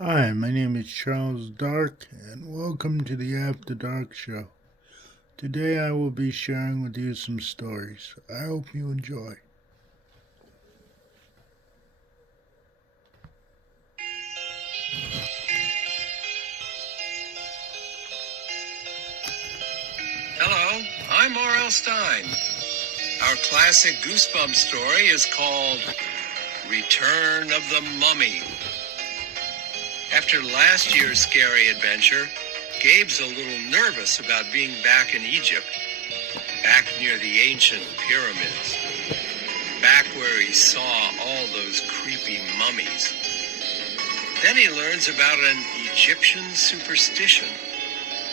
Hi, my name is Charles Dark, and welcome to the After Dark Show. Today I will be sharing with you some stories. I hope you enjoy. Hello, I'm R.L. Stein. Our classic Goosebumps story is called Return of the Mummy. After last year's scary adventure, Gabe's a little nervous about being back in Egypt, back near the ancient pyramids, back where he saw all those creepy mummies. Then he learns about an Egyptian superstition,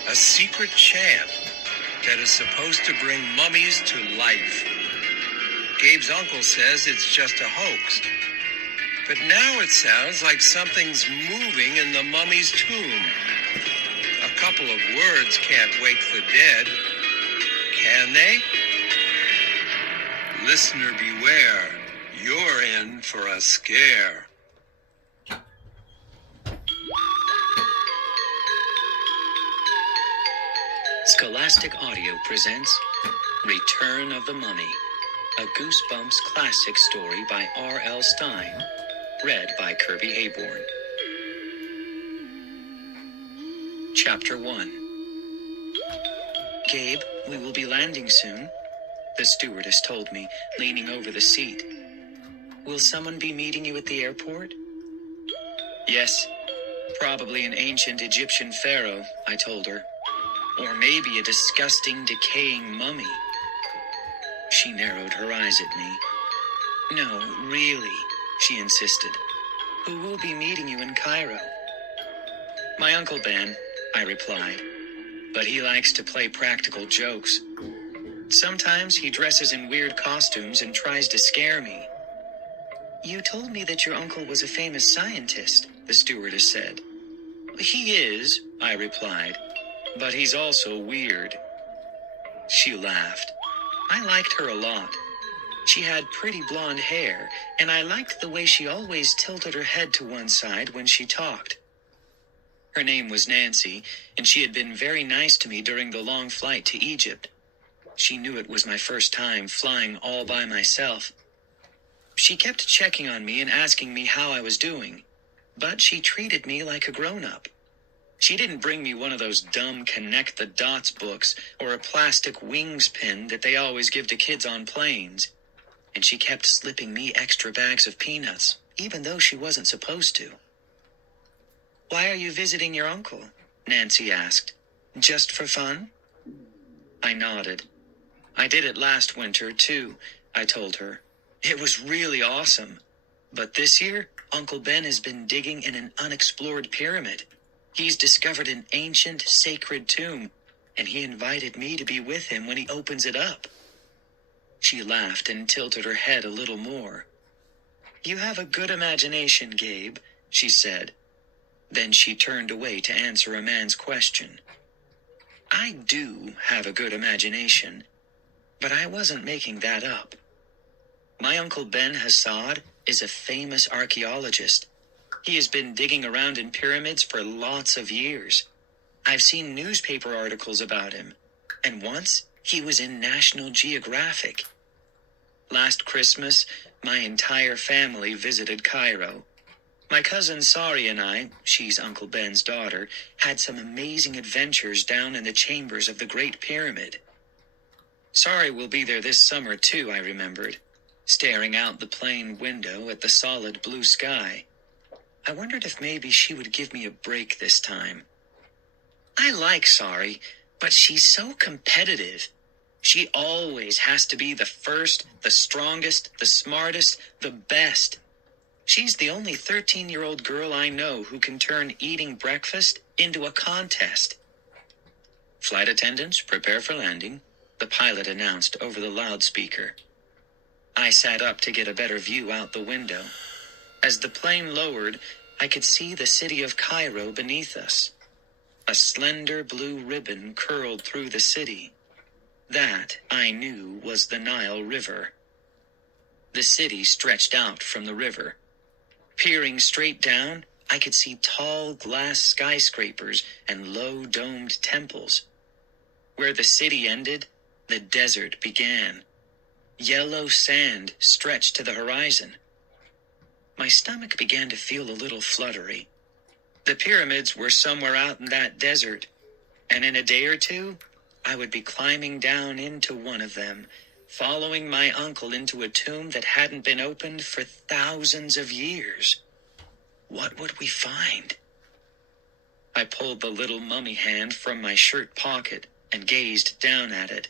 a secret chant that is supposed to bring mummies to life. Gabe's uncle says it's just a hoax. But now it sounds like something's moving in the mummy's tomb. A couple of words can't wake the dead, can they? Listener beware, you're in for a scare. Scholastic Audio presents Return of the Mummy, a Goosebumps classic story by R.L. Stein, read by Kirby Hayborn. Chapter 1. Gabe, we will be landing soon, the stewardess told me, leaning over the seat. Will someone be meeting you at the airport? Yes, probably an ancient Egyptian pharaoh, I told her. Or maybe a disgusting, decaying mummy. She narrowed her eyes at me. No, really, she insisted. Who will be meeting you in Cairo? My Uncle Ben, I replied. But he likes to play practical jokes. Sometimes he dresses in weird costumes and tries to scare me. You told me that your uncle was a famous scientist, the stewardess said. He is, I replied. But he's also weird. She laughed. I liked her a lot. She had pretty blonde hair, and I liked the way she always tilted her head to one side when she talked. Her name was Nancy, and she had been very nice to me during the long flight to Egypt. She knew it was my first time flying all by myself. She kept checking on me and asking me how I was doing, but she treated me like a grown-up. She didn't bring me one of those dumb Connect the Dots books or a plastic wings pin that they always give to kids on planes. And she kept slipping me extra bags of peanuts, even though she wasn't supposed to. Why are you visiting your uncle? Nancy asked. Just for fun? I nodded. I did it last winter, too, I told her. It was really awesome. But this year, Uncle Ben has been digging in an unexplored pyramid. He's discovered an ancient, sacred tomb, and he invited me to be with him when he opens it up. She laughed and tilted her head a little more. You have a good imagination, Gabe, she said. Then she turned away to answer a man's question. I do have a good imagination, but I wasn't making that up. My Uncle Ben Hassad is a famous archaeologist. He has been digging around in pyramids for lots of years. I've seen newspaper articles about him, and once he was in National Geographic. Last Christmas, my entire family visited Cairo. My cousin Sari and I, she's Uncle Ben's daughter, had some amazing adventures down in the chambers of the Great Pyramid. Sari will be there this summer too, I remembered, staring out the plane window at the solid blue sky. I wondered if maybe she would give me a break this time. I like Sari, but she's so competitive. She always has to be the first, the strongest, the smartest, the best. She's the only 13-year-old girl I know who can turn eating breakfast into a contest. Flight attendants, prepare for landing, the pilot announced over the loudspeaker. I sat up to get a better view out the window. As the plane lowered, I could see the city of Cairo beneath us. A slender blue ribbon curled through the city. That, I knew, was the Nile River. The city stretched out from the river. Peering straight down, I could see tall glass skyscrapers and low domed temples. Where the city ended, the desert began. Yellow sand stretched to the horizon. My stomach began to feel a little fluttery. The pyramids were somewhere out in that desert, and in a day or two, I would be climbing down into one of them, following my uncle into a tomb that hadn't been opened for thousands of years. What would we find? I pulled the little mummy hand from my shirt pocket and gazed down at it.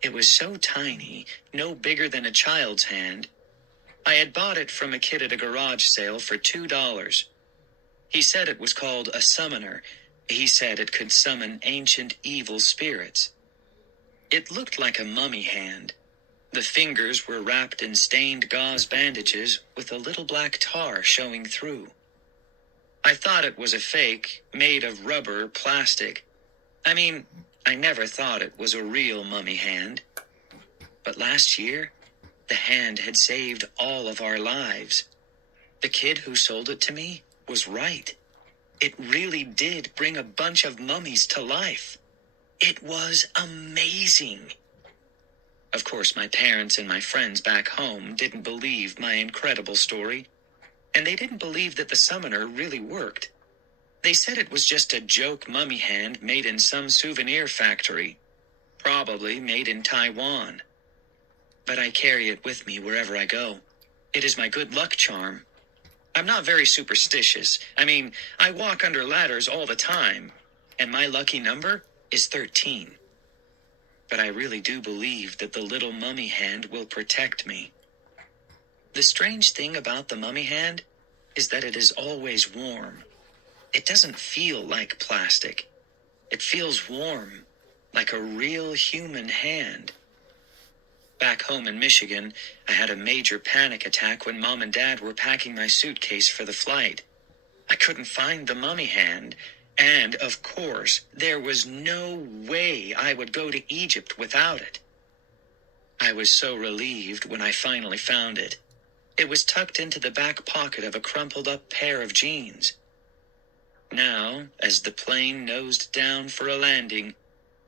It was so tiny, no bigger than a child's hand. I had bought it from a kid at a garage sale for $2. He said it was called a summoner. He said it could summon ancient evil spirits. It looked like a mummy hand. The fingers were wrapped in stained gauze bandages with a little black tar showing through. I thought it was a fake, made of rubber or plastic. I never thought it was a real mummy hand. But last year, the hand had saved all of our lives. The kid who sold it to me was right. It really did bring a bunch of mummies to life. It was amazing. Of course, my parents and my friends back home didn't believe my incredible story, and they didn't believe that the summoner really worked. They said it was just a joke mummy hand made in some souvenir factory, probably made in Taiwan. But I carry it with me wherever I go. It is my good luck charm. I'm not very superstitious. I walk under ladders all the time, and my lucky number is 13. But I really do believe that the little mummy hand will protect me. The strange thing about the mummy hand is that it is always warm. It doesn't feel like plastic. It feels warm, like a real human hand. Back home in Michigan, I had a major panic attack when Mom and Dad were packing my suitcase for the flight. I couldn't find the mummy hand, and, of course, there was no way I would go to Egypt without it. I was so relieved when I finally found it. It was tucked into the back pocket of a crumpled-up pair of jeans. Now, as the plane nosed down for a landing,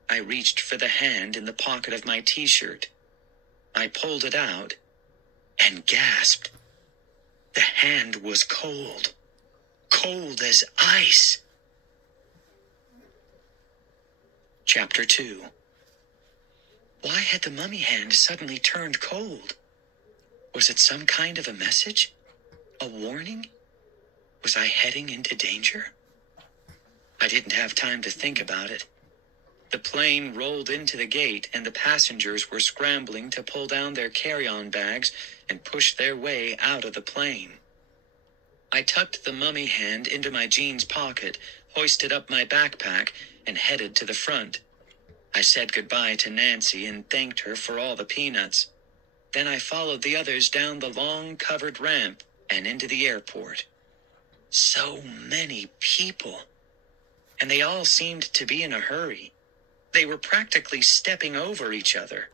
I reached for the hand in the pocket of my t-shirt. I pulled it out and gasped. The hand was cold. Cold as ice. Chapter 2. Why had the mummy hand suddenly turned cold? Was it some kind of a message? A warning? Was I heading into danger? I didn't have time to think about it. The plane rolled into the gate, and the passengers were scrambling to pull down their carry-on bags and push their way out of the plane. I tucked the mummy hand into my jeans pocket, hoisted up my backpack, and headed to the front. I said goodbye to Nancy and thanked her for all the peanuts. Then I followed the others down the long covered ramp and into the airport. So many people. And they all seemed to be in a hurry. They were practically stepping over each other.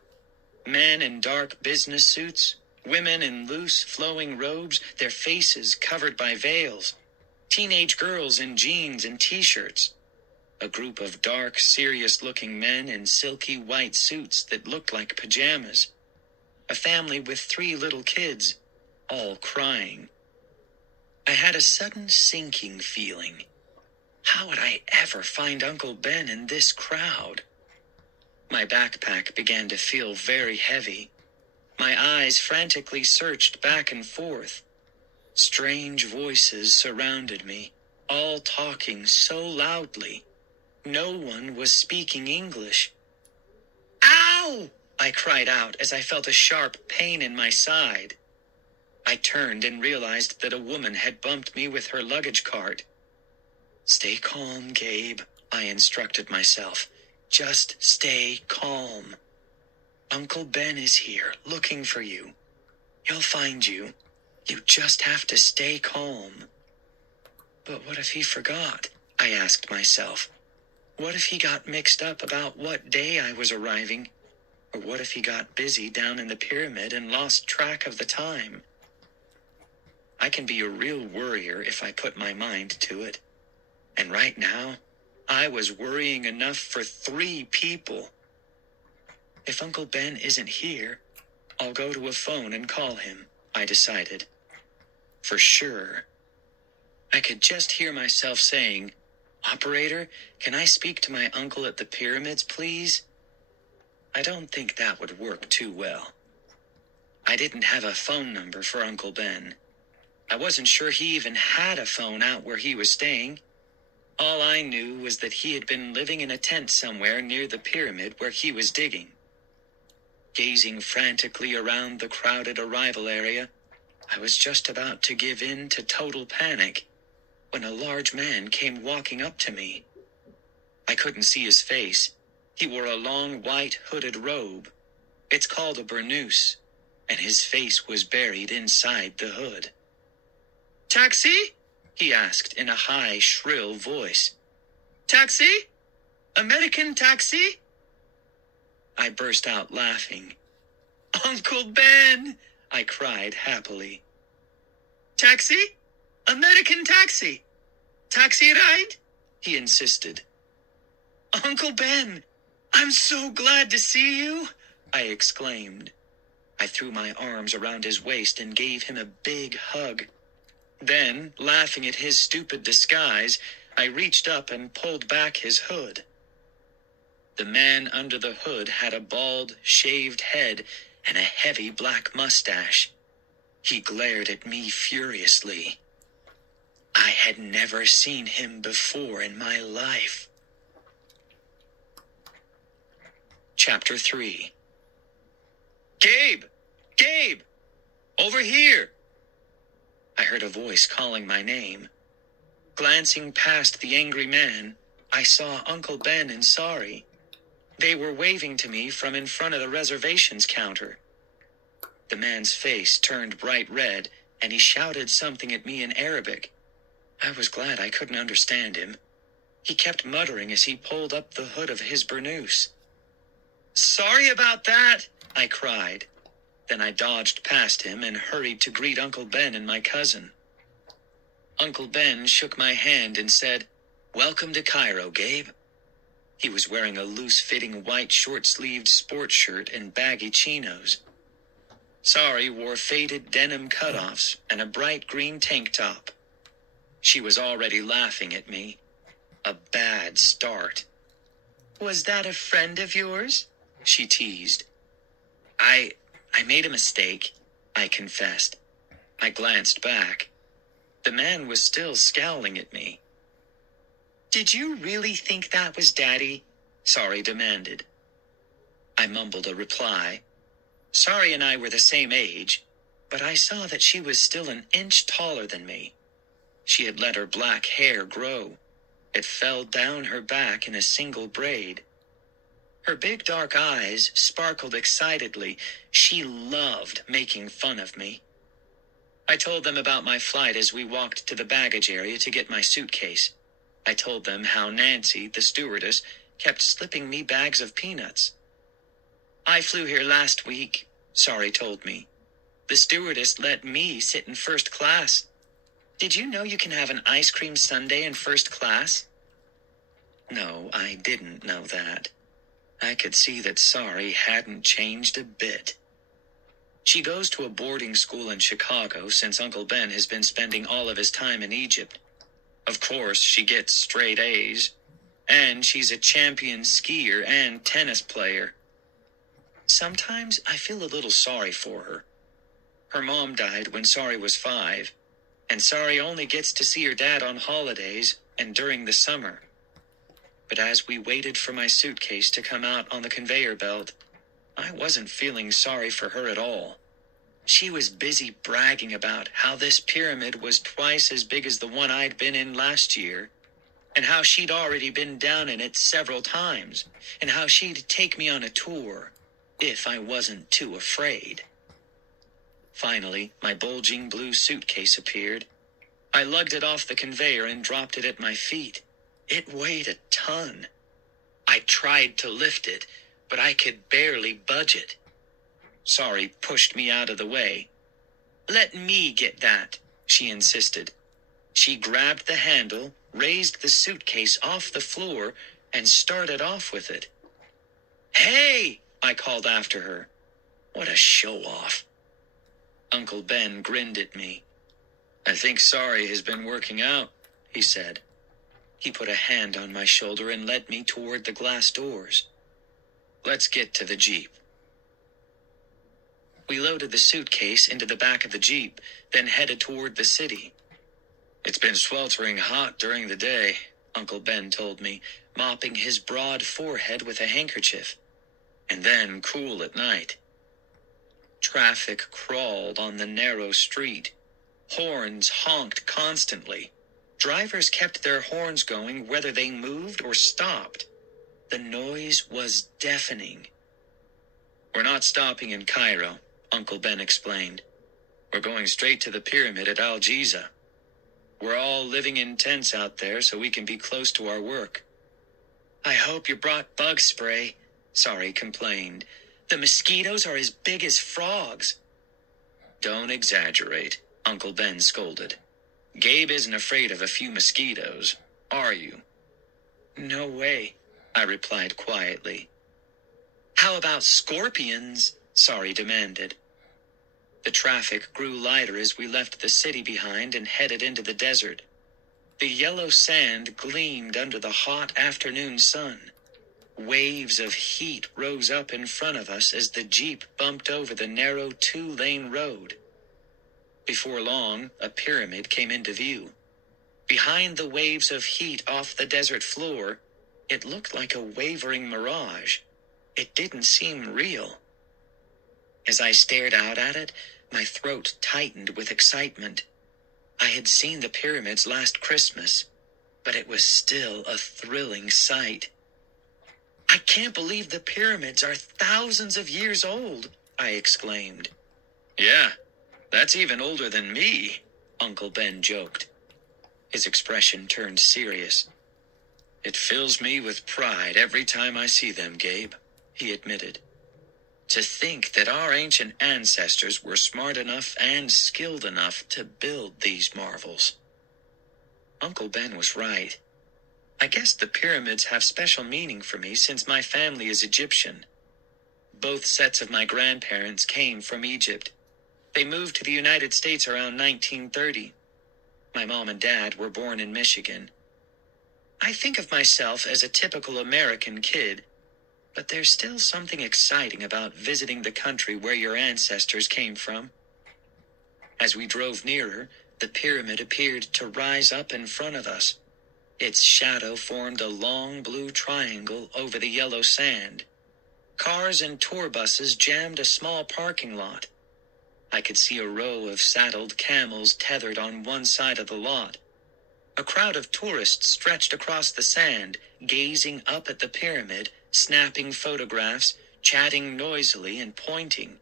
Men in dark business suits, women in loose, flowing robes, their faces covered by veils. Teenage girls in jeans and t-shirts. A group of dark, serious-looking men in silky white suits that looked like pajamas. A family with 3 little kids, all crying. I had a sudden sinking feeling. How would I ever find Uncle Ben in this crowd? My backpack began to feel very heavy. My eyes frantically searched back and forth. Strange voices surrounded me, all talking so loudly. No one was speaking English. Ow! I cried out as I felt a sharp pain in my side. I turned and realized that a woman had bumped me with her luggage cart. Stay calm, Gabe, I instructed myself. Just stay calm. Uncle Ben is here, looking for you. He'll find you. You just have to stay calm. But what if he forgot? I asked myself. What if he got mixed up about what day I was arriving? Or what if he got busy down in the pyramid and lost track of the time? I can be a real worrier if I put my mind to it. And right now, I was worrying enough for 3 people. If Uncle Ben isn't here, I'll go to a phone and call him, I decided. For sure. I could just hear myself saying, "Operator, can I speak to my uncle at the pyramids, please?" I don't think that would work too well. I didn't have a phone number for Uncle Ben. I wasn't sure he even had a phone out where he was staying. All I knew was that he had been living in a tent somewhere near the pyramid where he was digging. Gazing frantically around the crowded arrival area, I was just about to give in to total panic when a large man came walking up to me. I couldn't see his face. He wore a long white hooded robe. It's called a burnous, and his face was buried inside the hood. "Taxi?" he asked in a high, shrill voice. "Taxi? American taxi?" I burst out laughing. "Uncle Ben!" I cried happily. "Taxi? American taxi? Taxi ride?" he insisted. "Uncle Ben, I'm so glad to see you!" I exclaimed. I threw my arms around his waist and gave him a big hug. Then, laughing at his stupid disguise, I reached up and pulled back his hood. The man under the hood had a bald, shaved head and a heavy black mustache. He glared at me furiously. I had never seen him before in my life. Chapter 3. "Gabe! Gabe! Over here!" I heard a voice calling my name. Glancing past the angry man, I saw Uncle Ben and Sari. They were waving to me from in front of the reservations counter. The man's face turned bright red, and he shouted something at me in Arabic. I was glad I couldn't understand him. He kept muttering as he pulled up the hood of his burnous. "Sorry about that," I cried. Then I dodged past him and hurried to greet Uncle Ben and my cousin. Uncle Ben shook my hand and said, "Welcome to Cairo, Gabe." He was wearing a loose-fitting white short-sleeved sports shirt and baggy chinos. Sari wore faded denim cutoffs and a bright green tank top. She was already laughing at me. A bad start. "Was that a friend of yours?" she teased. I made a mistake," I confessed. I glanced back. The man was still scowling at me. "Did you really think that was Daddy?" Sari demanded. I mumbled a reply. Sari and I were the same age, but I saw that she was still an inch taller than me. She had let her black hair grow. It fell down her back in a single braid. Her big dark eyes sparkled excitedly. She loved making fun of me. I told them about my flight as we walked to the baggage area to get my suitcase. I told them how Nancy, the stewardess, kept slipping me bags of peanuts. "I flew here last week," Sari told me. "The stewardess let me sit in first class. Did you know you can have an ice cream sundae in first class?" No, I didn't know that. I could see that Sari hadn't changed a bit. She goes to a boarding school in Chicago since Uncle Ben has been spending all of his time in Egypt. Of course, she gets straight A's. And she's a champion skier and tennis player. Sometimes I feel a little sorry for her. Her mom died when Sari was 5, and Sari only gets to see her dad on holidays and during the summer. But as we waited for my suitcase to come out on the conveyor belt, I wasn't feeling sorry for her at all. She was busy bragging about how this pyramid was twice as big as the one I'd been in last year, and how she'd already been down in it several times, and how she'd take me on a tour, if I wasn't too afraid. Finally, my bulging blue suitcase appeared. I lugged it off the conveyor and dropped it at my feet. It weighed a ton. I tried to lift it, but I could barely budge it. Sari pushed me out of the way. "Let me get that," she insisted. She grabbed the handle, raised the suitcase off the floor, and started off with it. "Hey!" I called after her. What a show-off. Uncle Ben grinned at me. "I think Sorry has been working out," he said. He put a hand on my shoulder and led me toward the glass doors. "Let's get to the Jeep." We loaded the suitcase into the back of the Jeep, then headed toward the city. "It's been sweltering hot during the day," Uncle Ben told me, mopping his broad forehead with a handkerchief. "And then cool at night." Traffic crawled on the narrow street. Horns honked constantly. Drivers kept their horns going whether they moved or stopped. The noise was deafening. "We're not stopping in Cairo," Uncle Ben explained. "We're going straight to the pyramid at Al Giza. We're all living in tents out there so we can be close to our work." "I hope you brought bug spray," Sorry complained. "The mosquitoes are as big as frogs." "Don't exaggerate," Uncle Ben scolded. "Gabe isn't afraid of a few mosquitoes, are you?" "No way," I replied quietly. "How about scorpions?" Sorry demanded. The traffic grew lighter as we left the city behind and headed into the desert. The yellow sand gleamed under the hot afternoon sun. Waves of heat rose up in front of us as the Jeep bumped over the narrow two-lane road. Before long, a pyramid came into view. Behind the waves of heat off the desert floor, it looked like a wavering mirage. It didn't seem real. As I stared out at it, my throat tightened with excitement. I had seen the pyramids last Christmas, but it was still a thrilling sight. "I can't believe the pyramids are thousands of years old," I exclaimed. "Yeah, that's even older than me," Uncle Ben joked. His expression turned serious. "It fills me with pride every time I see them, Gabe," he admitted. "To think that our ancient ancestors were smart enough and skilled enough to build these marvels." Uncle Ben was right. I guess the pyramids have special meaning for me since my family is Egyptian. Both sets of my grandparents came from Egypt. They moved to the United States around 1930. My mom and dad were born in Michigan. I think of myself as a typical American kid, but there's still something exciting about visiting the country where your ancestors came from. As we drove nearer, the pyramid appeared to rise up in front of us. Its shadow formed a long blue triangle over the yellow sand. Cars and tour buses jammed a small parking lot. I could see a row of saddled camels tethered on one side of the lot. A crowd of tourists stretched across the sand, gazing up at the pyramid, snapping photographs, chatting noisily, and pointing.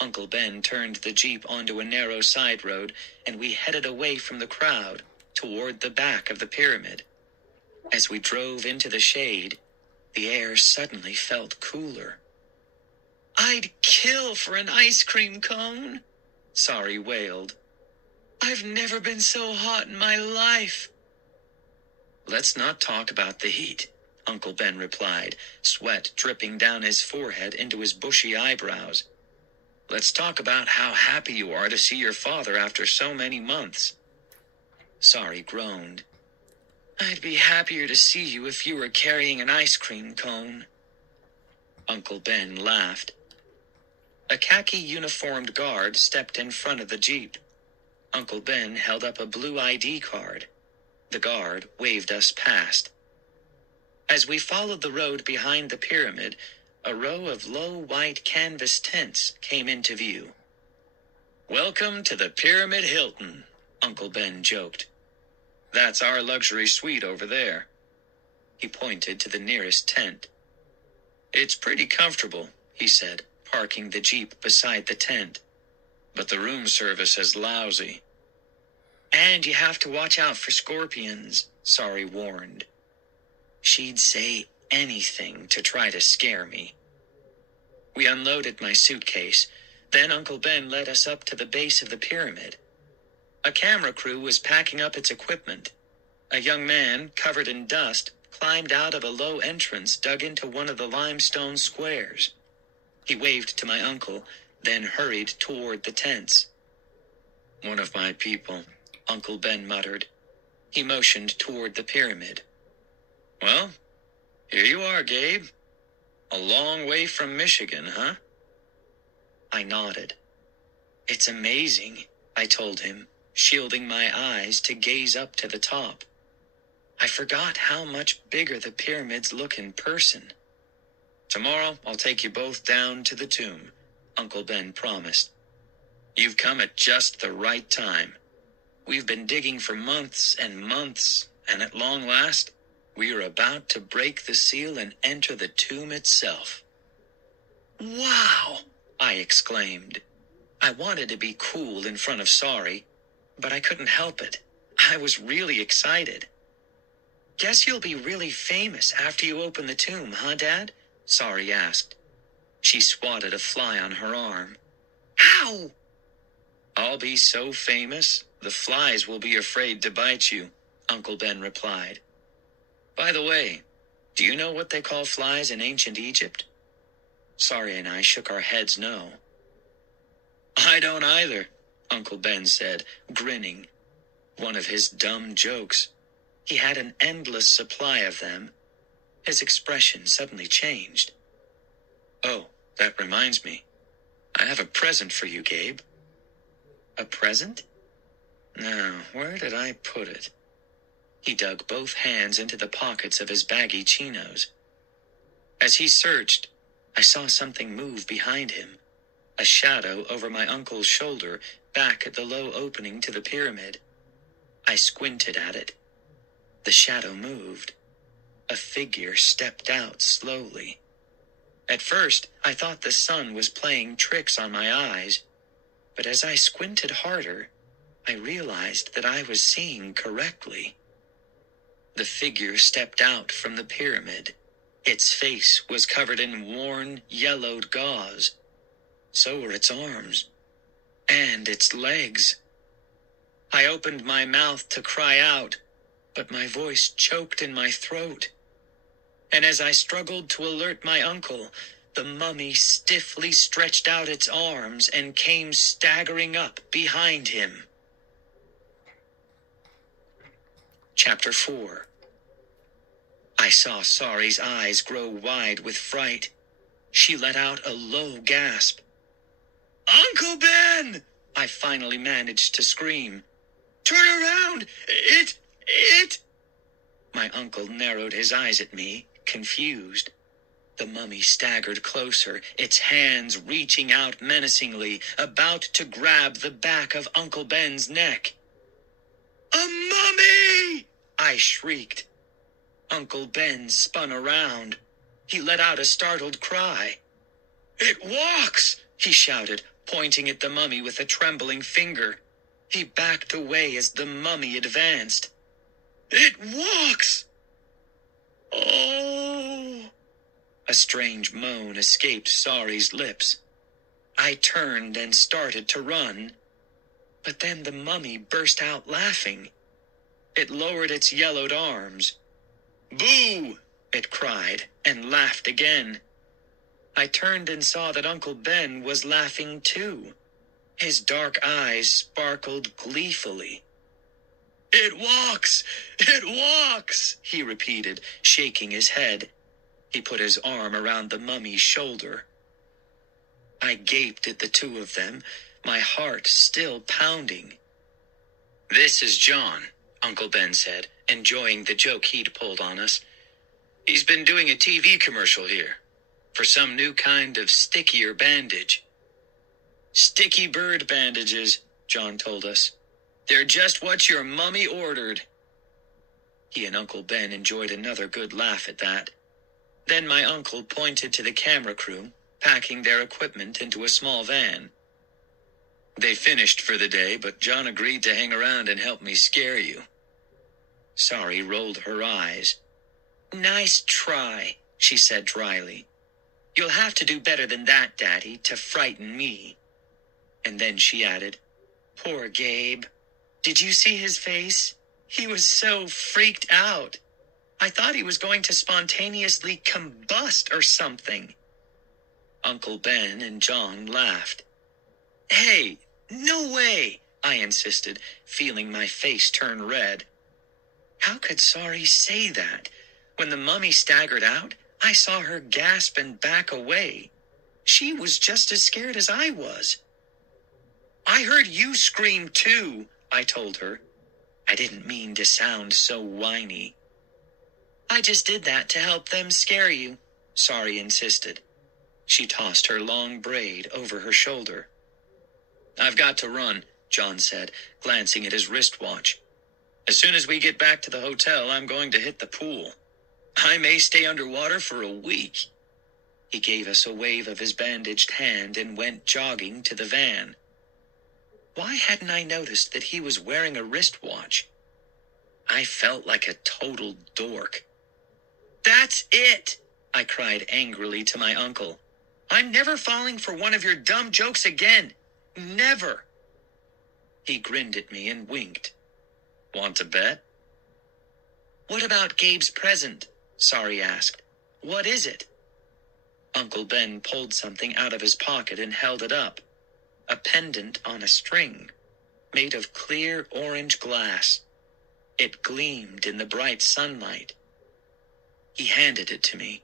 Uncle Ben turned the Jeep onto a narrow side road, and we headed away from the crowd, toward the back of the pyramid. As we drove into the shade, the air suddenly felt cooler. "I'd kill for an ice cream cone," Sorry wailed. "I've never been so hot in my life." "Let's not talk about the heat," Uncle Ben replied, sweat dripping down his forehead into his bushy eyebrows. "Let's talk about how happy you are to see your father after so many months." Sorry groaned. "I'd be happier to see you if you were carrying an ice cream cone." Uncle Ben laughed. A khaki-uniformed guard stepped in front of the Jeep. Uncle Ben held up a blue ID card. The guard waved us past. As we followed the road behind the pyramid, a row of low white canvas tents came into view. "Welcome to the Pyramid Hilton," Uncle Ben joked. "That's our luxury suite over there." He pointed to the nearest tent. "It's pretty comfortable," he said, parking the Jeep beside the tent. "But the room service is lousy." "And you have to watch out for scorpions," Sorry warned. She'd say anything to try to scare me. We unloaded my suitcase. Then Uncle Ben led us up to the base of the pyramid. A camera crew was packing up its equipment. A young man, covered in dust, climbed out of a low entrance dug into one of the limestone squares. He waved to my uncle, then hurried toward the tents. "One of my people," Uncle Ben muttered. He motioned toward the pyramid. "Well, here you are, Gabe. A long way from Michigan, huh?" I nodded. "It's amazing," I told him, shielding my eyes to gaze up to the top. I forgot how much bigger the pyramids look in person. "Tomorrow I'll take you both down to the tomb," Uncle Ben promised. "You've come at just the right time. We've been digging for months and months, and at long last, we are about to break the seal and enter the tomb itself." "Wow!" I exclaimed. I wanted to be cool in front of Sorry, but I couldn't help it. I was really excited. "Guess you'll be really famous after you open the tomb, huh, Dad?" Sorry asked. She swatted a fly on her arm. "Ow!" "I'll be so famous, the flies will be afraid to bite you," Uncle Ben replied. "By the way, do you know what they call flies in ancient Egypt?" Sorry and I shook our heads no. "I don't either," Uncle Ben said, grinning. One of his dumb jokes. He had an endless supply of them. His expression suddenly changed. "Oh, that reminds me. I have a present for you, Gabe." "A present?" Now, where did I put it? He dug both hands into the pockets of his baggy chinos. As he searched, I saw something move behind him. A shadow over my uncle's shoulder, back at the low opening to the pyramid. I squinted at it. The shadow moved. A figure stepped out slowly. At first, I thought the sun was playing tricks on my eyes, but as I squinted harder, I realized that I was seeing correctly. The figure stepped out from the pyramid. Its face was covered in worn, yellowed gauze. So were its arms. And its legs. I opened my mouth to cry out, but my voice choked in my throat. And as I struggled to alert my uncle, the mummy stiffly stretched out its arms and came staggering up behind him. Chapter 4. I saw Sorry's eyes grow wide with fright. She let out a low gasp. "Uncle Ben!" I finally managed to scream. "Turn around! It! My uncle narrowed his eyes at me, confused. The mummy staggered closer, its hands reaching out menacingly, about to grab the back of Uncle Ben's neck. "A mummy!" I shrieked. Uncle Ben spun around. He let out a startled cry. "It walks!" he shouted, pointing at the mummy with a trembling finger. He backed away as the mummy advanced. "It walks!" "Oh!" A strange moan escaped Sorry's lips. I turned and started to run. But then the mummy burst out laughing. It lowered its yellowed arms. "Boo!" it cried, and laughed again. I turned and saw that Uncle Ben was laughing too. His dark eyes sparkled gleefully. "It walks! It walks!" he repeated, shaking his head. He put his arm around the mummy's shoulder. I gaped at the two of them, my heart still pounding. "This is John," Uncle Ben said, enjoying the joke he'd pulled on us. "He's been doing a TV commercial here for some new kind of stickier bandage." "Sticky bird bandages," John told us. "They're just what your mummy ordered." He and Uncle Ben enjoyed another good laugh at that. Then my uncle pointed to the camera crew, packing their equipment into a small van. "They finished for the day, but John agreed to hang around and help me scare you." Sorry rolled her eyes. "Nice try," she said dryly. "You'll have to do better than that, Daddy, to frighten me." And then she added, "Poor Gabe. Did you see his face? He was so freaked out. I thought he was going to spontaneously combust or something. Uncle Ben and John laughed. Hey, no way, I insisted, feeling my face turn red. How could Sari say that? When the mummy staggered out, I saw her gasp and back away. She was just as scared as I was. I heard you scream too, I told her. I didn't mean to sound so whiny. I just did that to help them scare you, Sari insisted. She tossed her long braid over her shoulder. I've got to run, John said, glancing at his wristwatch. As soon as we get back to the hotel, I'm going to hit the pool. I may stay underwater for a week. He gave us a wave of his bandaged hand and went jogging to the van. Why hadn't I noticed that he was wearing a wristwatch? I felt like a total dork. That's it, I cried angrily to my uncle. I'm never falling for one of your dumb jokes again. Never. He grinned at me and winked. Want to bet? What about Gabe's present? Sari asked. What is it? Uncle Ben pulled something out of his pocket and held it up. A pendant on a string, made of clear orange glass. It gleamed in the bright sunlight. He handed it to me.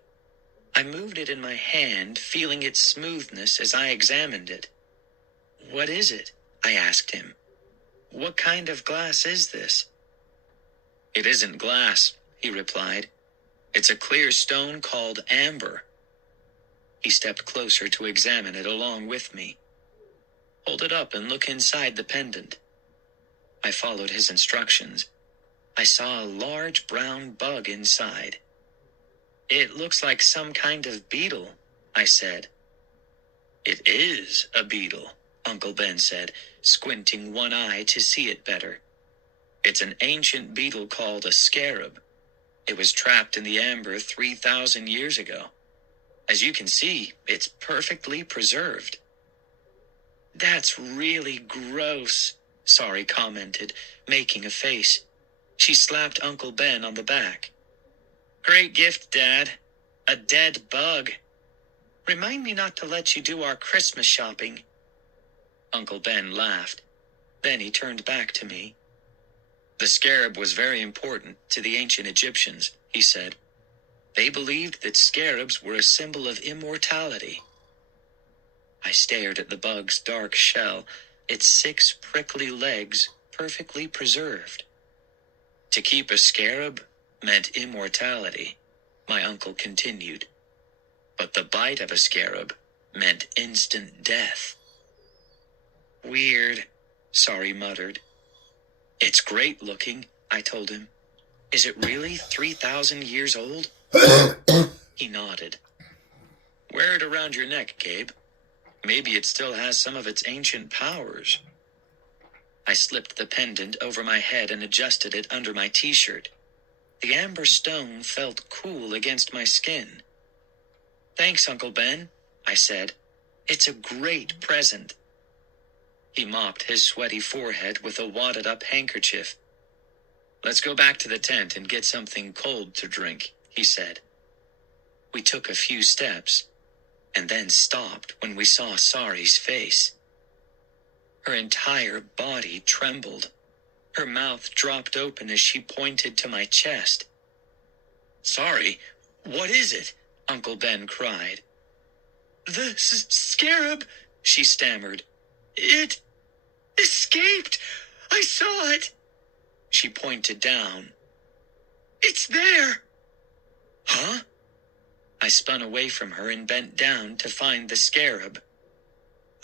I moved it in my hand, feeling its smoothness as I examined it. What is it? I asked him. What kind of glass is this? It isn't glass, he replied. It's a clear stone called amber. He stepped closer to examine it along with me. Hold it up and look inside the pendant. I followed his instructions. I saw a large brown bug inside. It looks like some kind of beetle, I said. It is a beetle, Uncle Ben said, squinting one eye to see it better. It's an ancient beetle called a scarab. It was trapped in the amber 3,000 years ago. As you can see, it's perfectly preserved. That's really gross, Sari commented, making a face. She slapped Uncle Ben on the back. Great gift, Dad. A dead bug. Remind me not to let you do our Christmas shopping. Uncle Ben laughed. Then he turned back to me. The scarab was very important to the ancient Egyptians, he said. They believed that scarabs were a symbol of immortality. I stared at the bug's dark shell, its 6 prickly legs perfectly preserved. To keep a scarab meant immortality, my uncle continued. But the bite of a scarab meant instant death. Weird, Sari muttered. It's great looking, I told him. Is it really 3,000 years old? He nodded. Wear it around your neck, Gabe. Maybe it still has some of its ancient powers. I slipped the pendant over my head and adjusted it under my t-shirt. The amber stone felt cool against my skin. Thanks, Uncle Ben, I said. It's a great present. He mopped his sweaty forehead with a wadded-up handkerchief. Let's go back to the tent and get something cold to drink, he said. We took a few steps, and then stopped when we saw Sari's face. Her entire body trembled. Her mouth dropped open as she pointed to my chest. Sari, what is it? Uncle Ben cried. The scarab, she stammered. It escaped. I saw it. She pointed down. It's there. Huh? I spun away from her and bent down to find the scarab.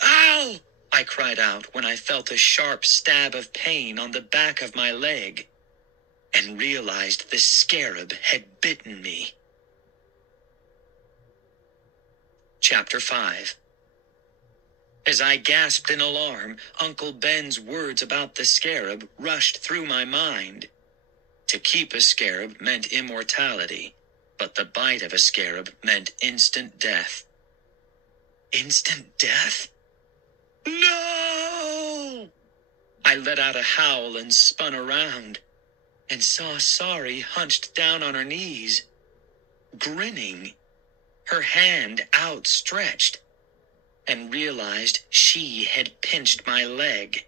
Ow! I cried out when I felt a sharp stab of pain on the back of my leg, and realized the scarab had bitten me. Chapter 5. As I gasped in alarm, Uncle Ben's words about the scarab rushed through my mind. To keep a scarab meant immortality, but the bite of a scarab meant instant death. Instant death? No! I I let out a howl and spun around, and saw Sari hunched down on her knees, grinning, her hand outstretched, and realized she had pinched my leg.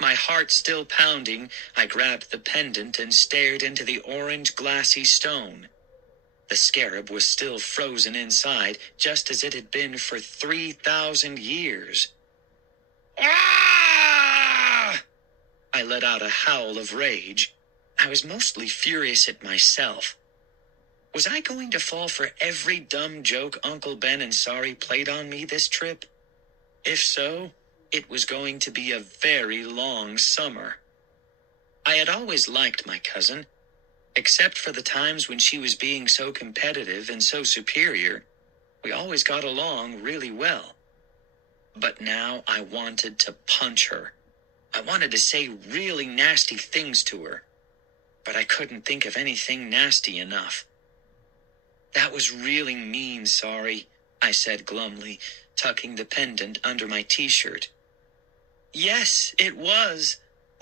My heart still pounding, I grabbed the pendant and stared into the orange glassy stone. The scarab was still frozen inside, just as it had been for 3,000 years. Ah! I let out a howl of rage. I was mostly furious at myself. Was I going to fall for every dumb joke Uncle Ben and Sari played on me this trip? If so, it was going to be a very long summer. I had always liked my cousin, except for the times when she was being so competitive and so superior. We always got along really well. But now I wanted to punch her. I wanted to say really nasty things to her, but I couldn't think of anything nasty enough. That was really mean, Sari, I said glumly, tucking the pendant under my t-shirt. Yes, it was.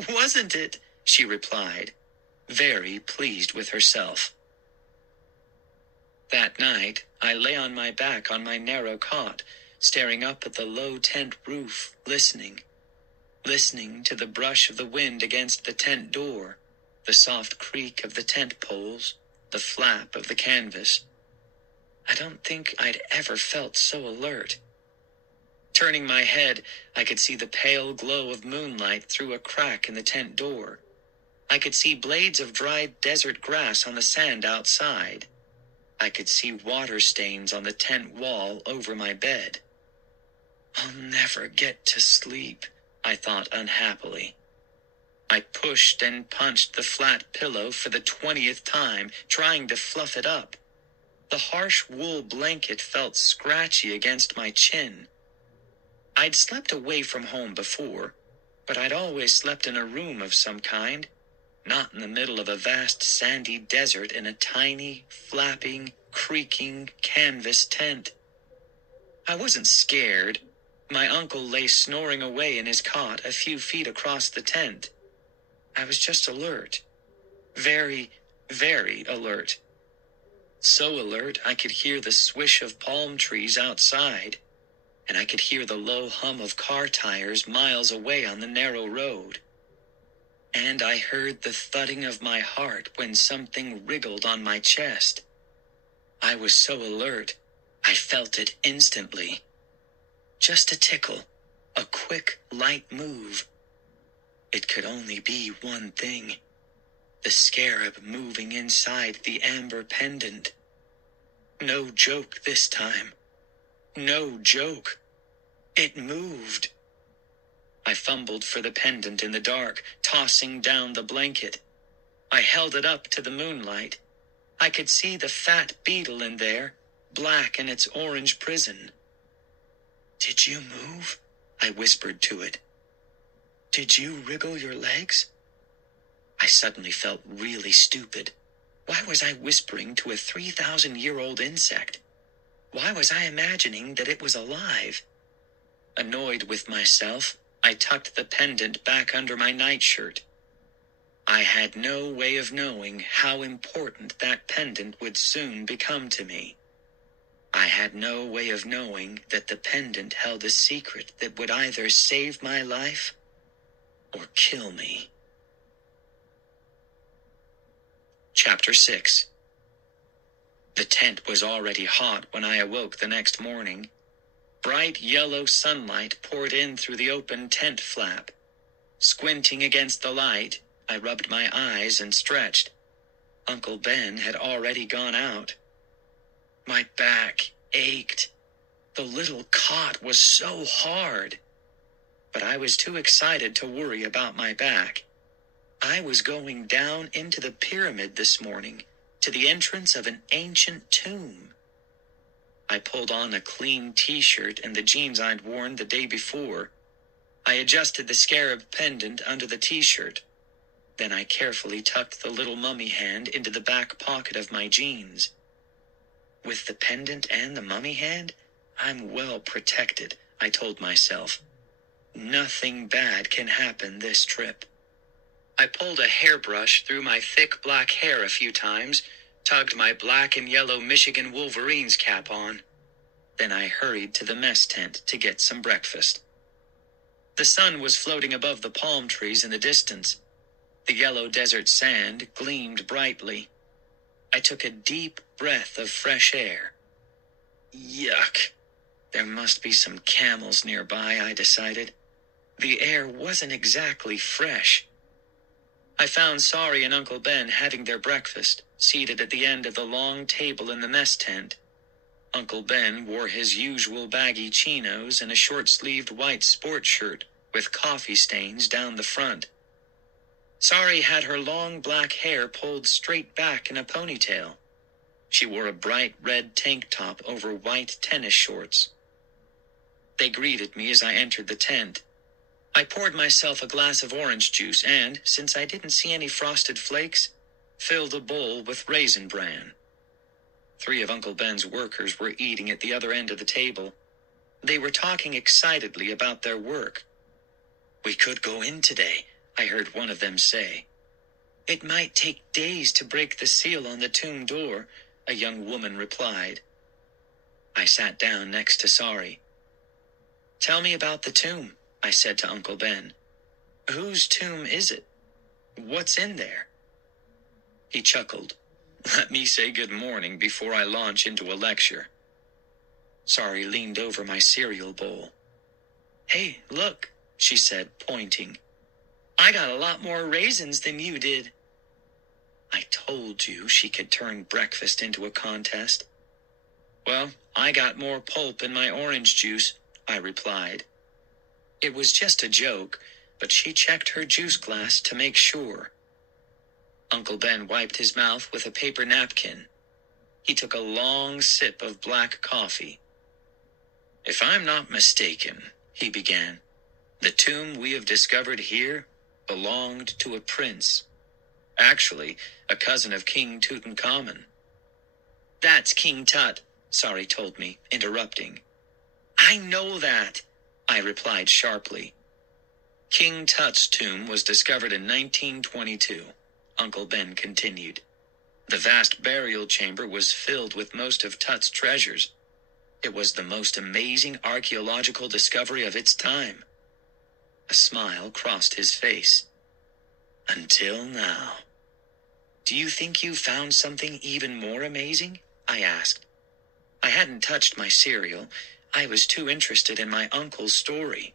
Wasn't it? She replied, very pleased with herself. That night, I lay on my back on my narrow cot, staring up at the low tent roof, listening to the brush of the wind against the tent door, the soft creak of the tent poles, the flap of the canvas. I don't think I'd ever felt so alert. Turning my head, I could see the pale glow of moonlight through a crack in the tent door. I could see blades of dried desert grass on the sand outside. I could see water stains on the tent wall over my bed. I'll never get to sleep, I thought unhappily. I pushed and punched the flat pillow for the 20th time, trying to fluff it up. The harsh wool blanket felt scratchy against my chin. I'd slept away from home before, but I'd always slept in a room of some kind, not in the middle of a vast sandy desert in a tiny, flapping, creaking canvas tent. I wasn't scared. My uncle lay snoring away in his cot a few feet across the tent. I was just alert. Very, very alert. So alert I could hear the swish of palm trees outside, and I could hear the low hum of car tires miles away on the narrow road. And I heard the thudding of my heart when something wriggled on my chest. I was so alert, I felt it instantly. Just a tickle, a quick, light move. It could only be one thing. The scarab moving inside the amber pendant. No joke this time. No joke. It moved. I fumbled for the pendant in the dark, tossing down the blanket. I held it up to the moonlight. I could see the fat beetle in there, black in its orange prison. Did you move? I whispered to it. Did you wriggle your legs? I suddenly felt really stupid. Why was I whispering to a 3,000-year-old insect? Why was I imagining that it was alive? Annoyed with myself, I tucked the pendant back under my nightshirt. I had no way of knowing how important that pendant would soon become to me. I had no way of knowing that the pendant held a secret that would either save my life or kill me. Chapter 6. The tent was already hot when I awoke the next morning. Bright yellow sunlight poured in through the open tent flap. Squinting against the light, I rubbed my eyes and stretched. Uncle Ben had already gone out. My back ached. The little cot was so hard. But I was too excited to worry about my back. I was going down into the pyramid this morning, to the entrance of an ancient tomb. I pulled on a clean t-shirt and the jeans I'd worn the day before. I adjusted the scarab pendant under the t-shirt. Then I carefully tucked the little mummy hand into the back pocket of my jeans. With the pendant and the mummy hand, I'm well protected, I told myself. nothing bad can happen this trip. I pulled a hairbrush through my thick black hair a few times, tugged my black and yellow Michigan Wolverines cap on. Then I hurried to the mess tent to get some breakfast. The sun was floating above the palm trees in the distance. The yellow desert sand gleamed brightly. I took a deep breath of fresh air. Yuck! There must be some camels nearby, I decided. The air wasn't exactly fresh. I found Sari and Uncle Ben having their breakfast, seated at the end of the long table in the mess tent. Uncle Ben wore his usual baggy chinos and a short-sleeved white sports shirt with coffee stains down the front. Sari had her long black hair pulled straight back in a ponytail. She wore a bright red tank top over white tennis shorts. They greeted me as I entered the tent. I poured myself a glass of orange juice and, since I didn't see any frosted flakes, filled a bowl with Raisin Bran. 3 of Uncle Ben's workers were eating at the other end of the table. They were talking excitedly about their work. "We could go in today," I heard one of them say. "It might take days to break the seal on the tomb door," a young woman replied. I sat down next to Sari. "Tell me about the tomb," I said to Uncle Ben. "Whose tomb is it? What's in there?" He chuckled. "Let me say good morning before I launch into a lecture." Sari leaned over my cereal bowl. "Hey, look," she said, pointing. "I got a lot more raisins than you did." I told you she could turn breakfast into a contest. "Well, I got more pulp in my orange juice," I replied. It was just a joke, but she checked her juice glass to make sure. Uncle Ben wiped his mouth with a paper napkin. He took a long sip of black coffee. "If I'm not mistaken," he began, "the tomb we have discovered here belonged to a prince. Actually, a cousin of King Tutankhamun." "That's King Tut," Sari told me, interrupting. "I know that," I replied sharply. "King Tut's tomb was discovered in 1922, Uncle Ben continued. The vast burial chamber was filled with most of Tut's treasures. It was the most amazing archaeological discovery of its time." A smile crossed his face. "Until now." "Do you think you found something even more amazing?" I asked. I hadn't touched my cereal. I was too interested in my uncle's story.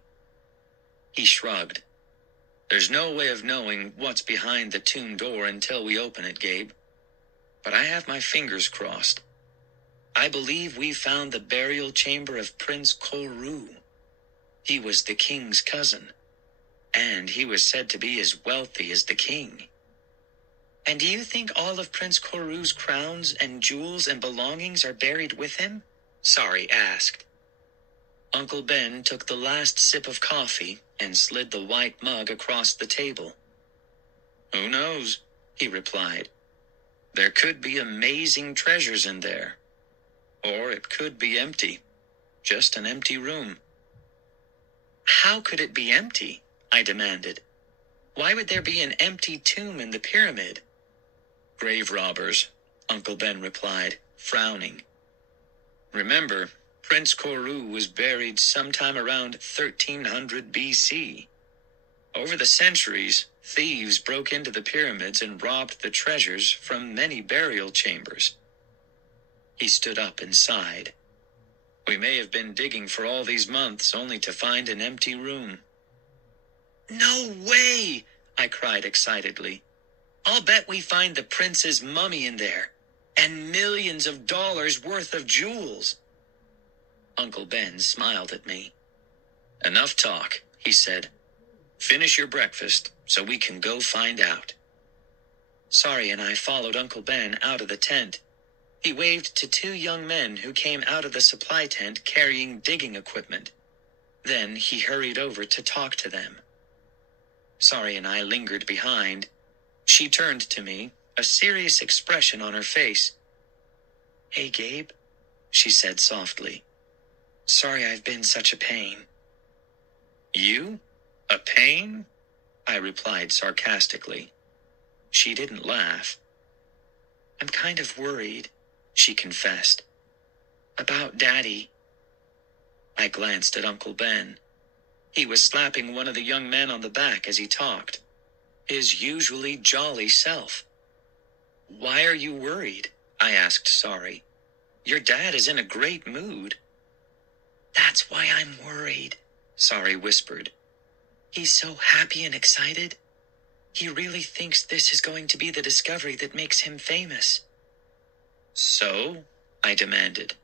He shrugged. "There's no way of knowing what's behind the tomb door until we open it, Gabe. But I have my fingers crossed. I believe we found the burial chamber of Prince Koru. He was the king's cousin, and he was said to be as wealthy as the king." "And do you think all of Prince Koru's crowns and jewels and belongings are buried with him?" Sari asked. Uncle Ben took the last sip of coffee and slid the white mug across the table. "Who knows?" he replied. "There could be amazing treasures in there. Or it could be empty. Just an empty room." "How could it be empty?" I demanded. "Why would there be an empty tomb in the pyramid?" "Grave robbers," Uncle Ben replied, frowning. "Remember, Prince Koru was buried sometime around 1300 BC. Over the centuries, thieves broke into the pyramids and robbed the treasures from many burial chambers." He stood up and sighed. "We may have been digging for all these months only to find an empty room." "No way!" I cried excitedly. "I'll bet we find the prince's mummy in there, and millions of dollars worth of jewels." Uncle Ben smiled at me. "Enough talk," he said. "Finish your breakfast so we can go find out." Sari and I followed Uncle Ben out of the tent. He waved to 2 young men who came out of the supply tent carrying digging equipment. Then he hurried over to talk to them. Sari and I lingered behind. She turned to me, a serious expression on her face. "Hey, Gabe," she said softly. "Sorry I've been such a pain." You? A pain? I replied sarcastically. She didn't laugh. I'm kind of worried, she confessed. About Daddy. I glanced at Uncle Ben. He was slapping one of the young men on the back as he talked. His usually jolly self. Why are you worried? I asked Sorry. Your dad is in a great mood. That's why I'm worried, Sorry whispered. He's so happy and excited. He really thinks this is going to be the discovery that makes him famous. So? I demanded.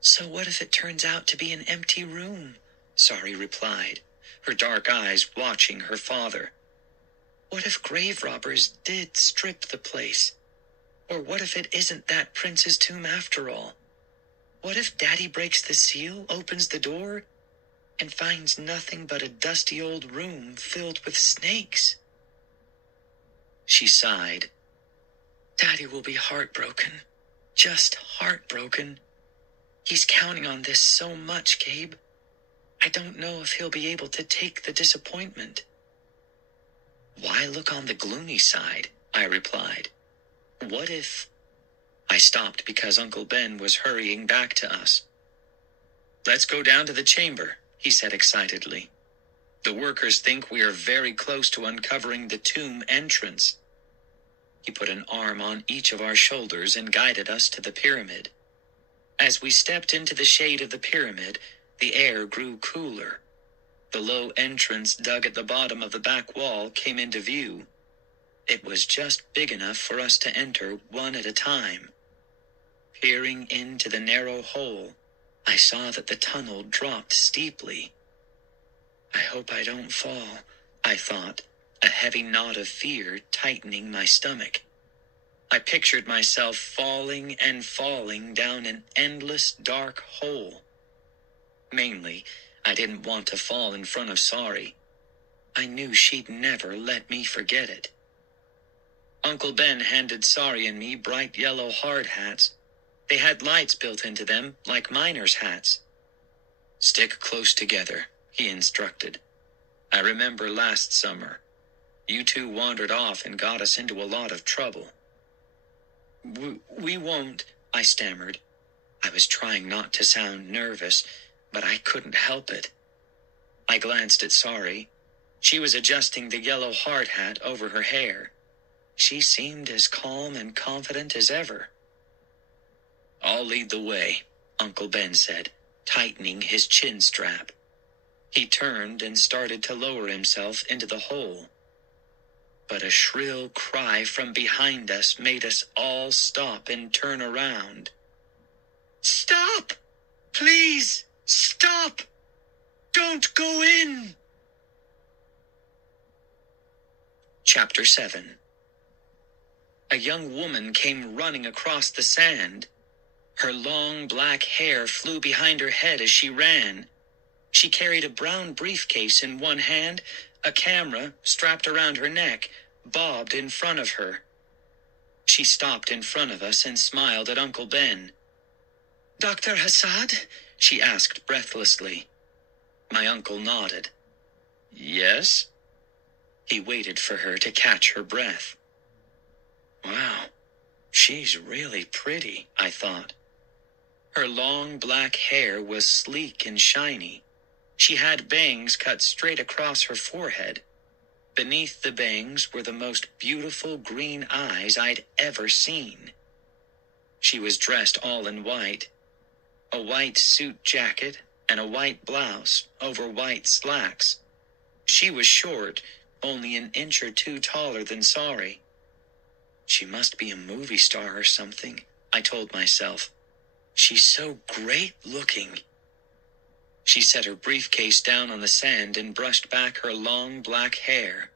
So what if it turns out to be an empty room? Sorry replied, her dark eyes watching her father. What if grave robbers did strip the place? Or what if it isn't that prince's tomb after all? What if Daddy breaks the seal, opens the door, and finds nothing but a dusty old room filled with snakes? She sighed. Daddy will be heartbroken. Just heartbroken. He's counting on this so much, Gabe. I don't know if he'll be able to take the disappointment. Why look on the gloomy side? I replied. What if... I stopped because Uncle Ben was hurrying back to us. Let's go down to the chamber, he said excitedly. The workers think we are very close to uncovering the tomb entrance. He put an arm on each of our shoulders and guided us to the pyramid. As we stepped into the shade of the pyramid, the air grew cooler. The low entrance dug at the bottom of the back wall came into view. It was just big enough for us to enter one at a time. Peering into the narrow hole, I saw that the tunnel dropped steeply. I hope I don't fall, I thought, a heavy knot of fear tightening my stomach. I pictured myself falling and falling down an endless dark hole. Mainly, I didn't want to fall in front of Sorry. I knew she'd never let me forget it. Uncle Ben handed Sorry and me bright yellow hard hats. They had lights built into them, like miners' hats. Stick close together, he instructed. I remember last summer. You two wandered off and got us into a lot of trouble. We won't, I stammered. I was trying not to sound nervous, but I couldn't help it. I glanced at Sorry. She was adjusting the yellow hard hat over her hair. She seemed as calm and confident as ever. I'll lead the way, Uncle Ben said, tightening his chin strap. He turned and started to lower himself into the hole. But a shrill cry from behind us made us all stop and turn around. Stop! Please, stop! Don't go in! Chapter 7. A young woman came running across the sand. Her long black hair flew behind her head as she ran. She carried a brown briefcase in one hand, a camera strapped around her neck, bobbed in front of her. She stopped in front of us and smiled at Uncle Ben. Dr. Hassad? She asked breathlessly. My uncle nodded. Yes? He waited for her to catch her breath. Wow, she's really pretty, I thought. Her long black hair was sleek and shiny. She had bangs cut straight across her forehead. Beneath the bangs were the most beautiful green eyes I'd ever seen. She was dressed all in white. A white suit jacket and a white blouse over white slacks. She was short, only an inch or two taller than Sorry. She must be a movie star or something, I told myself. She's so great looking. She set her briefcase down on the sand and brushed back her long black hair.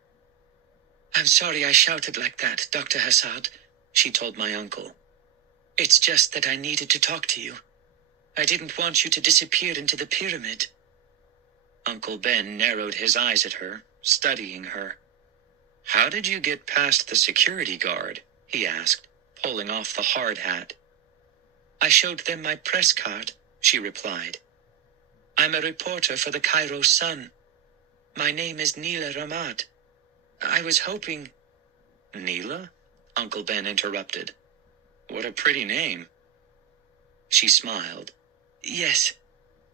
I'm sorry I shouted like that, Dr. Hassad, she told my uncle. It's just that I needed to talk to you. I didn't want you to disappear into the pyramid. Uncle Ben narrowed his eyes at her, studying her. How did you get past the security guard? He asked, pulling off the hard hat. I showed them my press card, she replied. I'm a reporter for the Cairo Sun. My name is Neela Ramat. I was hoping... Neela? Uncle Ben interrupted. What a pretty name. She smiled. Yes,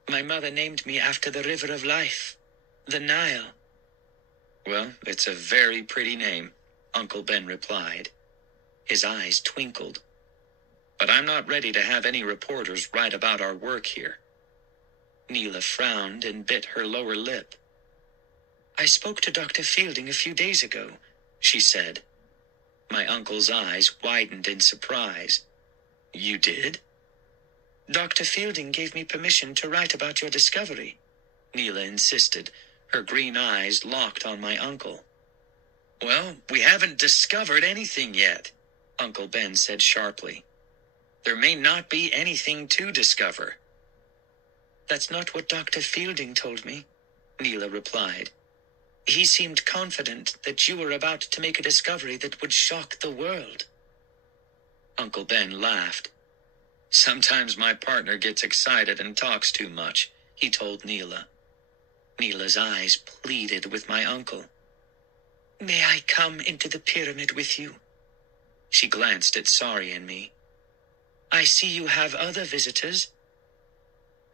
my mother named me after the river of life, the Nile. Well, it's a very pretty name, Uncle Ben replied. His eyes twinkled. But I'm not ready to have any reporters write about our work here. Neela frowned and bit her lower lip. I spoke to Dr. Fielding a few days ago, she said. My uncle's eyes widened in surprise. You did? Dr. Fielding gave me permission to write about your discovery, Neela insisted, her green eyes locked on my uncle. Well, we haven't discovered anything yet, Uncle Ben said sharply. There may not be anything to discover. That's not what Dr. Fielding told me, Neela replied. He seemed confident that you were about to make a discovery that would shock the world. Uncle Ben laughed. Sometimes my partner gets excited and talks too much, he told Neela. Neela's eyes pleaded with my uncle. May I come into the pyramid with you? She glanced at Sari and me. I see you have other visitors.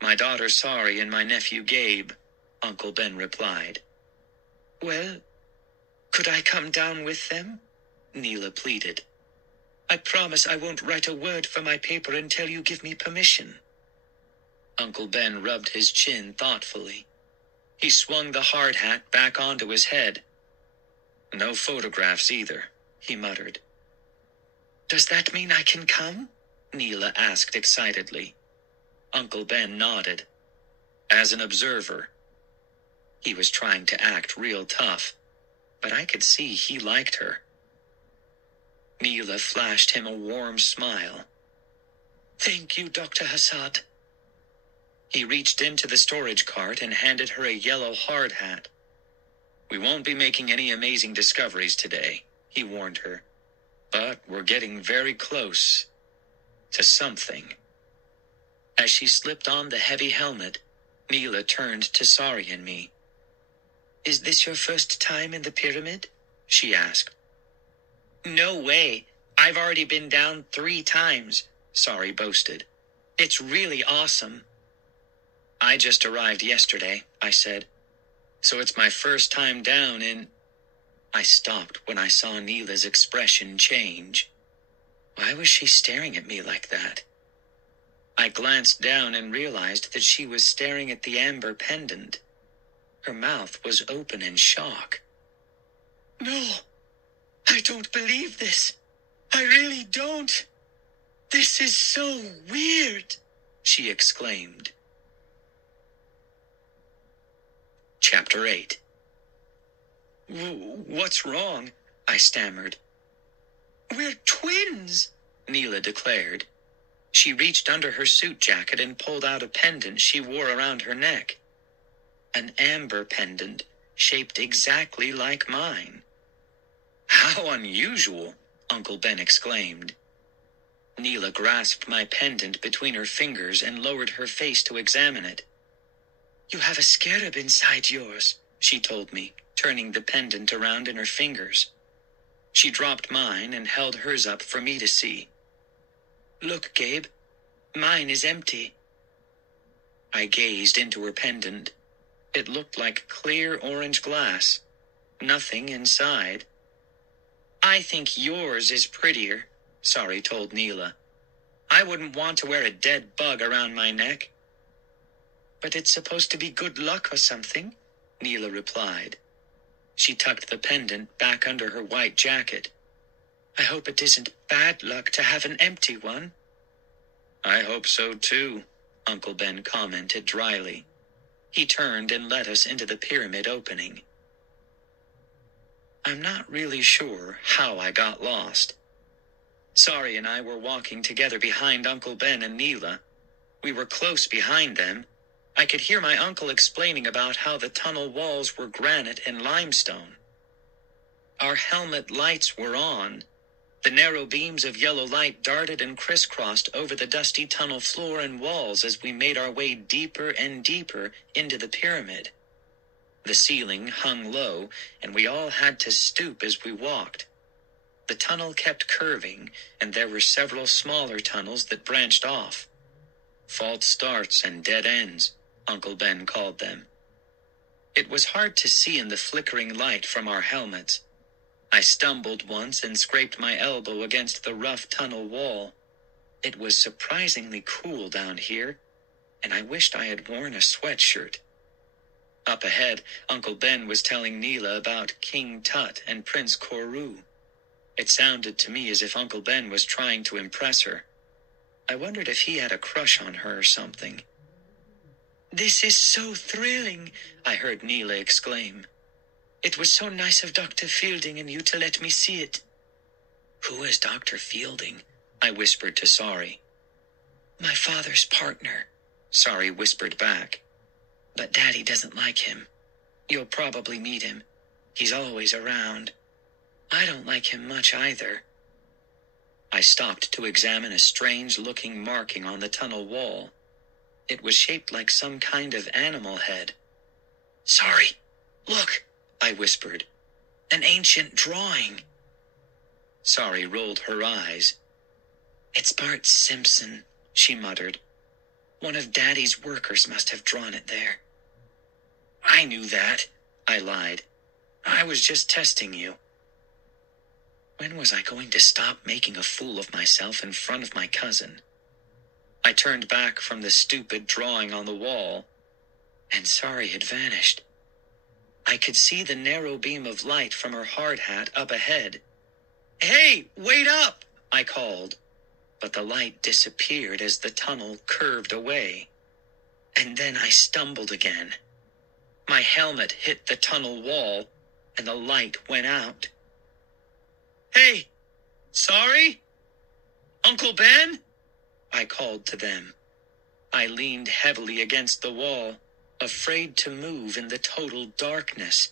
My daughter Sari and my nephew Gabe, Uncle Ben replied. Well, could I come down with them? Neela pleaded. I promise I won't write a word for my paper until you give me permission. Uncle Ben rubbed his chin thoughtfully. He swung the hard hat back onto his head. No photographs either, he muttered. Does that mean I can come? Neela asked excitedly. Uncle Ben nodded. As an observer. He was trying to act real tough, but I could see he liked her. Neela flashed him a warm smile. Thank you, Dr. Hassad. He reached into the storage cart and handed her a yellow hard hat. We won't be making any amazing discoveries today, he warned her. But we're getting very close to something. As she slipped on the heavy helmet, Neela turned to Sari and me. Is this your first time in the pyramid? She asked. No way. I've already been down 3 times, Sari boasted. It's really awesome. I just arrived yesterday, I said. So it's my first time down in... I stopped when I saw Neela's expression change. Why was she staring at me like that? I glanced down and realized that she was staring at the amber pendant. Her mouth was open in shock. No, I don't believe this. I really don't. This is so weird, she exclaimed. Chapter 8. What's wrong? I stammered. We're twins, Neela declared. She reached under her suit jacket and pulled out a pendant she wore around her neck. An amber pendant shaped exactly like mine. How unusual, Uncle Ben exclaimed. Neela grasped my pendant between her fingers and lowered her face to examine it. You have a scarab inside yours, she told me, turning the pendant around in her fingers. She dropped mine and held hers up for me to see. Look, Gabe, mine is empty. I gazed into her pendant. It looked like clear orange glass. Nothing inside. I think yours is prettier, Sari told Neela. I wouldn't want to wear a dead bug around my neck. But it's supposed to be good luck or something, Neela replied. She tucked the pendant back under her white jacket. I hope it isn't bad luck to have an empty one. I hope so too, Uncle Ben commented dryly. He turned and led us into the pyramid opening. I'm not really sure how I got lost. Sari and I were walking together behind Uncle Ben and Neela. We were close behind them. I could hear my uncle explaining about how the tunnel walls were granite and limestone. Our helmet lights were on. The narrow beams of yellow light darted and crisscrossed over the dusty tunnel floor and walls as we made our way deeper and deeper into the pyramid. The ceiling hung low, and we all had to stoop as we walked. The tunnel kept curving, and there were several smaller tunnels that branched off. False starts and dead ends, Uncle Ben called them. It was hard to see in the flickering light from our helmets. I stumbled once and scraped my elbow against the rough tunnel wall. It was surprisingly cool down here, and I wished I had worn a sweatshirt. Up ahead, Uncle Ben was telling Neela about King Tut and Prince Koru. It sounded to me as if Uncle Ben was trying to impress her. I wondered if he had a crush on her or something. "This is so thrilling," I heard Neela exclaim. "It was so nice of Dr. Fielding and you to let me see it." "Who is Dr. Fielding?" I whispered to Sari. "My father's partner," Sari whispered back. "But Daddy doesn't like him. You'll probably meet him. He's always around. I don't like him much either." I stopped to examine a strange-looking marking on the tunnel wall. It was shaped like some kind of animal head. "Sorry, look," I whispered. "An ancient drawing." Sari rolled her eyes. "It's Bart Simpson," she muttered. "One of Daddy's workers must have drawn it there." "I knew that," I lied. "I was just testing you." When was I going to stop making a fool of myself in front of my cousin? I turned back from the stupid drawing on the wall, and Sari had vanished. I could see the narrow beam of light from her hard hat up ahead. "Hey, wait up!" I called, but the light disappeared as the tunnel curved away. And then I stumbled again. My helmet hit the tunnel wall, and the light went out. "Hey, Sari? Uncle Ben?" I called to them. I leaned heavily against the wall, afraid to move in the total darkness.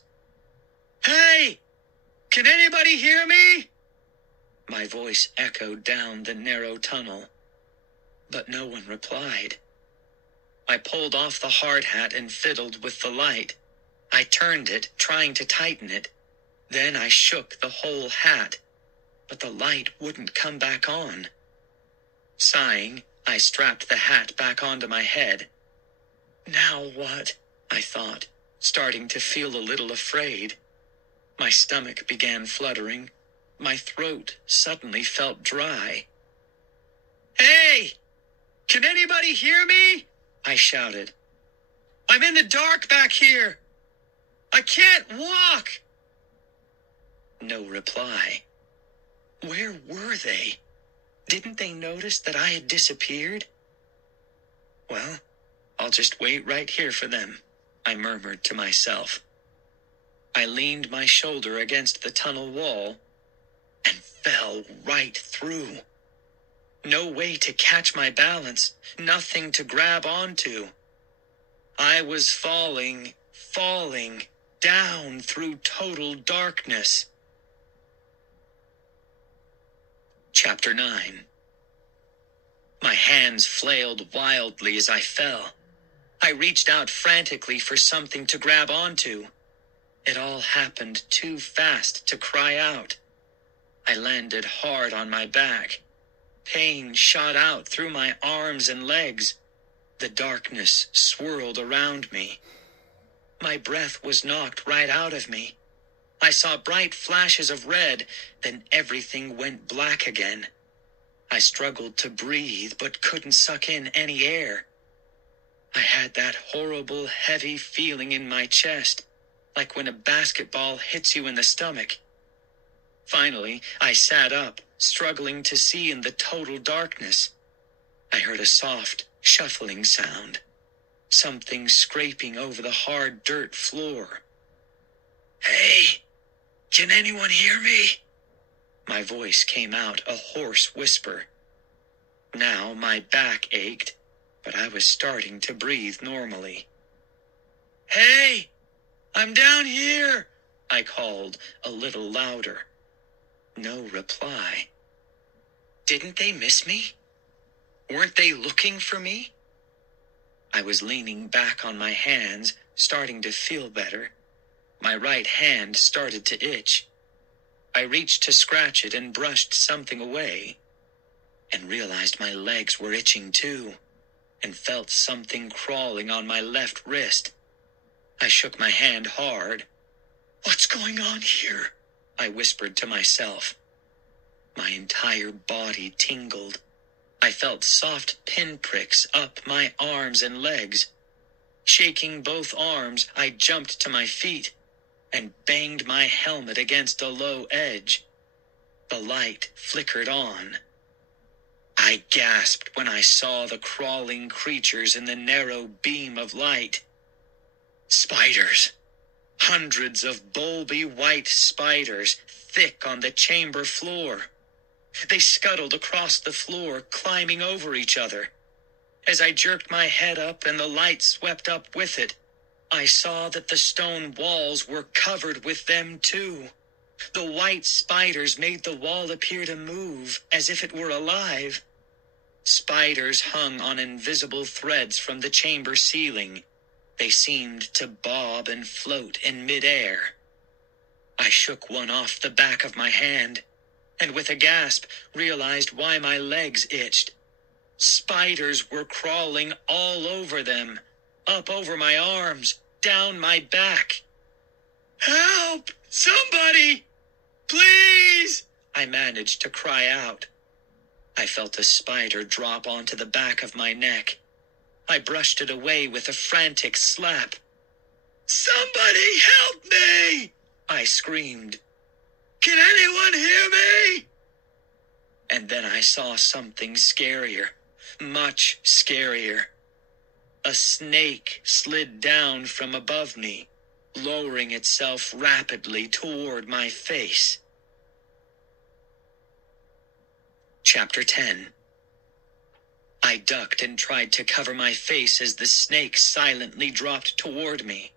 "Hey! Can anybody hear me?" My voice echoed down the narrow tunnel, but no one replied. I pulled off the hard hat and fiddled with the light. I turned it, trying to tighten it. Then I shook the whole hat, but the light wouldn't come back on. Sighing, I strapped the hat back onto my head. Now what? I thought, starting to feel a little afraid. My stomach began fluttering. My throat suddenly felt dry. "Hey! Can anybody hear me?" I shouted. "I'm in the dark back here. I can't walk." No reply. Where were they? Didn't they notice that I had disappeared? "Well, I'll just wait right here for them," I murmured to myself. I leaned my shoulder against the tunnel wall and fell right through. No way to catch my balance, nothing to grab onto. I was falling down through total darkness. Chapter 9. My hands flailed wildly as I fell. I reached out frantically for something to grab onto. It all happened too fast to cry out. I landed hard on my back. Pain shot out through my arms and legs. The darkness swirled around me. My breath was knocked right out of me. I saw bright flashes of red, then everything went black again. I struggled to breathe, but couldn't suck in any air. I had that horrible, heavy feeling in my chest, like when a basketball hits you in the stomach. Finally, I sat up, struggling to see in the total darkness. I heard a soft, shuffling sound, something scraping over the hard dirt floor. "Hey, can anyone hear me?" My voice came out a hoarse whisper. Now my back ached, but I was starting to breathe normally. "Hey, I'm down here," I called a little louder. No reply. Didn't they miss me? Weren't they looking for me? I was leaning back on my hands, starting to feel better, My right hand started to itch. I reached to scratch it and brushed something away, and realized my legs were itching too, and felt something crawling on my left wrist. I shook my hand hard. "What's going on here?" I whispered to myself. My entire body tingled. I felt soft pinpricks up my arms and legs. Shaking both arms, I jumped to my feet and banged my helmet against a low edge. The light flickered on. I gasped when I saw the crawling creatures in the narrow beam of light. Spiders. Hundreds of bulby white spiders, thick on the chamber floor. They scuttled across the floor, climbing over each other. As I jerked my head up and the light swept up with it, I saw that the stone walls were covered with them too. The white spiders made the wall appear to move, as if it were alive. Spiders hung on invisible threads from the chamber ceiling. They seemed to bob and float in midair. I shook one off the back of my hand, and with a gasp realized why my legs itched. Spiders were crawling all over them, up over my arms, down my back. "Help! Somebody! Please!" I managed to cry out. I felt a spider drop onto the back of my neck. I brushed it away with a frantic slap. "Somebody help me!" I screamed. "Can anyone hear me?" And then I saw something scarier, much scarier. A snake slid down from above me, lowering itself rapidly toward my face. Chapter 10. I ducked and tried to cover my face as the snake silently dropped toward me.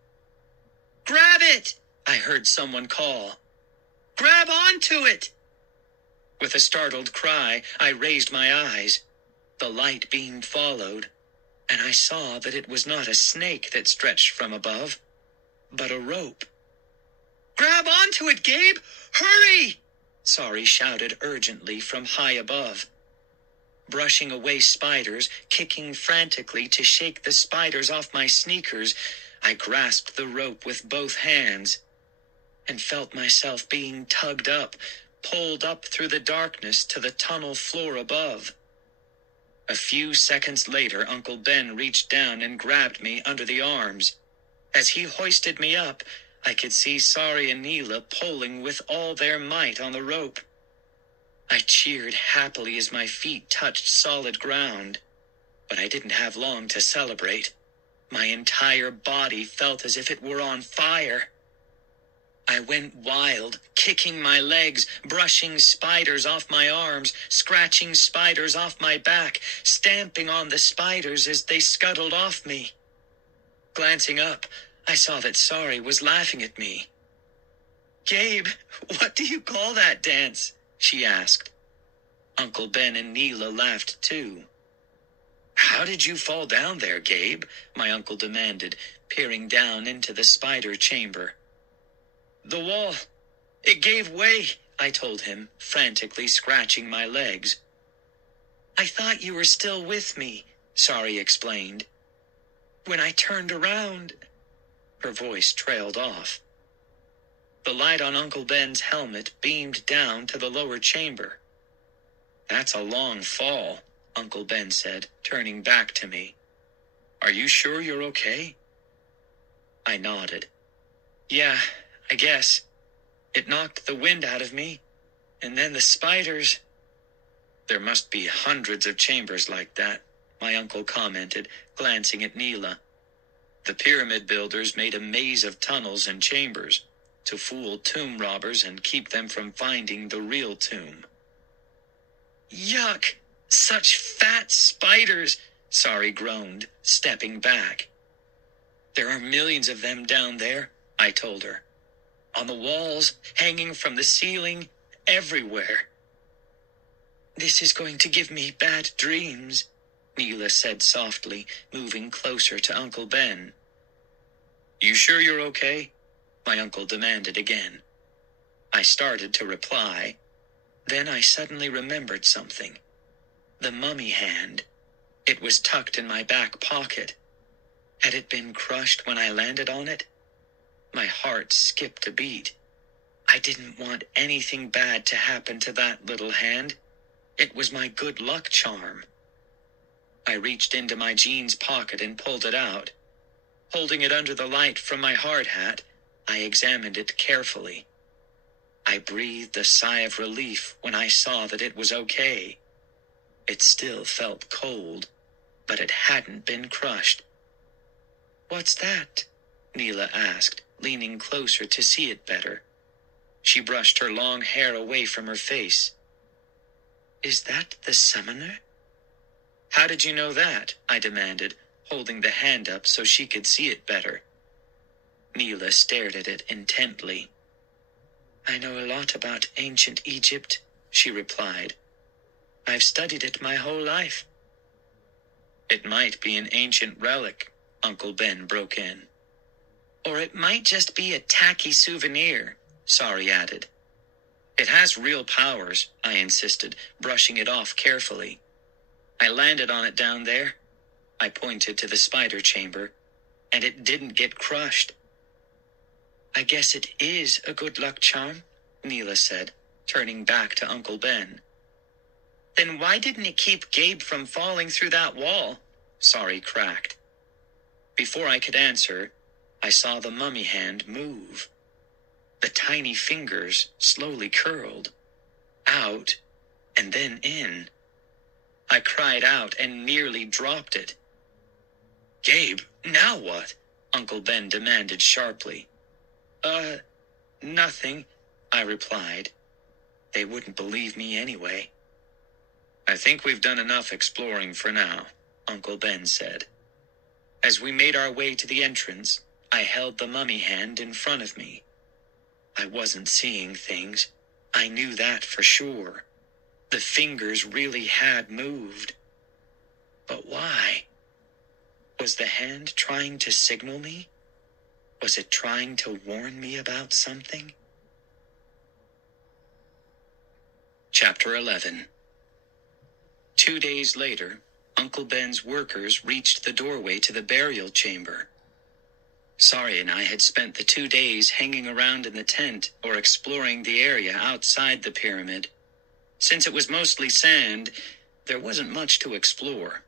"Grab it!" I heard someone call. "Grab onto it!" With a startled cry, I raised my eyes. The light beam followed, and I saw that it was not a snake that stretched from above, but a rope. "Grab onto it, Gabe! Hurry!" Sorry shouted urgently from high above. Brushing away spiders, kicking frantically to shake the spiders off my sneakers, I grasped the rope with both hands and felt myself being tugged up, pulled up through the darkness to the tunnel floor above. A few seconds later, Uncle Ben reached down and grabbed me under the arms. As he hoisted me up, I could see Sari and Neela pulling with all their might on the rope. I cheered happily as my feet touched solid ground, but I didn't have long to celebrate. My entire body felt as if it were on fire. I went wild, kicking my legs, brushing spiders off my arms, scratching spiders off my back, stamping on the spiders as they scuttled off me. Glancing up, I saw that Sari was laughing at me. "Gabe, what do you call that dance?" she asked. Uncle Ben and Neela laughed too. "How did you fall down there, Gabe?" my uncle demanded, peering down into the spider chamber. "The wall. It gave way," I told him, frantically scratching my legs. "I thought you were still with me," Sari explained. "When I turned around..." Her voice trailed off. The light on Uncle Ben's helmet beamed down to the lower chamber. "That's a long fall," Uncle Ben said, turning back to me. "Are you sure you're okay?" I nodded. "Yeah, I guess. It knocked the wind out of me, and then the spiders..." "There must be hundreds of chambers like that," my uncle commented, glancing at Neela. "The pyramid builders made a maze of tunnels and chambers to fool tomb robbers and keep them from finding the real tomb." "Yuck! Such fat spiders!" Sari groaned, stepping back. "There are millions of them down there," I told her. "On the walls, hanging from the ceiling, everywhere." "This is going to give me bad dreams," Neela said softly, moving closer to Uncle Ben. "You sure you're okay?" my uncle demanded again. I started to reply. Then I suddenly remembered something. The mummy hand. It was tucked in my back pocket. Had it been crushed when I landed on it? My heart skipped a beat. I didn't want anything bad to happen to that little hand. It was my good luck charm. I reached into my jeans pocket and pulled it out. Holding it under the light from my hard hat, I examined it carefully. I breathed a sigh of relief when I saw that it was okay. It still felt cold, but it hadn't been crushed. "What's that?" Neela asked, leaning closer to see it better. She brushed her long hair away from her face. "Is that the summoner?" "How did you know that?" I demanded, holding the hand up so she could see it better. Neela stared at it intently. "I know a lot about ancient Egypt," she replied. "I've studied it my whole life." "It might be an ancient relic," Uncle Ben broke in. "Or it might just be a tacky souvenir," Sari added. "It has real powers," I insisted, brushing it off carefully. "I landed on it down there." I pointed to the spider chamber, "and it didn't get crushed." "I guess it is a good luck charm," Neela said, turning back to Uncle Ben. "Then why didn't it keep Gabe from falling through that wall?" Sari cracked. Before I could answer, I saw the mummy hand move. The tiny fingers slowly curled, out, and then in. I cried out and nearly dropped it. "Gabe, now what?" Uncle Ben demanded sharply. Nothing," I replied. They wouldn't believe me anyway. "I think we've done enough exploring for now," Uncle Ben said. As we made our way to the entrance, I held the mummy hand in front of me. I wasn't seeing things. I knew that for sure. The fingers really had moved. But why? Was the hand trying to signal me? Was it trying to warn me about something? Chapter 11. 2 days later, Uncle Ben's workers reached the doorway to the burial chamber. Sari and I had spent the 2 days hanging around in the tent or exploring the area outside the pyramid. Since it was mostly sand, there wasn't much to explore.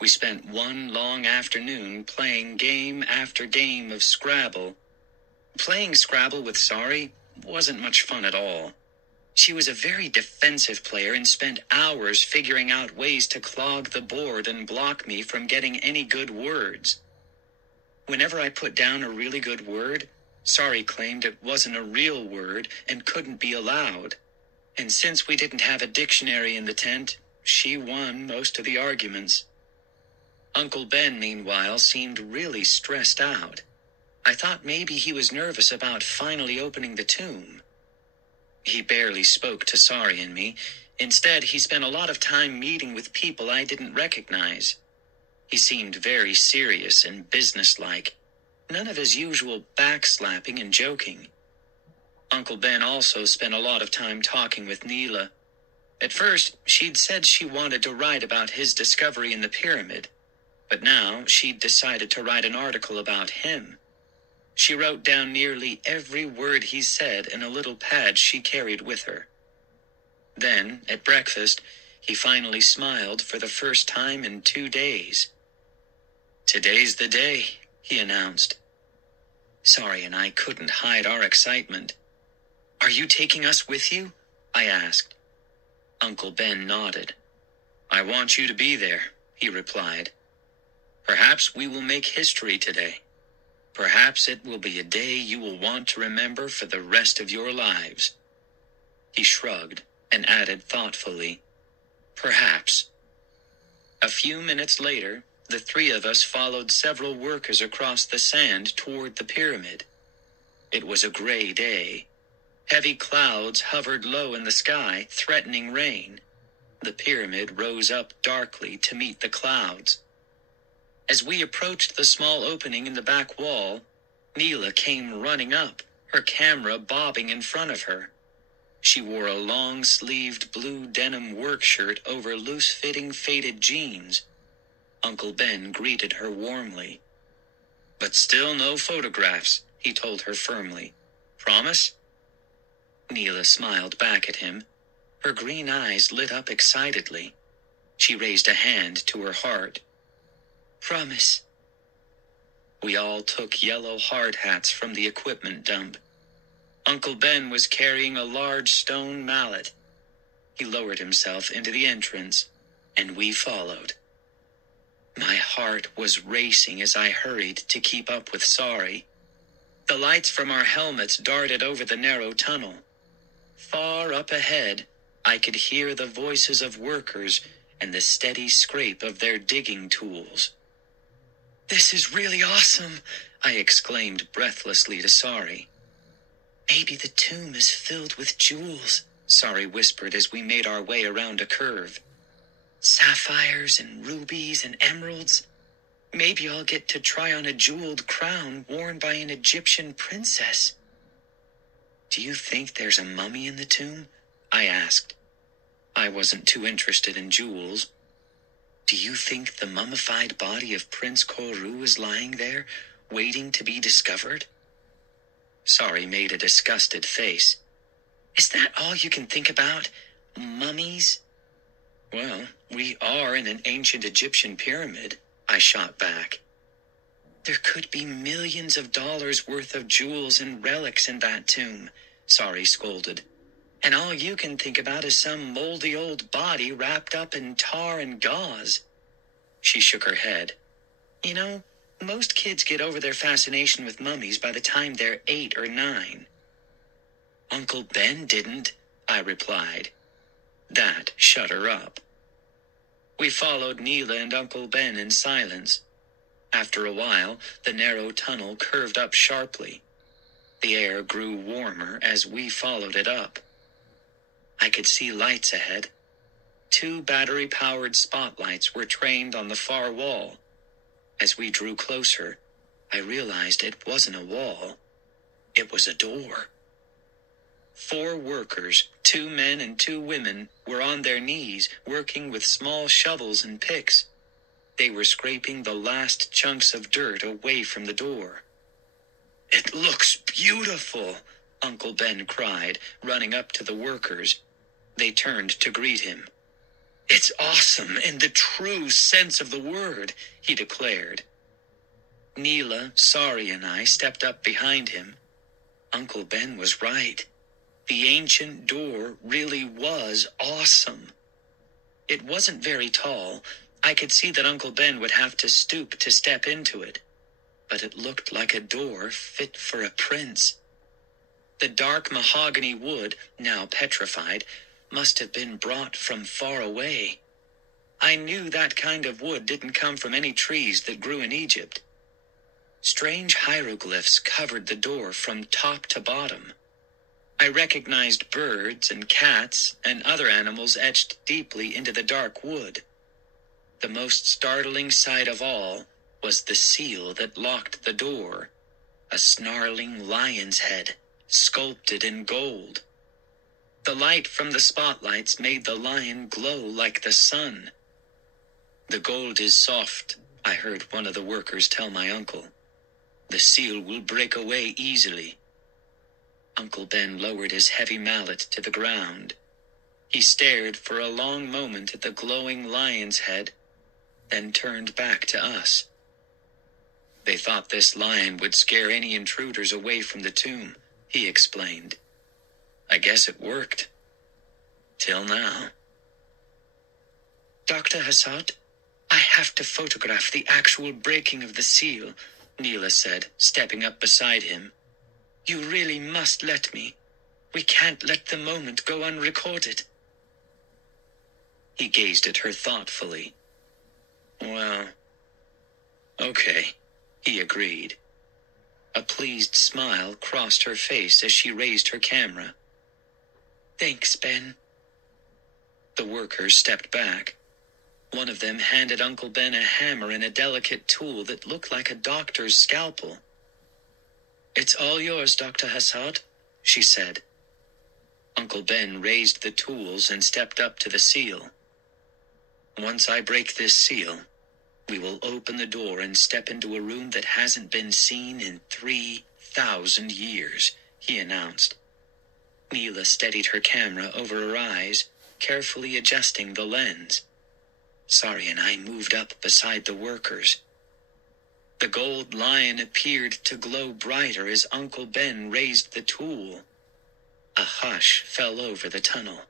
We spent one long afternoon playing game after game of Scrabble. Playing Scrabble with Sari wasn't much fun at all. She was a very defensive player and spent hours figuring out ways to clog the board and block me from getting any good words. Whenever I put down a really good word, Sari claimed it wasn't a real word and couldn't be allowed. And since we didn't have a dictionary in the tent, she won most of the arguments. Uncle Ben, meanwhile, seemed really stressed out. I thought maybe he was nervous about finally opening the tomb. He barely spoke to Sari and me. Instead, he spent a lot of time meeting with people I didn't recognize. He seemed very serious and businesslike. None of his usual backslapping and joking. Uncle Ben also spent a lot of time talking with Neela. At first, she'd said she wanted to write about his discovery in the pyramid, but now she'd decided to write an article about him. She wrote down nearly every word he said in a little pad she carried with her. Then, at breakfast, he finally smiled for the first time in 2 days. "Today's the day," he announced. Sari and I couldn't hide our excitement. "Are you taking us with you?" I asked. Uncle Ben nodded. "I want you to be there," he replied. "Perhaps we will make history today. Perhaps it will be a day you will want to remember for the rest of your lives." He shrugged and added thoughtfully, "Perhaps." A few minutes later, the 3 of us followed several workers across the sand toward the pyramid. It was a gray day. Heavy clouds hovered low in the sky, threatening rain. The pyramid rose up darkly to meet the clouds. As we approached the small opening in the back wall, Neela came running up, her camera bobbing in front of her. She wore a long-sleeved blue denim work shirt over loose-fitting faded jeans. Uncle Ben greeted her warmly. "But still no photographs," he told her firmly. "Promise?" Neela smiled back at him. Her green eyes lit up excitedly. She raised a hand to her heart. "Promise." We all took yellow hard hats from the equipment dump. Uncle Ben was carrying a large stone mallet. He lowered himself into the entrance, and we followed. My heart was racing as I hurried to keep up with Sorry. The lights from our helmets darted over the narrow tunnel. Far up ahead, I could hear the voices of workers and the steady scrape of their digging tools. "This is really awesome," I exclaimed breathlessly to Sorry. "Maybe the tomb is filled with jewels," Sorry whispered as we made our way around a curve. "Sapphires and rubies and emeralds. Maybe I'll get to try on a jeweled crown worn by an Egyptian princess." "Do you think there's a mummy in the tomb?" I asked. I wasn't too interested in jewels. "Do you think the mummified body of Prince Koru is lying there, waiting to be discovered?" Sorry made a disgusted face. "Is that all you can think about? Mummies?" "Well, we are in an ancient Egyptian pyramid," I shot back. "There could be millions of dollars worth of jewels and relics in that tomb," Sorry scolded. "And all you can think about is some moldy old body wrapped up in tar and gauze." She shook her head. "You know, most kids get over their fascination with mummies by the time they're 8 or 9. "Uncle Ben didn't," I replied. That shut her up. We followed Neela and Uncle Ben in silence. After a while, the narrow tunnel curved up sharply. The air grew warmer as we followed it up. I could see lights ahead. 2 battery-powered spotlights were trained on the far wall. As we drew closer, I realized it wasn't a wall. It was a door. 4 workers, 2 men and 2 women, were on their knees working with small shovels and picks. They were scraping the last chunks of dirt away from the door. "It looks beautiful," Uncle Ben cried, running up to the workers. They turned to greet him. "It's awesome in the true sense of the word," he declared. Neela, Sorry, and I stepped up behind him. Uncle Ben was right. The ancient door really was awesome. It wasn't very tall. I could see that Uncle Ben would have to stoop to step into it. But it looked like a door fit for a prince. The dark mahogany wood, now petrified, must have been brought from far away. I knew that kind of wood didn't come from any trees that grew in Egypt. Strange hieroglyphs covered the door from top to bottom. I recognized birds and cats and other animals etched deeply into the dark wood. The most startling sight of all was the seal that locked the door, a snarling lion's head, sculpted in gold. The light from the spotlights made the lion glow like the sun. "The gold is soft," I heard one of the workers tell my uncle. "The seal will break away easily." Uncle Ben lowered his heavy mallet to the ground. He stared for a long moment at the glowing lion's head, then turned back to us. "They thought this lion would scare any intruders away from the tomb," he explained. "I guess it worked. Till now." "Dr. Hassad, I have to photograph the actual breaking of the seal," Neela said, stepping up beside him. "You really must let me. We can't let the moment go unrecorded." He gazed at her thoughtfully. "Well, okay," he agreed. A pleased smile crossed her face as she raised her camera. "Thanks, Ben." The workers stepped back. One of them handed Uncle Ben a hammer and a delicate tool that looked like a doctor's scalpel. It's all yours, Dr. Hassad, she said. Uncle Ben raised the tools and stepped up to the seal. Once I break this seal, we will open the door and step into a room that hasn't been seen in 3,000 years, he announced. Mila steadied her camera over her eyes, carefully adjusting the lens. Sari and I moved up beside the workers. The gold lion appeared to glow brighter as Uncle Ben raised the tool. A hush fell over the tunnel.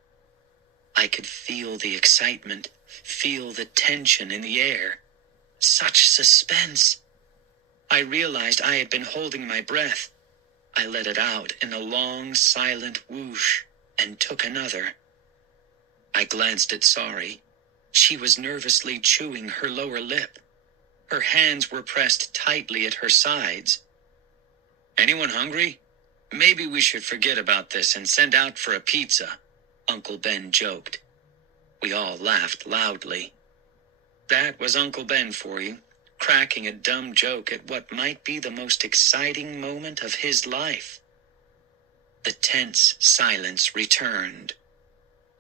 I could feel the excitement, feel the tension in the air. Such suspense. I realized I had been holding my breath. I let it out in a long, silent whoosh and took another. I glanced at Sari. She was nervously chewing her lower lip. Her hands were pressed tightly at her sides. Anyone hungry? Maybe we should forget about this and send out for a pizza, Uncle Ben joked. We all laughed loudly. That was Uncle Ben for you, cracking a dumb joke at what might be the most exciting moment of his life. The tense silence returned.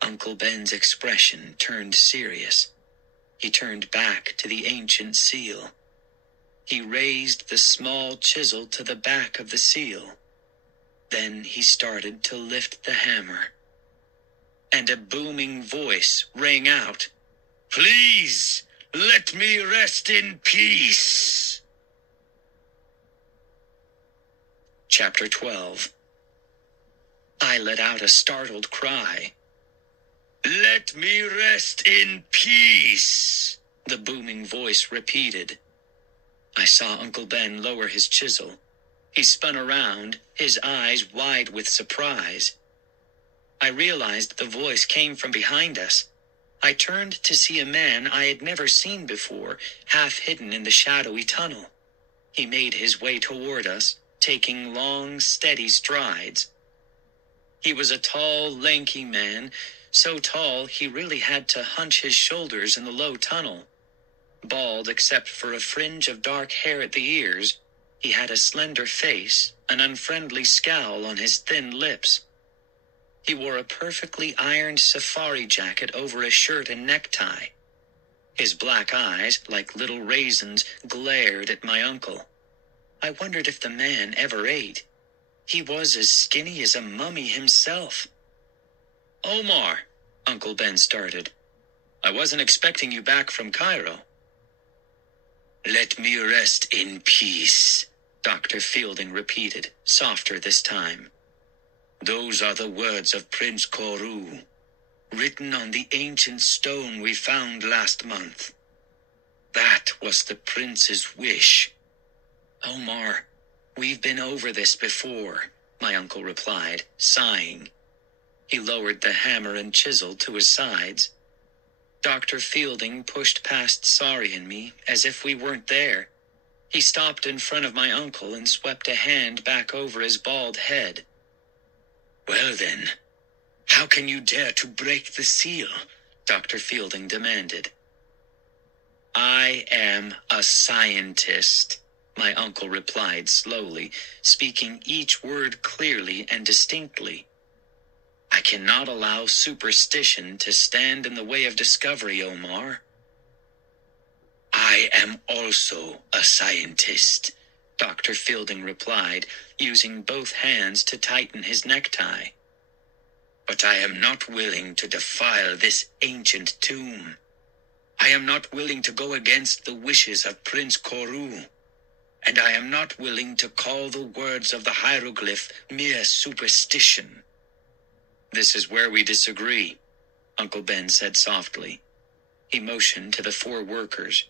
Uncle Ben's expression turned serious. He turned back to the ancient seal. He raised the small chisel to the back of the seal. Then he started to lift the hammer. And a booming voice rang out, "Please, let me rest in peace." Chapter 12. I let out a startled cry. "Let me rest in peace," the booming voice repeated. I saw Uncle Ben lower his chisel. He spun around, his eyes wide with surprise. I realized the voice came from behind us. I turned to see a man I had never seen before, half hidden in the shadowy tunnel. He made his way toward us, taking long, steady strides. He was a tall, lanky man, so tall he really had to hunch his shoulders in the low tunnel. Bald except for a fringe of dark hair at the ears, he had a slender face, an unfriendly scowl on his thin lips. He wore a perfectly ironed safari jacket over a shirt and necktie. His black eyes, like little raisins, glared at my uncle. I wondered if the man ever ate. He was as skinny as a mummy himself. "Omar," Uncle Ben started. "I wasn't expecting you back from Cairo." "Let me rest in peace," Dr. Fielding repeated, softer this time. "Those are the words of Prince Koru, written on the ancient stone we found last month. That was the prince's wish." "Omar, we've been over this before," my uncle replied, sighing. He lowered the hammer and chisel to his sides. Dr. Fielding pushed past Sari and me as if we weren't there. He stopped in front of my uncle and swept a hand back over his bald head. "Well then, how can you dare to break the seal?" Dr. Fielding demanded. "I am a scientist," my uncle replied slowly, speaking each word clearly and distinctly. "I cannot allow superstition to stand in the way of discovery, Omar." "I am also a scientist," Dr. Fielding replied, using both hands to tighten his necktie. "But I am not willing to defile this ancient tomb. I am not willing to go against the wishes of Prince Koru. And I am not willing to call the words of the hieroglyph mere superstition." "This is where we disagree," Uncle Ben said softly. He motioned to the 4 workers.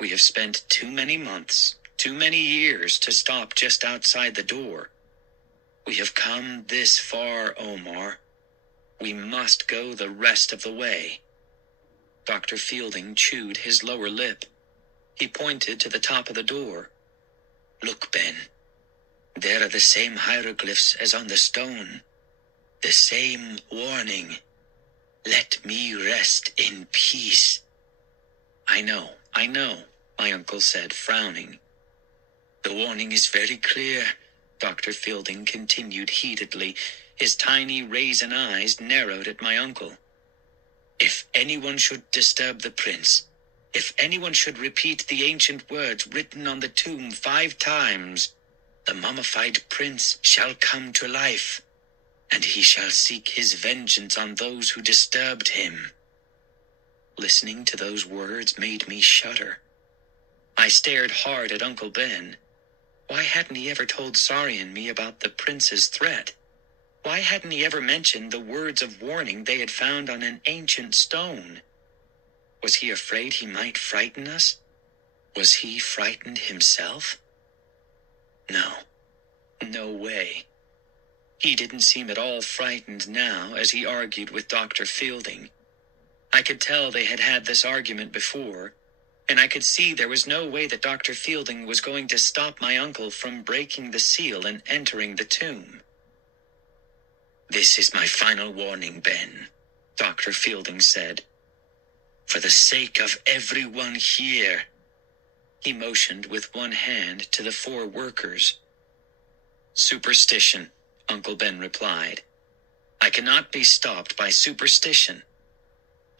"We have spent too many months, too many years to stop just outside the door. We have come this far, Omar. We must go the rest of the way." Dr. Fielding chewed his lower lip. He pointed to the top of the door. "Look, Ben. There are the same hieroglyphs as on the stone. The same warning. Let me rest in peace." I know, my uncle said, frowning. The warning is very clear, Dr. Fielding continued heatedly, his tiny raisin eyes narrowed at my uncle. If anyone should disturb the prince, if anyone should repeat the ancient words written on the tomb 5 times, the mummified prince shall come to life, and he shall seek his vengeance on those who disturbed him. Listening to those words made me shudder. I stared hard at Uncle Ben. Why hadn't he ever told Sari and me about the prince's threat? Why hadn't he ever mentioned the words of warning they had found on an ancient stone? Was he afraid he might frighten us? Was he frightened himself? No. No way. He didn't seem at all frightened now as he argued with Dr. Fielding. I could tell they had had this argument before, and I could see there was no way that Dr. Fielding was going to stop my uncle from breaking the seal and entering the tomb. "This is my final warning, Ben," Dr. Fielding said. "For the sake of everyone here." He motioned with one hand to the 4 workers. "Superstition," Uncle Ben replied. "I cannot be stopped by superstition.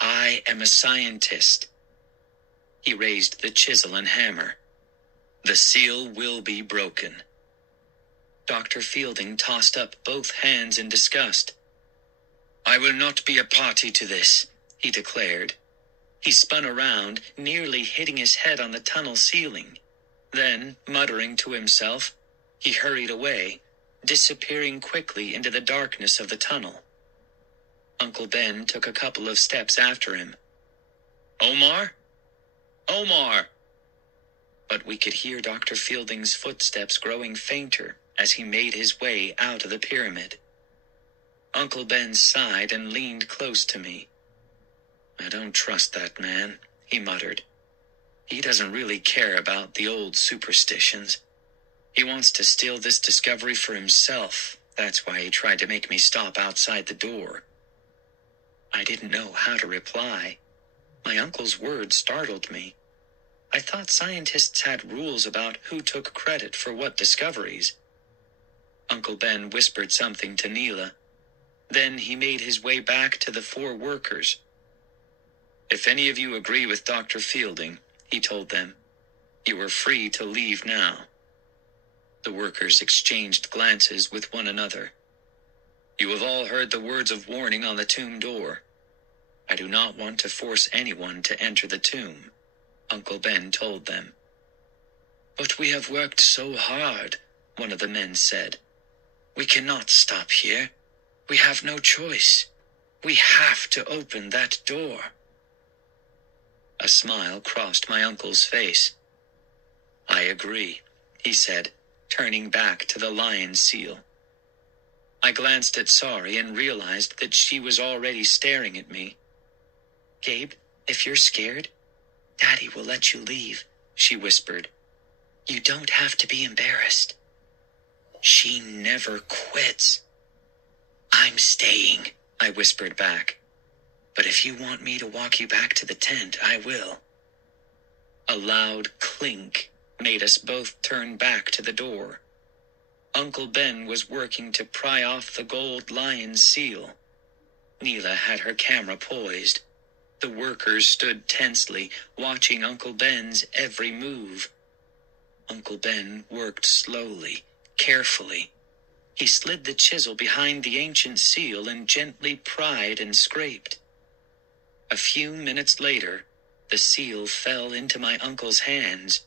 I am a scientist." He raised the chisel and hammer. "The seal will be broken." Dr. Fielding tossed up both hands in disgust. "I will not be a party to this," he declared. He spun around, nearly hitting his head on the tunnel ceiling. Then, muttering to himself, he hurried away, disappearing quickly into the darkness of the tunnel. Uncle Ben took a couple of steps after him. "Omar? Omar!" But we could hear Dr. Fielding's footsteps growing fainter as he made his way out of the pyramid. Uncle Ben sighed and leaned close to me. "I don't trust that man," he muttered. "He doesn't really care about the old superstitions. He wants to steal this discovery for himself. That's why he tried to make me stop outside the door." I didn't know how to reply. My uncle's words startled me. I thought scientists had rules about who took credit for what discoveries. Uncle Ben whispered something to Neela. Then he made his way back to the 4 workers. "If any of you agree with Dr. Fielding," he told them, "you are free to leave now." The workers exchanged glances with one another. "You have all heard the words of warning on the tomb door. I do not want to force anyone to enter the tomb," Uncle Ben told them. "But we have worked so hard," one of the men said. "We cannot stop here. We have no choice. We have to open that door." A smile crossed my uncle's face. "I agree," he said, turning back to the lion seal. I glanced at Sari and realized that she was already staring at me. "Gabe, if you're scared, Daddy will let you leave," she whispered. "You don't have to be embarrassed." "She never quits." "I'm staying," I whispered back. "But if you want me to walk you back to the tent, I will." A loud clink made us both turn back to the door. Uncle Ben was working to pry off the gold lion's seal. Neela had her camera poised. The workers stood tensely, watching Uncle Ben's every move. Uncle Ben worked slowly, carefully. He slid the chisel behind the ancient seal and gently pried and scraped. A few minutes later, the seal fell into my uncle's hands.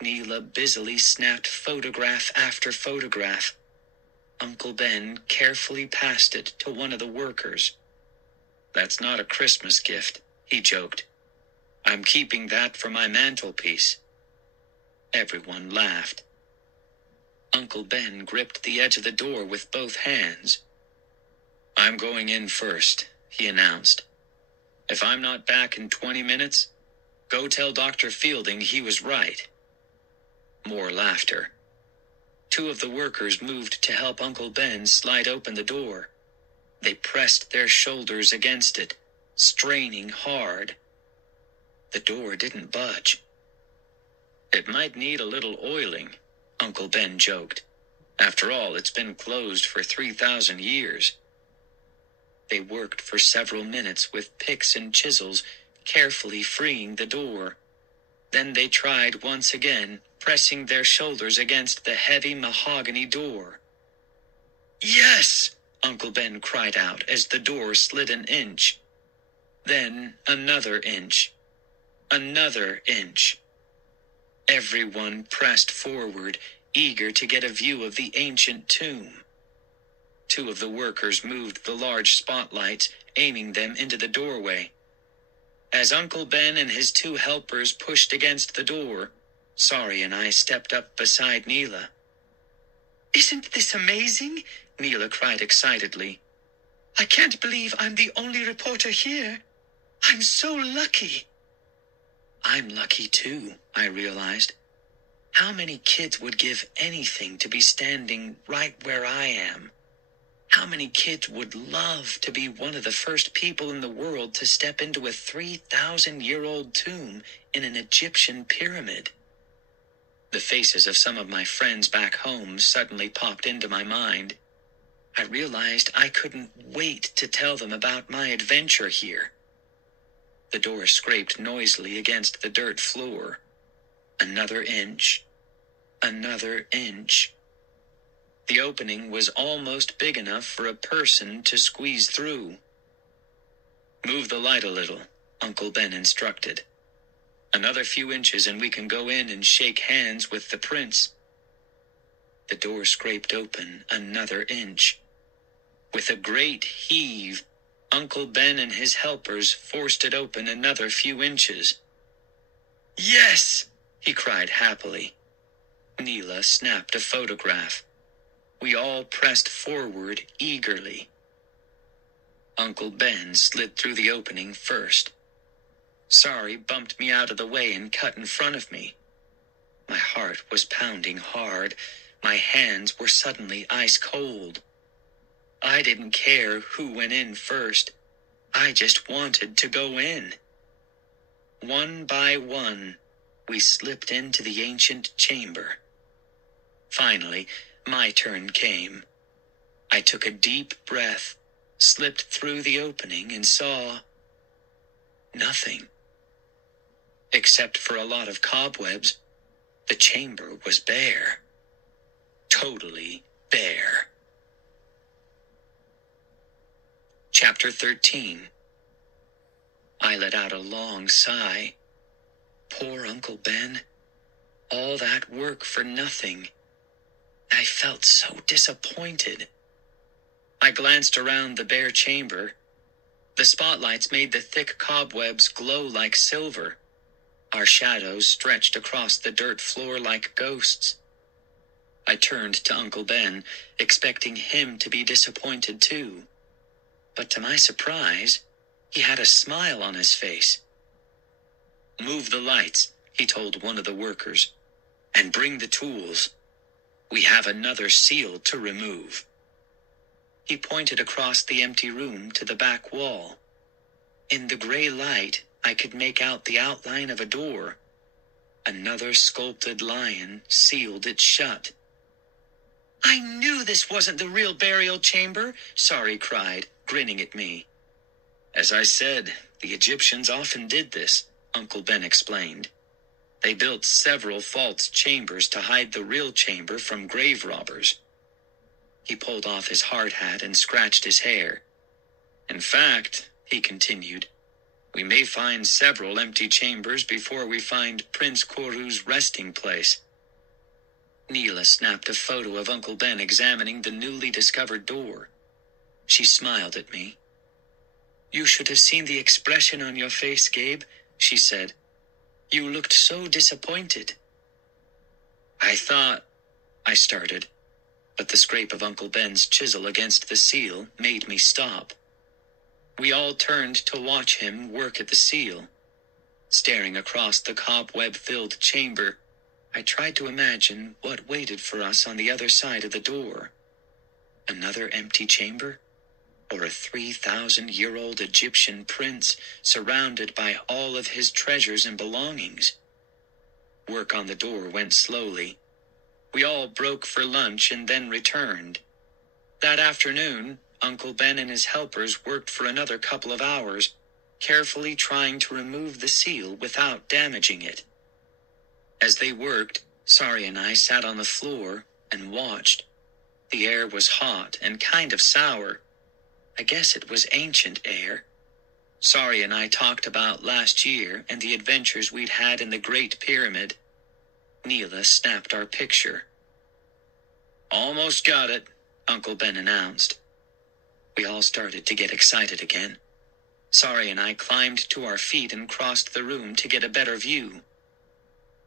Neela busily snapped photograph after photograph. Uncle Ben carefully passed it to one of the workers. "That's not a Christmas gift," he joked. "I'm keeping that for my mantelpiece." Everyone laughed. Uncle Ben gripped the edge of the door with both hands. "I'm going in first," he announced. "If I'm not back in 20 minutes, go tell Dr. Fielding he was right." More laughter. 2 of the workers moved to help Uncle Ben slide open the door. They pressed their shoulders against it, straining hard. The door didn't budge. It might need a little oiling, Uncle Ben joked. After all, it's been closed for 3,000 years. They worked for several minutes with picks and chisels, carefully freeing the door. Then they tried once again, pressing their shoulders against the heavy mahogany door. "Yes!" Uncle Ben cried out as the door slid an inch. Then another inch. Another inch. Everyone pressed forward, eager to get a view of the ancient tomb. Two of the workers moved the large spotlights, aiming them into the doorway. As Uncle Ben and his two helpers pushed against the door, Sari and I stepped up beside Neela. "Isn't this amazing?" Neela cried excitedly. "I can't believe I'm the only reporter here. I'm so lucky." I'm lucky too, I realized. How many kids would give anything to be standing right where I am? How many kids would love to be one of the first people in the world to step into a 3,000-year-old tomb in an Egyptian pyramid? The faces of some of my friends back home suddenly popped into my mind. I realized I couldn't wait to tell them about my adventure here. The door scraped noisily against the dirt floor. Another inch. Another inch. The opening was almost big enough for a person to squeeze through. "Move the light a little," Uncle Ben instructed. "Another few inches and we can go in and shake hands with the prince." The door scraped open another inch. With a great heave, Uncle Ben and his helpers forced it open another few inches. "Yes!" he cried happily. Neela snapped a photograph. We all pressed forward eagerly. Uncle Ben slid through the opening first. Sari bumped me out of the way and cut in front of me. My heart was pounding hard. My hands were suddenly ice cold. I didn't care who went in first. I just wanted to go in. One by one, we slipped into the ancient chamber. Finally, my turn came. I took a deep breath, slipped through the opening, and saw nothing. Except for a lot of cobwebs, the chamber was bare. Totally bare. Chapter 13. I let out a long sigh. Poor Uncle Ben. All that work for nothing. I felt so disappointed. I glanced around the bare chamber. The spotlights made the thick cobwebs glow like silver. Our shadows stretched across the dirt floor like ghosts. I turned to Uncle Ben, expecting him to be disappointed too. But to my surprise, he had a smile on his face. "Move the lights," he told one of the workers, "and bring the tools. We have another seal to remove." He pointed across the empty room to the back wall. In the gray light, I could make out the outline of a door. Another sculpted lion sealed it shut. "I knew this wasn't the real burial chamber," Sari cried, grinning at me. "As I said, the Egyptians often did this," Uncle Ben explained. "They built several false chambers to hide the real chamber from grave robbers." He pulled off his hard hat and scratched his hair. "In fact," he continued, "we may find several empty chambers before we find Prince Koru's resting place." Neela snapped a photo of Uncle Ben examining the newly discovered door. She smiled at me. "You should have seen the expression on your face, Gabe," she said. "You looked so disappointed." I started, but the scrape of Uncle Ben's chisel against the seal made me stop. We all turned to watch him work at the seal. Staring across the cobweb-filled chamber, I tried to imagine what waited for us on the other side of the door. Another empty chamber? Or a 3,000-year-old Egyptian prince surrounded by all of his treasures and belongings? Work on the door went slowly. We all broke for lunch and then returned. That afternoon, Uncle Ben and his helpers worked for another couple of hours, carefully trying to remove the seal without damaging it. As they worked, Sari and I sat on the floor and watched. The air was hot and kind of sour. I guess it was ancient air. Sari and I talked about last year and the adventures we'd had in the Great Pyramid. Neela snapped our picture. "Almost got it," Uncle Ben announced. We all started to get excited again. Sari and I climbed to our feet and crossed the room to get a better view.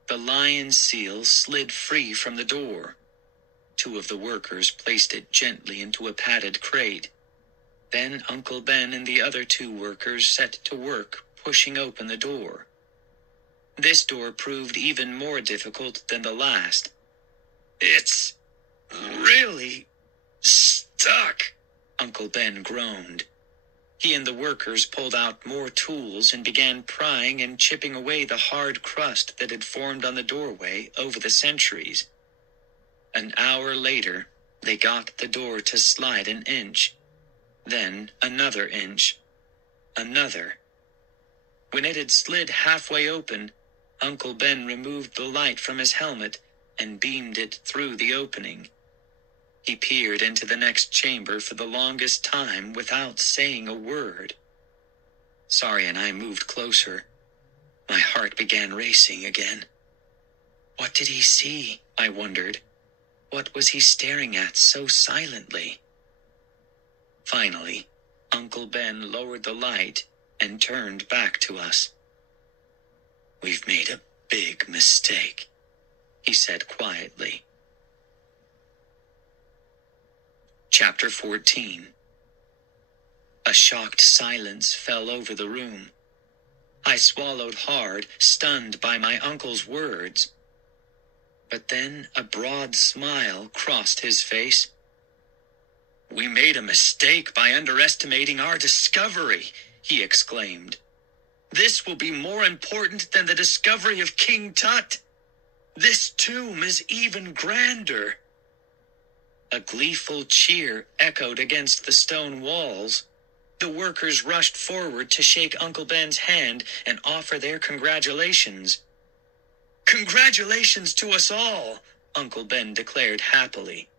The lion seal slid free from the door. Two of the workers placed it gently into a padded crate. Then Uncle Ben and the other two workers set to work, pushing open the door. This door proved even more difficult than the last. "It's really stuck," Uncle Ben groaned. He and the workers pulled out more tools and began prying and chipping away the hard crust that had formed on the doorway over the centuries. An hour later, they got the door to slide an inch. Then another inch. Another. When it had slid halfway open, Uncle Ben removed the light from his helmet and beamed it through the opening. He peered into the next chamber for the longest time without saying a word. Sari and I moved closer. My heart began racing again. What did he see? I wondered. What was he staring at so silently? Finally, Uncle Ben lowered the light and turned back to us. "We've made a big mistake," he said quietly. Chapter 14. A shocked silence fell over the room. I swallowed hard, stunned by my uncle's words. But then a broad smile crossed his face. "We made a mistake by underestimating our discovery," he exclaimed. "This will be more important than the discovery of King Tut. This tomb is even grander." A gleeful cheer echoed against the stone walls. The workers rushed forward to shake Uncle Ben's hand and offer their congratulations. "Congratulations to us all," Uncle Ben declared happily.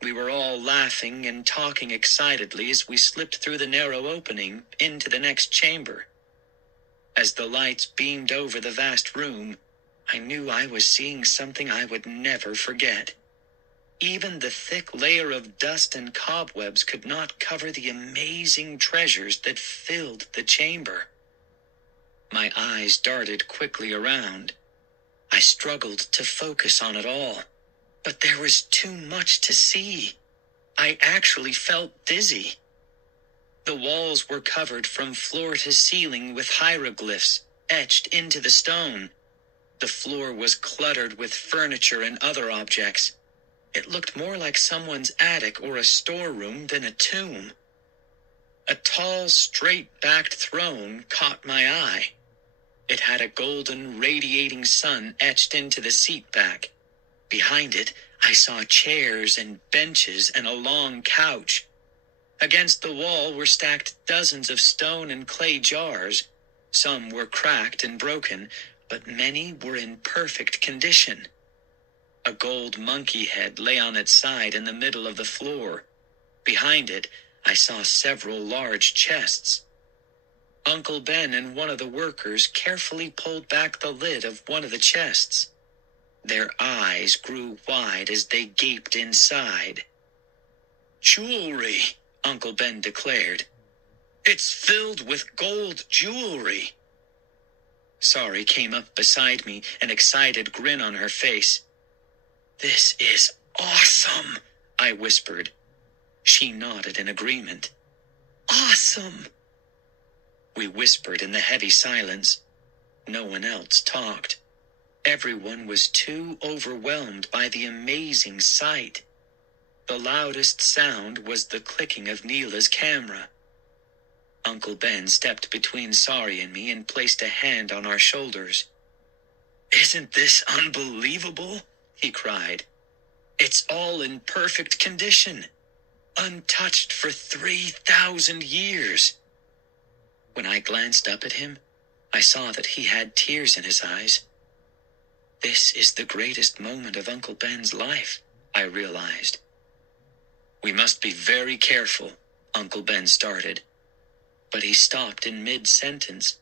We were all laughing and talking excitedly as we slipped through the narrow opening into the next chamber. As the lights beamed over the vast room, I knew I was seeing something I would never forget. Even the thick layer of dust and cobwebs could not cover the amazing treasures that filled the chamber. My eyes darted quickly around. I struggled to focus on it all, but there was too much to see. I actually felt dizzy. The walls were covered from floor to ceiling with hieroglyphs etched into the stone. The floor was cluttered with furniture and other objects. It looked more like someone's attic or a storeroom than a tomb. A tall, straight-backed throne caught my eye. It had a golden, radiating sun etched into the seat back. Behind it, I saw chairs and benches and a long couch. Against the wall were stacked dozens of stone and clay jars. Some were cracked and broken, but many were in perfect condition. A gold monkey head lay on its side in the middle of the floor. Behind it, I saw several large chests. Uncle Ben and one of the workers carefully pulled back the lid of one of the chests. Their eyes grew wide as they gaped inside. "Jewelry," Uncle Ben declared. "It's filled with gold jewelry." Sari came up beside me, an excited grin on her face. "This is awesome," I whispered. She nodded in agreement. "Awesome!" We whispered in the heavy silence. No one else talked. Everyone was too overwhelmed by the amazing sight. The loudest sound was the clicking of Neela's camera. Uncle Ben stepped between Sari and me and placed a hand on our shoulders. Isn't this unbelievable? He cried. It's all in perfect condition, untouched for 3,000 years. When I glanced up at him, I saw that he had tears in his eyes. This is the greatest moment of Uncle Ben's life, I realized. We must be very careful, Uncle Ben started. But he stopped in mid-sentence,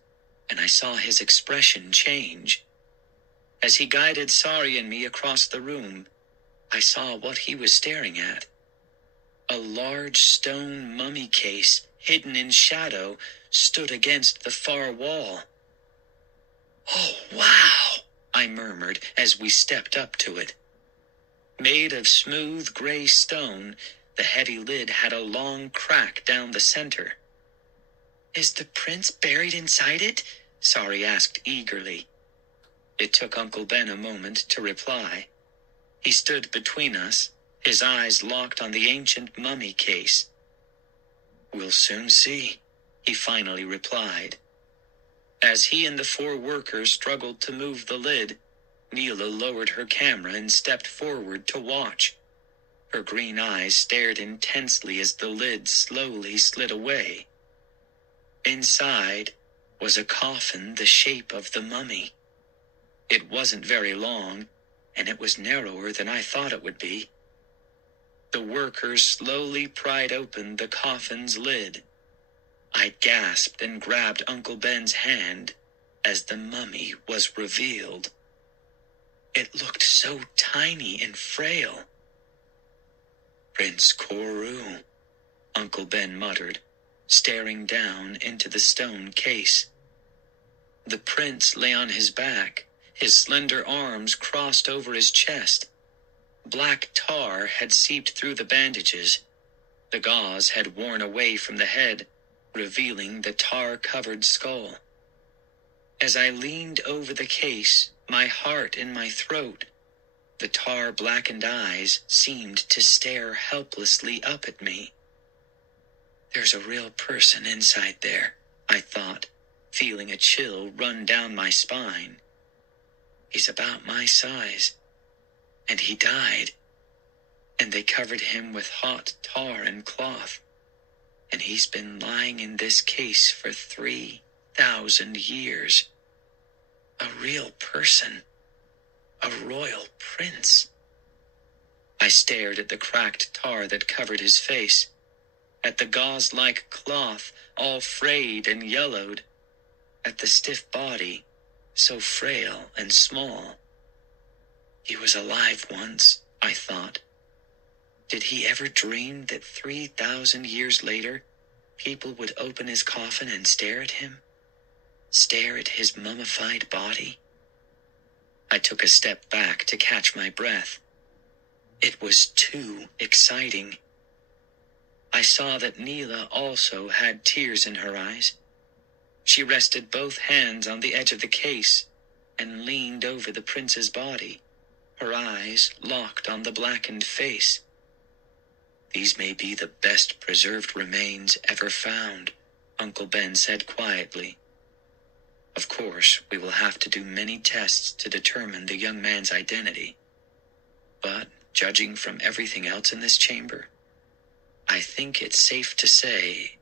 and I saw his expression change. As he guided Sari and me across the room, I saw what he was staring at. A large stone mummy case, hidden in shadow, stood against the far wall. "Oh, wow!" I murmured as we stepped up to it. Made of smooth gray stone, the heavy lid had a long crack down the center. "Is the prince buried inside it?" Sari asked eagerly. It took Uncle Ben a moment to reply. He stood between us, his eyes locked on the ancient mummy case. "We'll soon see," he finally replied. As he and the 4 workers struggled to move the lid, Neela lowered her camera and stepped forward to watch. Her green eyes stared intensely as the lid slowly slid away. Inside was a coffin the shape of the mummy. It wasn't very long, and it was narrower than I thought it would be. The workers slowly pried open the coffin's lid. I gasped and grabbed Uncle Ben's hand as the mummy was revealed. It looked so tiny and frail. "Prince Koru," Uncle Ben muttered, staring down into the stone case. The prince lay on his back, his slender arms crossed over his chest. Black tar had seeped through the bandages. The gauze had worn away from the head, revealing the tar-covered skull. As I leaned over the case, my heart in my throat, the tar-blackened eyes seemed to stare helplessly up at me. There's a real person inside there, I thought, feeling a chill run down my spine. He's about my size, and he died, and they covered him with hot tar and cloth, and he's been lying in this case for 3,000 years. A real person, a royal prince. I stared at the cracked tar that covered his face, at the gauze-like cloth all frayed and yellowed, at the stiff body, so frail and small. He was alive once, I thought. Did he ever dream that 3,000 years later, people would open his coffin and stare at him? Stare at his mummified body? I took a step back to catch my breath. It was too exciting. I saw that Neela also had tears in her eyes. She rested both hands on the edge of the case and leaned over the prince's body, her eyes locked on the blackened face. "These may be the best preserved remains ever found," Uncle Ben said quietly. "Of course, we will have to do many tests to determine the young man's identity. But, judging from everything else in this chamber, I think it's safe to say..."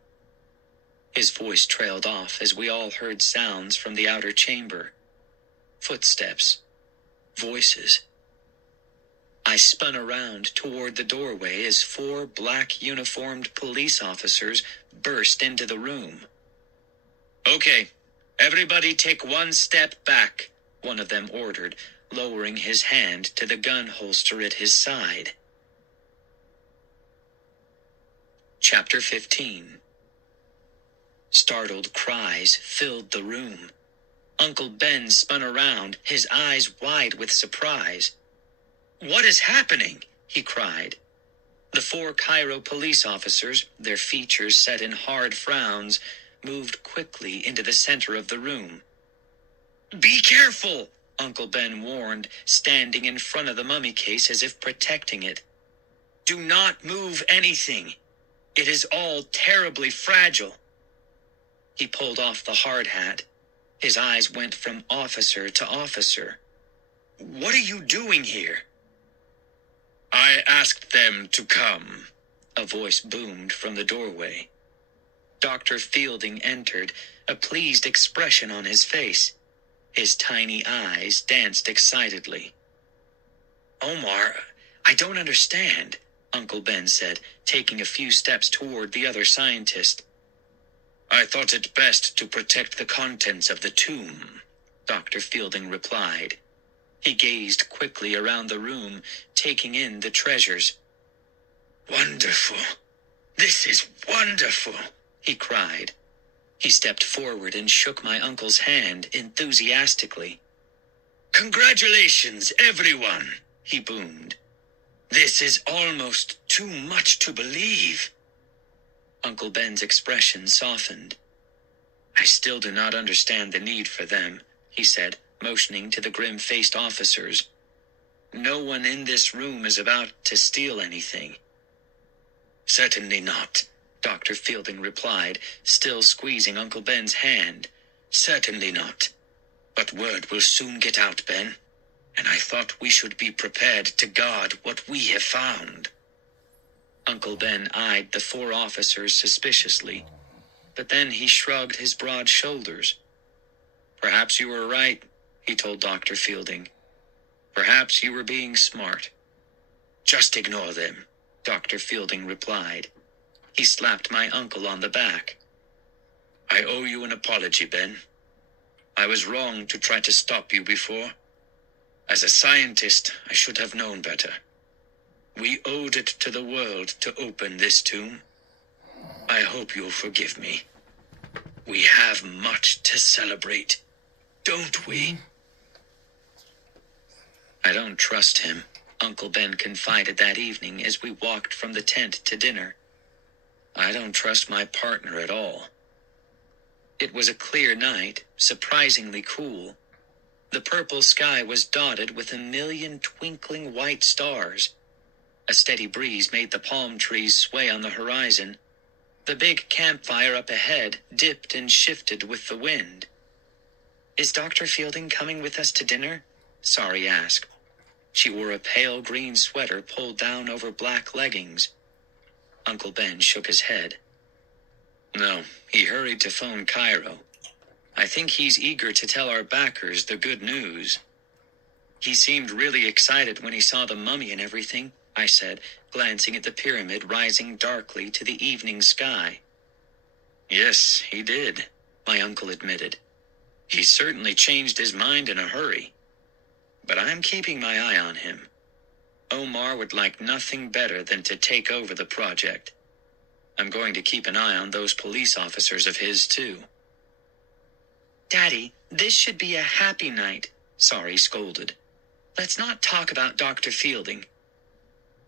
His voice trailed off as we all heard sounds from the outer chamber. Footsteps. Voices. I spun around toward the doorway as 4 black-uniformed police officers burst into the room. "Okay, everybody take 1 step back," one of them ordered, lowering his hand to the gun holster at his side. Chapter 15. Startled cries filled the room. Uncle Ben spun around, his eyes wide with surprise. "What is happening?" he cried. The 4 Cairo police officers, their features set in hard frowns, moved quickly into the center of the room. "Be careful," Uncle Ben warned, standing in front of the mummy case as if protecting it. "Do not move anything. It is all terribly fragile." He pulled off the hard hat. His eyes went from officer to officer. What are you doing here? I asked them to come, a voice boomed from the doorway. Dr. Fielding entered, a pleased expression on his face. His tiny eyes danced excitedly. Omar, I don't understand, Uncle Ben said, taking a few steps toward the other scientist. I thought it best to protect the contents of the tomb, Dr. Fielding replied. He gazed quickly around the room, taking in the treasures. Wonderful! This is wonderful! He cried. He stepped forward and shook my uncle's hand enthusiastically. Congratulations, everyone! He boomed. This is almost too much to believe. Uncle Ben's expression softened. I still do not understand the need for them, he said, motioning to the grim-faced officers. No one in this room is about to steal anything. Certainly not, Dr. Fielding replied, still squeezing Uncle Ben's hand. Certainly not. But word will soon get out, Ben, and I thought we should be prepared to guard what we have found. Uncle Ben eyed the 4 officers suspiciously, but then he shrugged his broad shoulders. Perhaps you were right, he told Dr. Fielding. Perhaps you were being smart. Just ignore them, Dr. Fielding replied. He slapped my uncle on the back. I owe you an apology, Ben. I was wrong to try to stop you before. As a scientist, I should have known better. We owed it to the world to open this tomb. I hope you'll forgive me. We have much to celebrate, don't we? I don't trust him, Uncle Ben confided that evening as we walked from the tent to dinner. I don't trust my partner at all. It was a clear night, surprisingly cool. The purple sky was dotted with 1,000,000 twinkling white stars. A steady breeze made the palm trees sway on the horizon. The big campfire up ahead dipped and shifted with the wind. Is Dr. Fielding coming with us to dinner? Sari asked. She wore a pale green sweater pulled down over black leggings. Uncle Ben shook his head. No, he hurried to phone Cairo. I think he's eager to tell our backers the good news. He seemed really excited when he saw the mummy and everything, I said, glancing at the pyramid rising darkly to the evening sky. Yes, he did, my uncle admitted. He certainly changed his mind in a hurry. But I'm keeping my eye on him. Omar would like nothing better than to take over the project. I'm going to keep an eye on those police officers of his, too. Daddy, this should be a happy night, Sari scolded. Let's not talk about Dr. Fielding.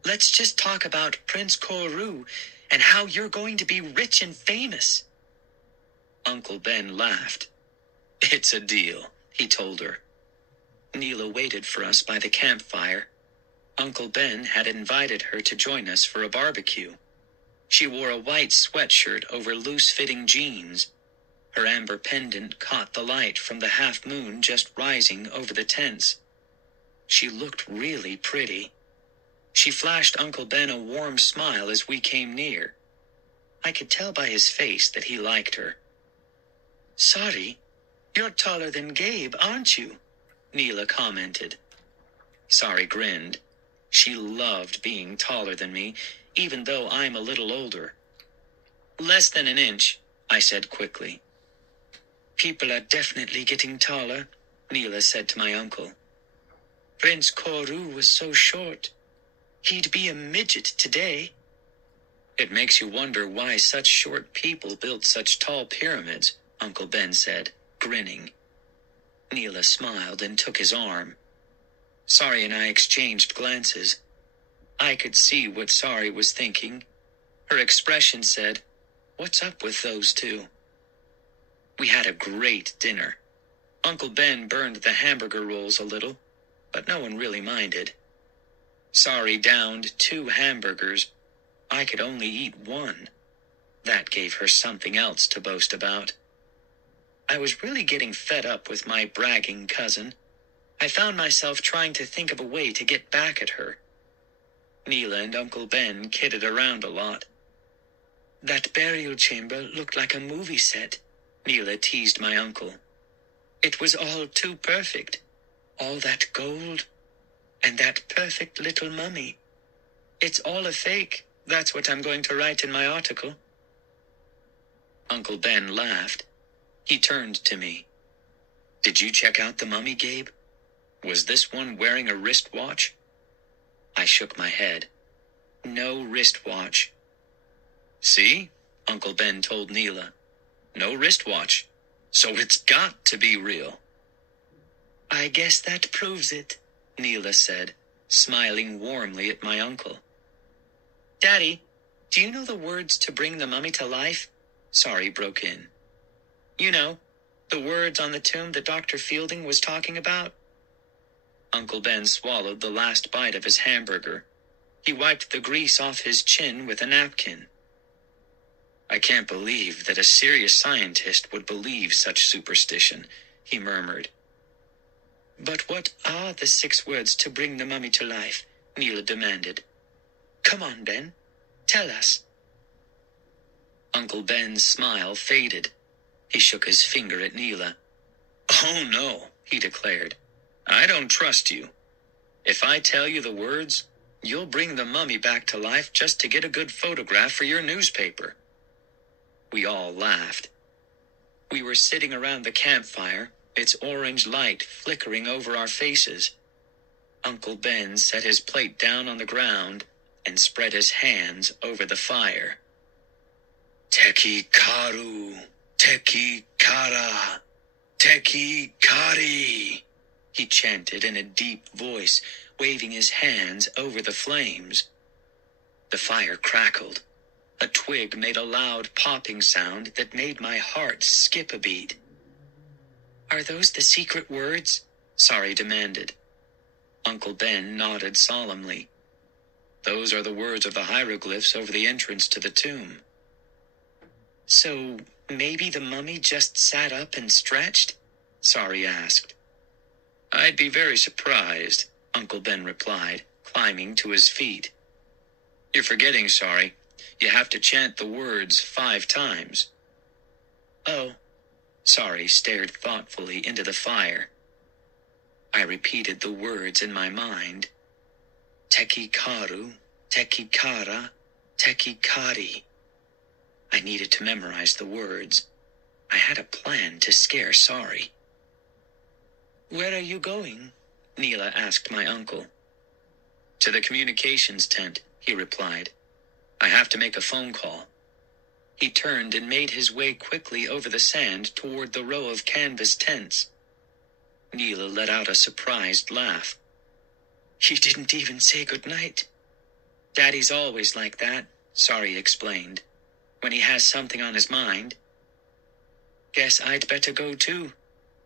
Let's just talk about Prince Koru and how you're going to be rich and famous. Uncle Ben laughed. It's a deal, he told her. Neela waited for us by the campfire. Uncle Ben had invited her to join us for a barbecue. She wore a white sweatshirt over loose-fitting jeans. Her amber pendant caught the light from the half-moon just rising over the tents. She looked really pretty. She flashed Uncle Ben a warm smile as we came near. I could tell by his face that he liked her. Sari, you're taller than Gabe, aren't you? Neela commented. Sari grinned. She loved being taller than me, even though I'm a little older. Less than an inch, I said quickly. People are definitely getting taller, Neela said to my uncle. Prince Koru was so short. He'd be a midget today. It makes you wonder why such short people built such tall pyramids, Uncle Ben said, grinning. Neela smiled and took his arm. Sari and I exchanged glances. I could see what Sari was thinking. Her expression said, "What's up with those two?" We had a great dinner. Uncle Ben burned the hamburger rolls a little, but no one really minded. Sari downed 2 hamburgers. I could only eat 1. That gave her something else to boast about. I was really getting fed up with my bragging cousin. I found myself trying to think of a way to get back at her. Neela and Uncle Ben kidded around a lot. That burial chamber looked like a movie set, Neela teased my uncle. It was all too perfect. All that gold, and that perfect little mummy. It's all a fake. That's what I'm going to write in my article. Uncle Ben laughed. He turned to me. Did you check out the mummy, Gabe? Was this one wearing a wristwatch? I shook my head. No wristwatch. See? Uncle Ben told Neela. No wristwatch. So it's got to be real. I guess that proves it, Neela said, smiling warmly at my uncle. Daddy, do you know the words to bring the mummy to life? Sorry broke in. You know, the words on the tomb that Dr. Fielding was talking about? Uncle Ben swallowed the last bite of his hamburger. He wiped the grease off his chin with a napkin. I can't believe that a serious scientist would believe such superstition, he murmured. But what are the 6 words to bring the mummy to life? Neela demanded. Come on, Ben. Tell us. Uncle Ben's smile faded. He shook his finger at Neela. Oh, no, he declared. I don't trust you. If I tell you the words, you'll bring the mummy back to life just to get a good photograph for your newspaper. We all laughed. We were sitting around the campfire, its orange light flickering over our faces. Uncle Ben set his plate down on the ground and spread his hands over the fire. Teki karu, teki kara, teki kari, he chanted in a deep voice, waving his hands over the flames. The fire crackled. A twig made a loud popping sound that made my heart skip a beat. Are those the secret words? Sari demanded. Uncle Ben nodded solemnly. Those are the words of the hieroglyphs over the entrance to the tomb. So maybe the mummy just sat up and stretched? Sari asked. I'd be very surprised, Uncle Ben replied, climbing to his feet. You're forgetting, Sari. You have to chant the words 5 times. Oh. Sari stared thoughtfully into the fire. I repeated the words in my mind. Teki karu, teki kara, teki kari. I needed to memorize the words. I had a plan to scare Sari. Where are you going? Neela asked my uncle. To the communications tent, he replied. I have to make a phone call. He turned and made his way quickly over the sand toward the row of canvas tents. Neela let out a surprised laugh. He didn't even say goodnight. Daddy's always like that, Sari explained, when he has something on his mind. Guess I'd better go too,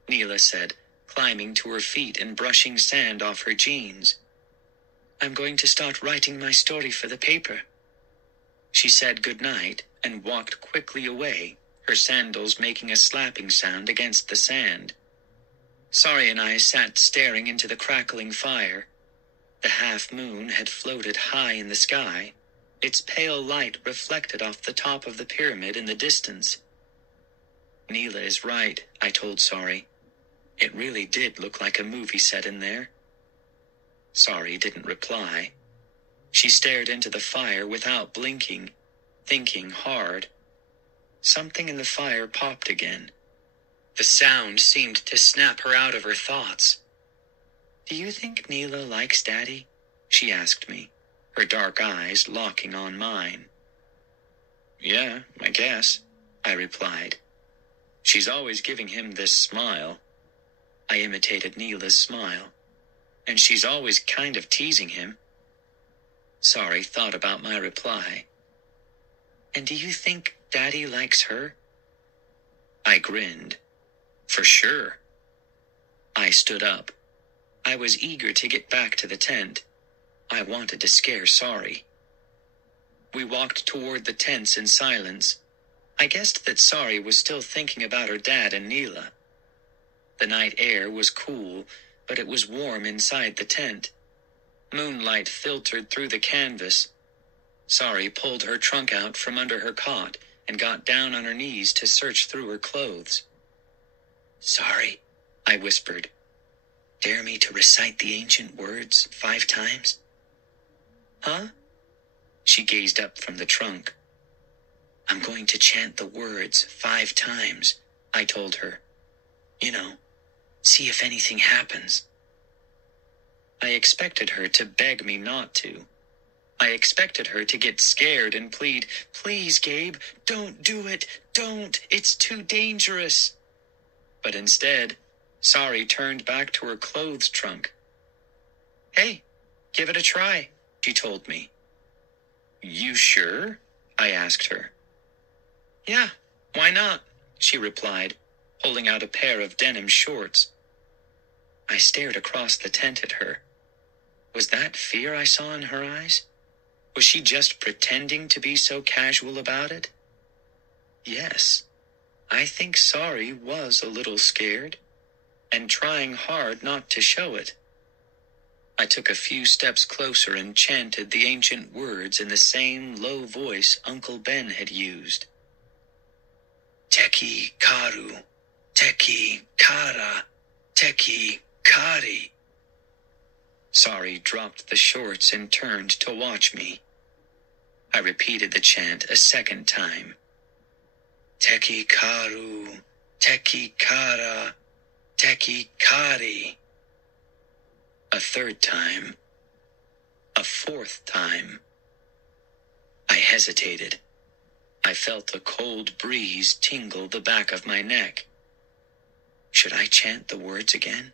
Neela said, climbing to her feet and brushing sand off her jeans. I'm going to start writing my story for the paper. She said goodnight and walked quickly away, her sandals making a slapping sound against the sand. Sari and I sat staring into the crackling fire. The half-moon had floated high in the sky, its pale light reflected off the top of the pyramid in the distance. Neela is right, I told Sari. It really did look like a movie set in there. Sari didn't reply. She stared into the fire without blinking, thinking hard. Something in the fire popped again. The sound seemed to snap her out of her thoughts. Do you think Neela likes Daddy? She asked me, her dark eyes locking on mine. Yeah, I guess, I replied. She's always giving him this smile. I imitated Neela's smile. And she's always kind of teasing him. Sari thought about my reply. And do you think Daddy likes her? I grinned. For sure. I stood up. I was eager to get back to the tent. I wanted to scare Sari. We walked toward the tents in silence. I guessed that Sari was still thinking about her dad and Neela. The night air was cool, but it was warm inside the tent. Moonlight filtered through the canvas. Sari pulled her trunk out from under her cot and got down on her knees to search through her clothes. "Sari," I whispered, "dare me to recite the ancient words 5 times?" "Huh?" She gazed up from the trunk. "I'm going to chant the words 5 times," I told her. "You know, see if anything happens." I expected her to beg me not to. I expected her to get scared and plead, "Please, Gabe, don't do it. Don't. It's too dangerous." But instead, Sari turned back to her clothes trunk. "Hey, give it a try," she told me. "You sure?" I asked her. "Yeah, why not?" she replied, holding out a pair of denim shorts. I stared across the tent at her. Was that fear I saw in her eyes? Was she just pretending to be so casual about it? Yes, I think Sari was a little scared, and trying hard not to show it. I took a few steps closer and chanted the ancient words in the same low voice Uncle Ben had used. "Teki karu, teki kara, teki kari." Sari dropped the shorts and turned to watch me. I repeated the chant a second time. "Teki karu, teki kara, teki kari." A third time. A fourth time. I hesitated. I felt a cold breeze tingle the back of my neck. Should I chant the words again?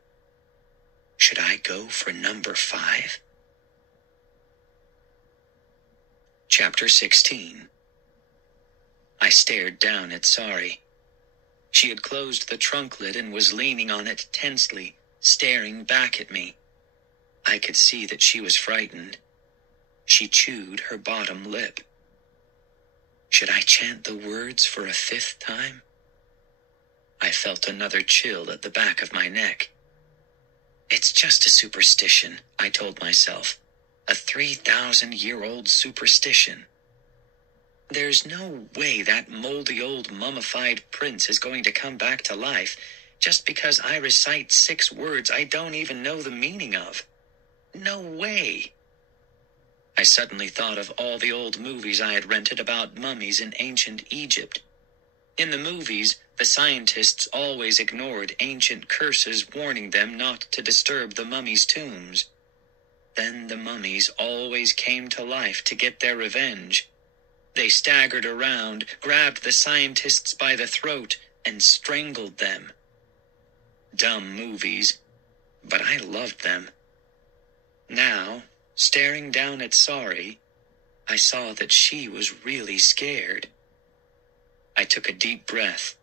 Should I go for number 5? Chapter 16. I stared down at Sari. She had closed the trunk lid and was leaning on it tensely, staring back at me. I could see that she was frightened. She chewed her bottom lip. Should I chant the words for a 5th time? I felt another chill at the back of my neck. It's just a superstition, I told myself. A 3,000-year-old superstition. There's no way that moldy old mummified prince is going to come back to life just because I recite 6 words I don't even know the meaning of. No way. I suddenly thought of all the old movies I had rented about mummies in ancient Egypt. In the movies, the scientists always ignored ancient curses warning them not to disturb the mummies' tombs. Then the mummies always came to life to get their revenge. They staggered around, grabbed the scientists by the throat, and strangled them. Dumb movies, but I loved them. Now, staring down at Sari, I saw that she was really scared. I took a deep breath.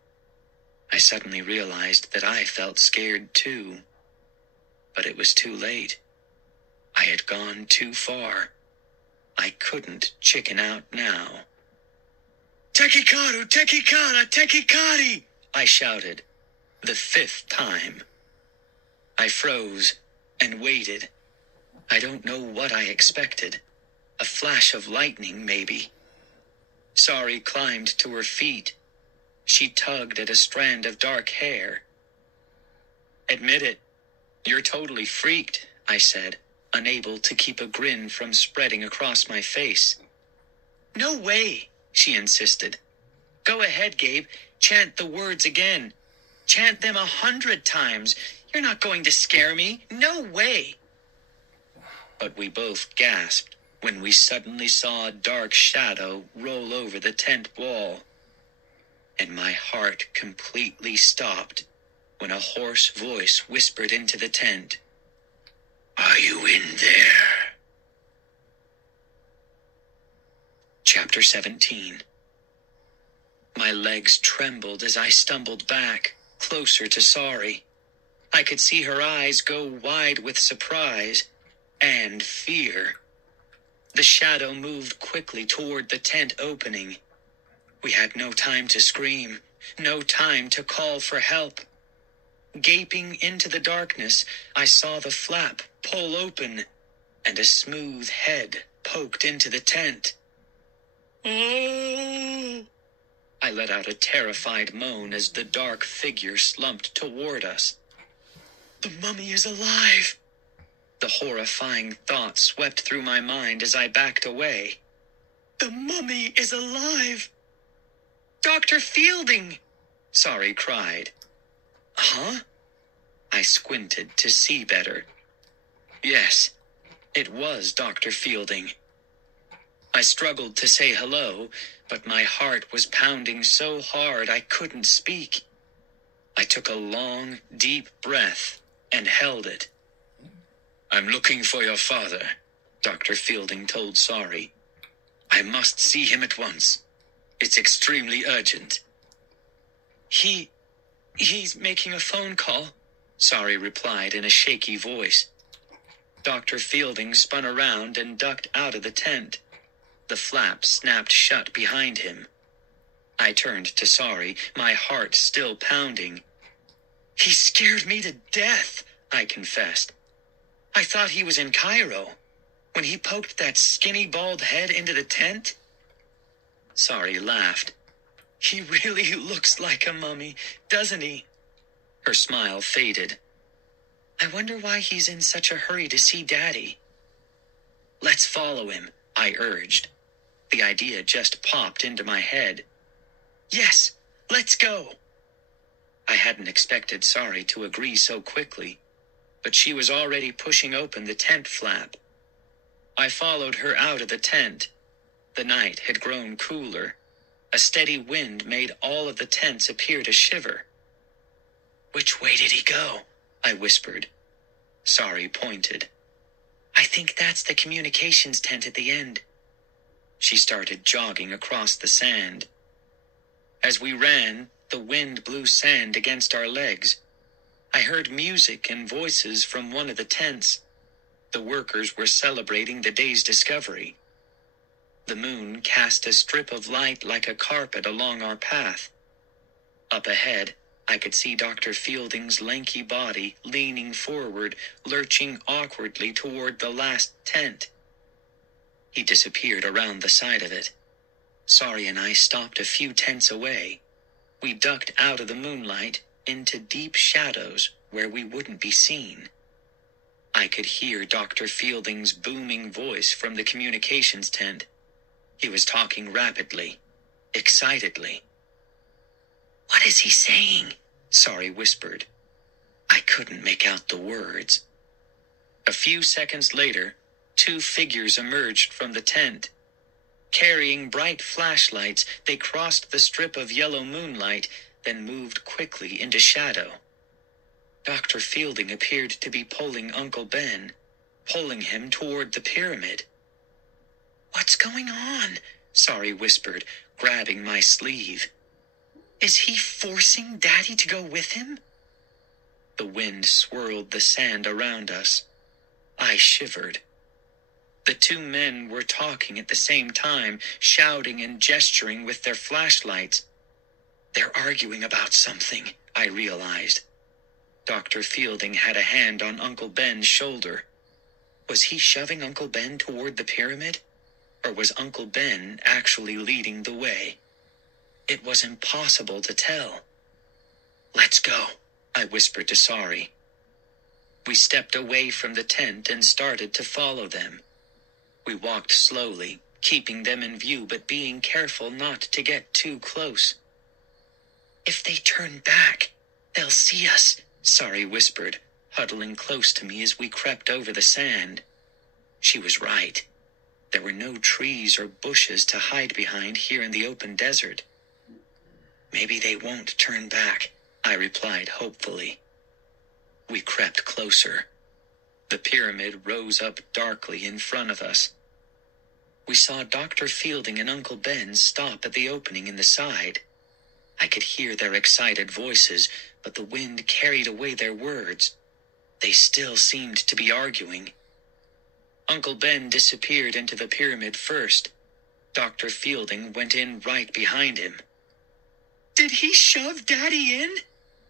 I suddenly realized that I felt scared too. But it was too late. I had gone too far. I couldn't chicken out now. "Tekikaru, tekikara, tekikari!" I shouted, the 5th time. I froze and waited. I don't know what I expected. A flash of lightning, maybe. Sari climbed to her feet. She tugged at a strand of dark hair. "Admit it. You're totally freaked," I said, unable to keep a grin from spreading across my face. "No way," she insisted. "Go ahead, Gabe. Chant the words again. Chant them 100 times. You're not going to scare me. No way." But we both gasped when we suddenly saw a dark shadow roll over the tent wall. And my heart completely stopped when a hoarse voice whispered into the tent, "Are you in there?" Chapter 17. My legs trembled as I stumbled back, closer to Sari. I could see her eyes go wide with surprise and fear. The shadow moved quickly toward the tent opening. We had no time to scream, no time to call for help. Gaping into the darkness, I saw the flap pull open, and a smooth head poked into the tent. Oh! I let out a terrified moan as the dark figure slumped toward us. The mummy is alive! The horrifying thought swept through my mind as I backed away. The mummy is alive! Dr. Fielding! Sorry cried. Huh? I squinted to see better. Yes, it was Dr. Fielding. I struggled to say hello, but my heart was pounding so hard I couldn't speak. I took a long, deep breath and held it. I'm looking for your father, Dr. Fielding told Sorry. I must see him at once. It's extremely urgent. He's making a phone call, Sorry replied in a shaky voice. Dr. Fielding spun around and ducked out of the tent. The flap snapped shut behind him. I turned to Sorry, my heart still pounding. He scared me to death, I confessed. I thought he was in Cairo. When he poked that skinny bald head into the tent? Sorry laughed. He really looks like a mummy, doesn't he? Her smile faded. I wonder why he's in such a hurry to see Daddy. Let's follow him, I urged. The idea just popped into my head. Yes, let's go. I hadn't expected Sorry to agree so quickly, but she was already pushing open the tent flap. I followed her out of the tent. The night had grown cooler. A steady wind made all of the tents appear to shiver. Which way did he go? I whispered. Sorry pointed. I think that's the communications tent at the end. She started jogging across the sand. As we ran, the wind blew sand against our legs. I heard music and voices from one of the tents. The workers were celebrating the day's discovery. The moon cast a strip of light like a carpet along our path. Up ahead, I could see Dr. Fielding's lanky body leaning forward, lurching awkwardly toward the last tent. He disappeared around the side of it. Sorry and I stopped a few tents away. We ducked out of the moonlight into deep shadows where we wouldn't be seen. I could hear Dr. Fielding's booming voice from the communications tent. He was talking rapidly, excitedly. What is he saying? Sorry whispered. I couldn't make out the words. A few seconds later, 2 figures emerged from the tent. Carrying bright flashlights, they crossed the strip of yellow moonlight, then moved quickly into shadow. Dr. Fielding appeared to be pulling Uncle Ben, pulling him toward the pyramid. What's going on? Sorry whispered, grabbing my sleeve. Is he forcing Daddy to go with him? The wind swirled the sand around us. I shivered. The 2 men were talking at the same time, shouting and gesturing with their flashlights. They're arguing about something, I realized. Dr. Fielding had a hand on Uncle Ben's shoulder. Was he shoving Uncle Ben toward the pyramid? Or was Uncle Ben actually leading the way? It was impossible to tell. Let's go, I whispered to Sorry. We stepped away from the tent and started to follow them. We walked slowly, keeping them in view but being careful not to get too close. If they turn back, they'll see us, Sorry whispered, huddling close to me as we crept over the sand. She was right. There were no trees or bushes to hide behind here in the open desert. Maybe they won't turn back, I replied hopefully. We crept closer. The pyramid rose up darkly in front of us. We saw Dr. Fielding and Uncle Ben stop at the opening in the side. I could hear their excited voices, but the wind carried away their words. They still seemed to be arguing. Uncle Ben disappeared into the pyramid first. Dr. Fielding went in right behind him. Did he shove Daddy in?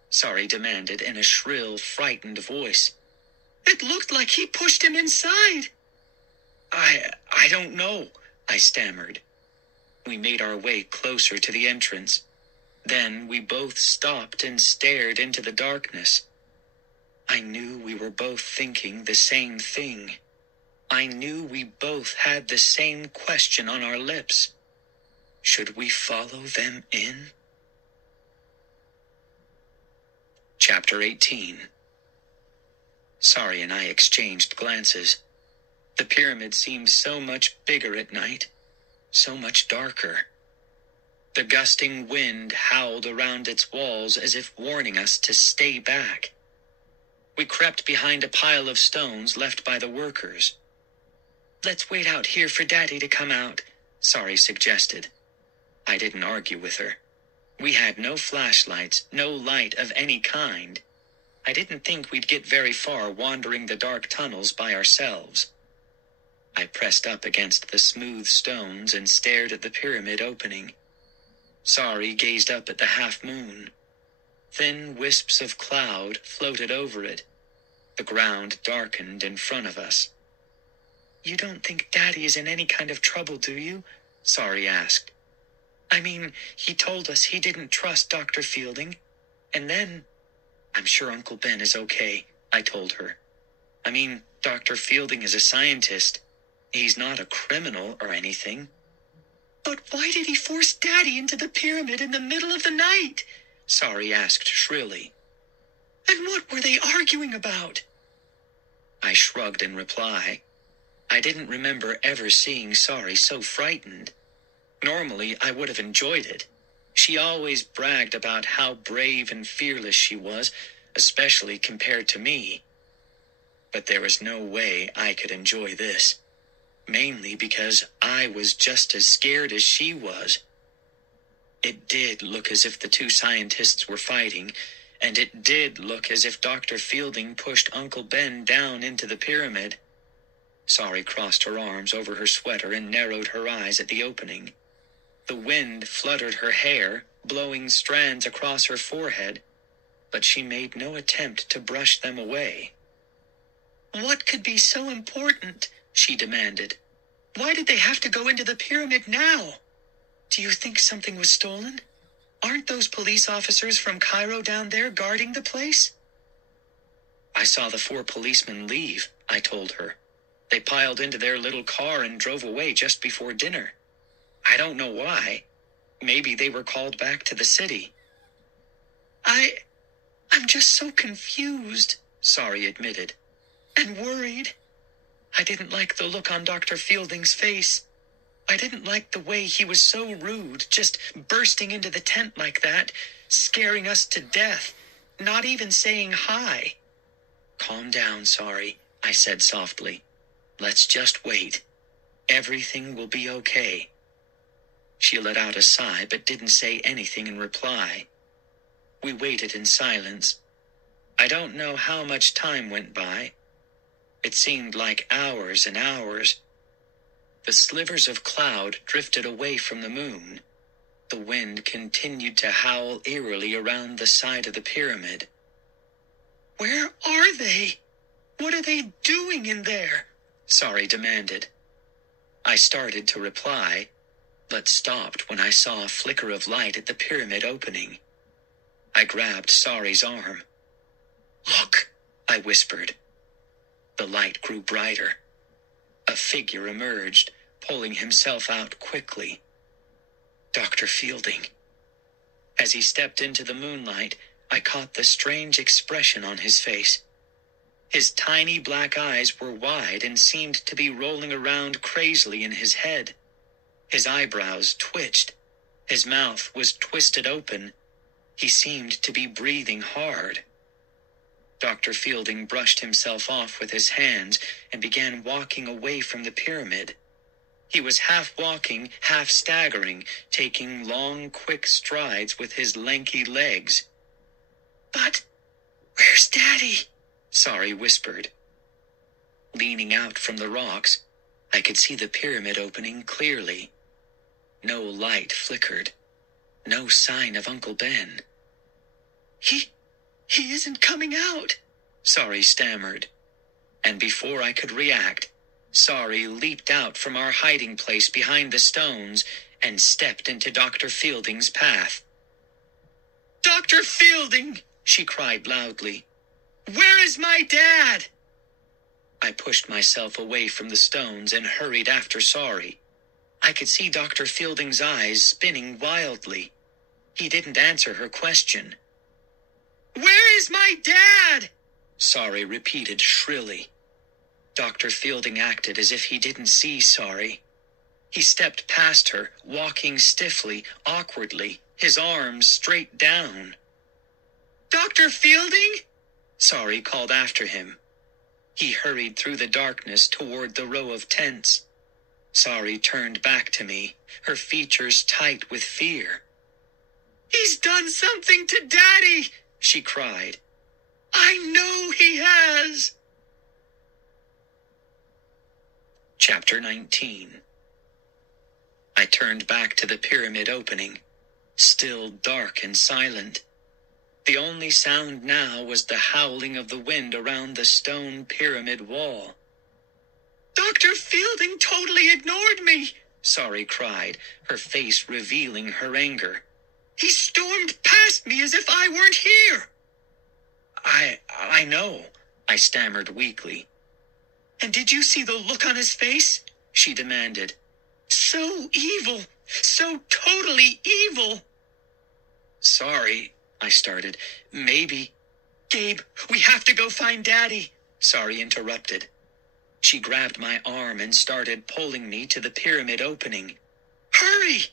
Sorry demanded in a shrill, frightened voice. It looked like he pushed him inside. I don't know, I stammered. We made our way closer to the entrance. Then we both stopped and stared into the darkness. I knew we were both thinking the same thing. I knew we both had the same question on our lips. Should we follow them in? Chapter 18. Sorry and I exchanged glances. The pyramid seemed so much bigger at night, so much darker. The gusting wind howled around its walls as if warning us to stay back. We crept behind a pile of stones left by the workers. Let's wait out here for Daddy to come out, Sorry suggested. I didn't argue with her. We had no flashlights, no light of any kind. I didn't think we'd get very far wandering the dark tunnels by ourselves. I pressed up against the smooth stones and stared at the pyramid opening. Sorry gazed up at the half-moon. Thin wisps of cloud floated over it. The ground darkened in front of us. You don't think Daddy is in any kind of trouble, do you? Sorry asked. I mean, he told us he didn't trust Dr. Fielding. And then, I'm sure Uncle Ben is okay, I told her. I mean, Dr. Fielding is a scientist. He's not a criminal or anything. But why did he force Daddy into the pyramid in the middle of the night? Sorry asked shrilly. And what were they arguing about? I shrugged in reply. I didn't remember ever seeing Sorry so frightened. Normally, I would have enjoyed it. She always bragged about how brave and fearless she was, especially compared to me. But there was no way I could enjoy this. Mainly because I was just as scared as she was. It did look as if the two scientists were fighting, and it did look as if Dr. Fielding pushed Uncle Ben down into the pyramid. Sorry crossed her arms over her sweater and narrowed her eyes at the opening. The wind fluttered her hair, blowing strands across her forehead, but she made no attempt to brush them away. What could be so important? She demanded. Why did they have to go into the pyramid now? Do you think something was stolen? Aren't those police officers from Cairo down there guarding the place? I saw the 4 policemen leave, I told her. They piled into their little car and drove away just before dinner. I don't know why. Maybe they were called back to the city. I'm just so confused, Sorry admitted. And worried. I didn't like the look on Dr. Fielding's face. I didn't like the way he was so rude, just bursting into the tent like that, scaring us to death, not even saying hi. Calm down, Sorry, I said softly. Let's just wait. Everything will be okay. She let out a sigh but didn't say anything in reply. We waited in silence. I don't know how much time went by. It seemed like hours and hours. The slivers of cloud drifted away from the moon. The wind continued to howl eerily around the side of the pyramid. Where are they? What are they doing in there? Sorry demanded. I started to reply, but stopped when I saw a flicker of light at the pyramid opening. I grabbed Sorry's arm. Look, I whispered. The light grew brighter. A figure emerged, pulling himself out quickly. Dr. Fielding. As he stepped into the moonlight, I caught the strange expression on his face. His tiny black eyes were wide and seemed to be rolling around crazily in his head. His eyebrows twitched. His mouth was twisted open. He seemed to be breathing hard. Dr. Fielding brushed himself off with his hands and began walking away from the pyramid. He was half walking, half staggering, taking long, quick strides with his lanky legs. But where's Daddy? Sorry whispered. Leaning out from the rocks, I could see the pyramid opening clearly. No light flickered. No sign of Uncle Ben. He isn't coming out, Sorry stammered. And before I could react, Sorry leaped out from our hiding place behind the stones and stepped into Dr. Fielding's path. Dr. Fielding, she cried loudly. Where is my dad? I pushed myself away from the stones and hurried after Sorry. I could see Dr. Fielding's eyes spinning wildly. He didn't answer her question. Where is my dad? Sorry repeated shrilly. Dr. Fielding acted as if he didn't see Sorry. He stepped past her, walking stiffly, awkwardly, his arms straight down. Dr. Fielding? Sorry called after him. He hurried through the darkness toward the row of tents. Sorry turned back to me, her features tight with fear. He's done something to Daddy, she cried. I know he has. Chapter 19. I turned back to the pyramid opening, still dark and silent. The only sound now was the howling of the wind around the stone pyramid wall. Dr. Fielding totally ignored me, Sorry cried, her face revealing her anger. He stormed past me as if I weren't here. I know, I stammered weakly. And did you see the look on his face? She demanded. So evil, so totally evil. Sorry, I started. Maybe. Gabe, we have to go find Daddy, Sorry interrupted. She grabbed my arm and started pulling me to the pyramid opening. Hurry!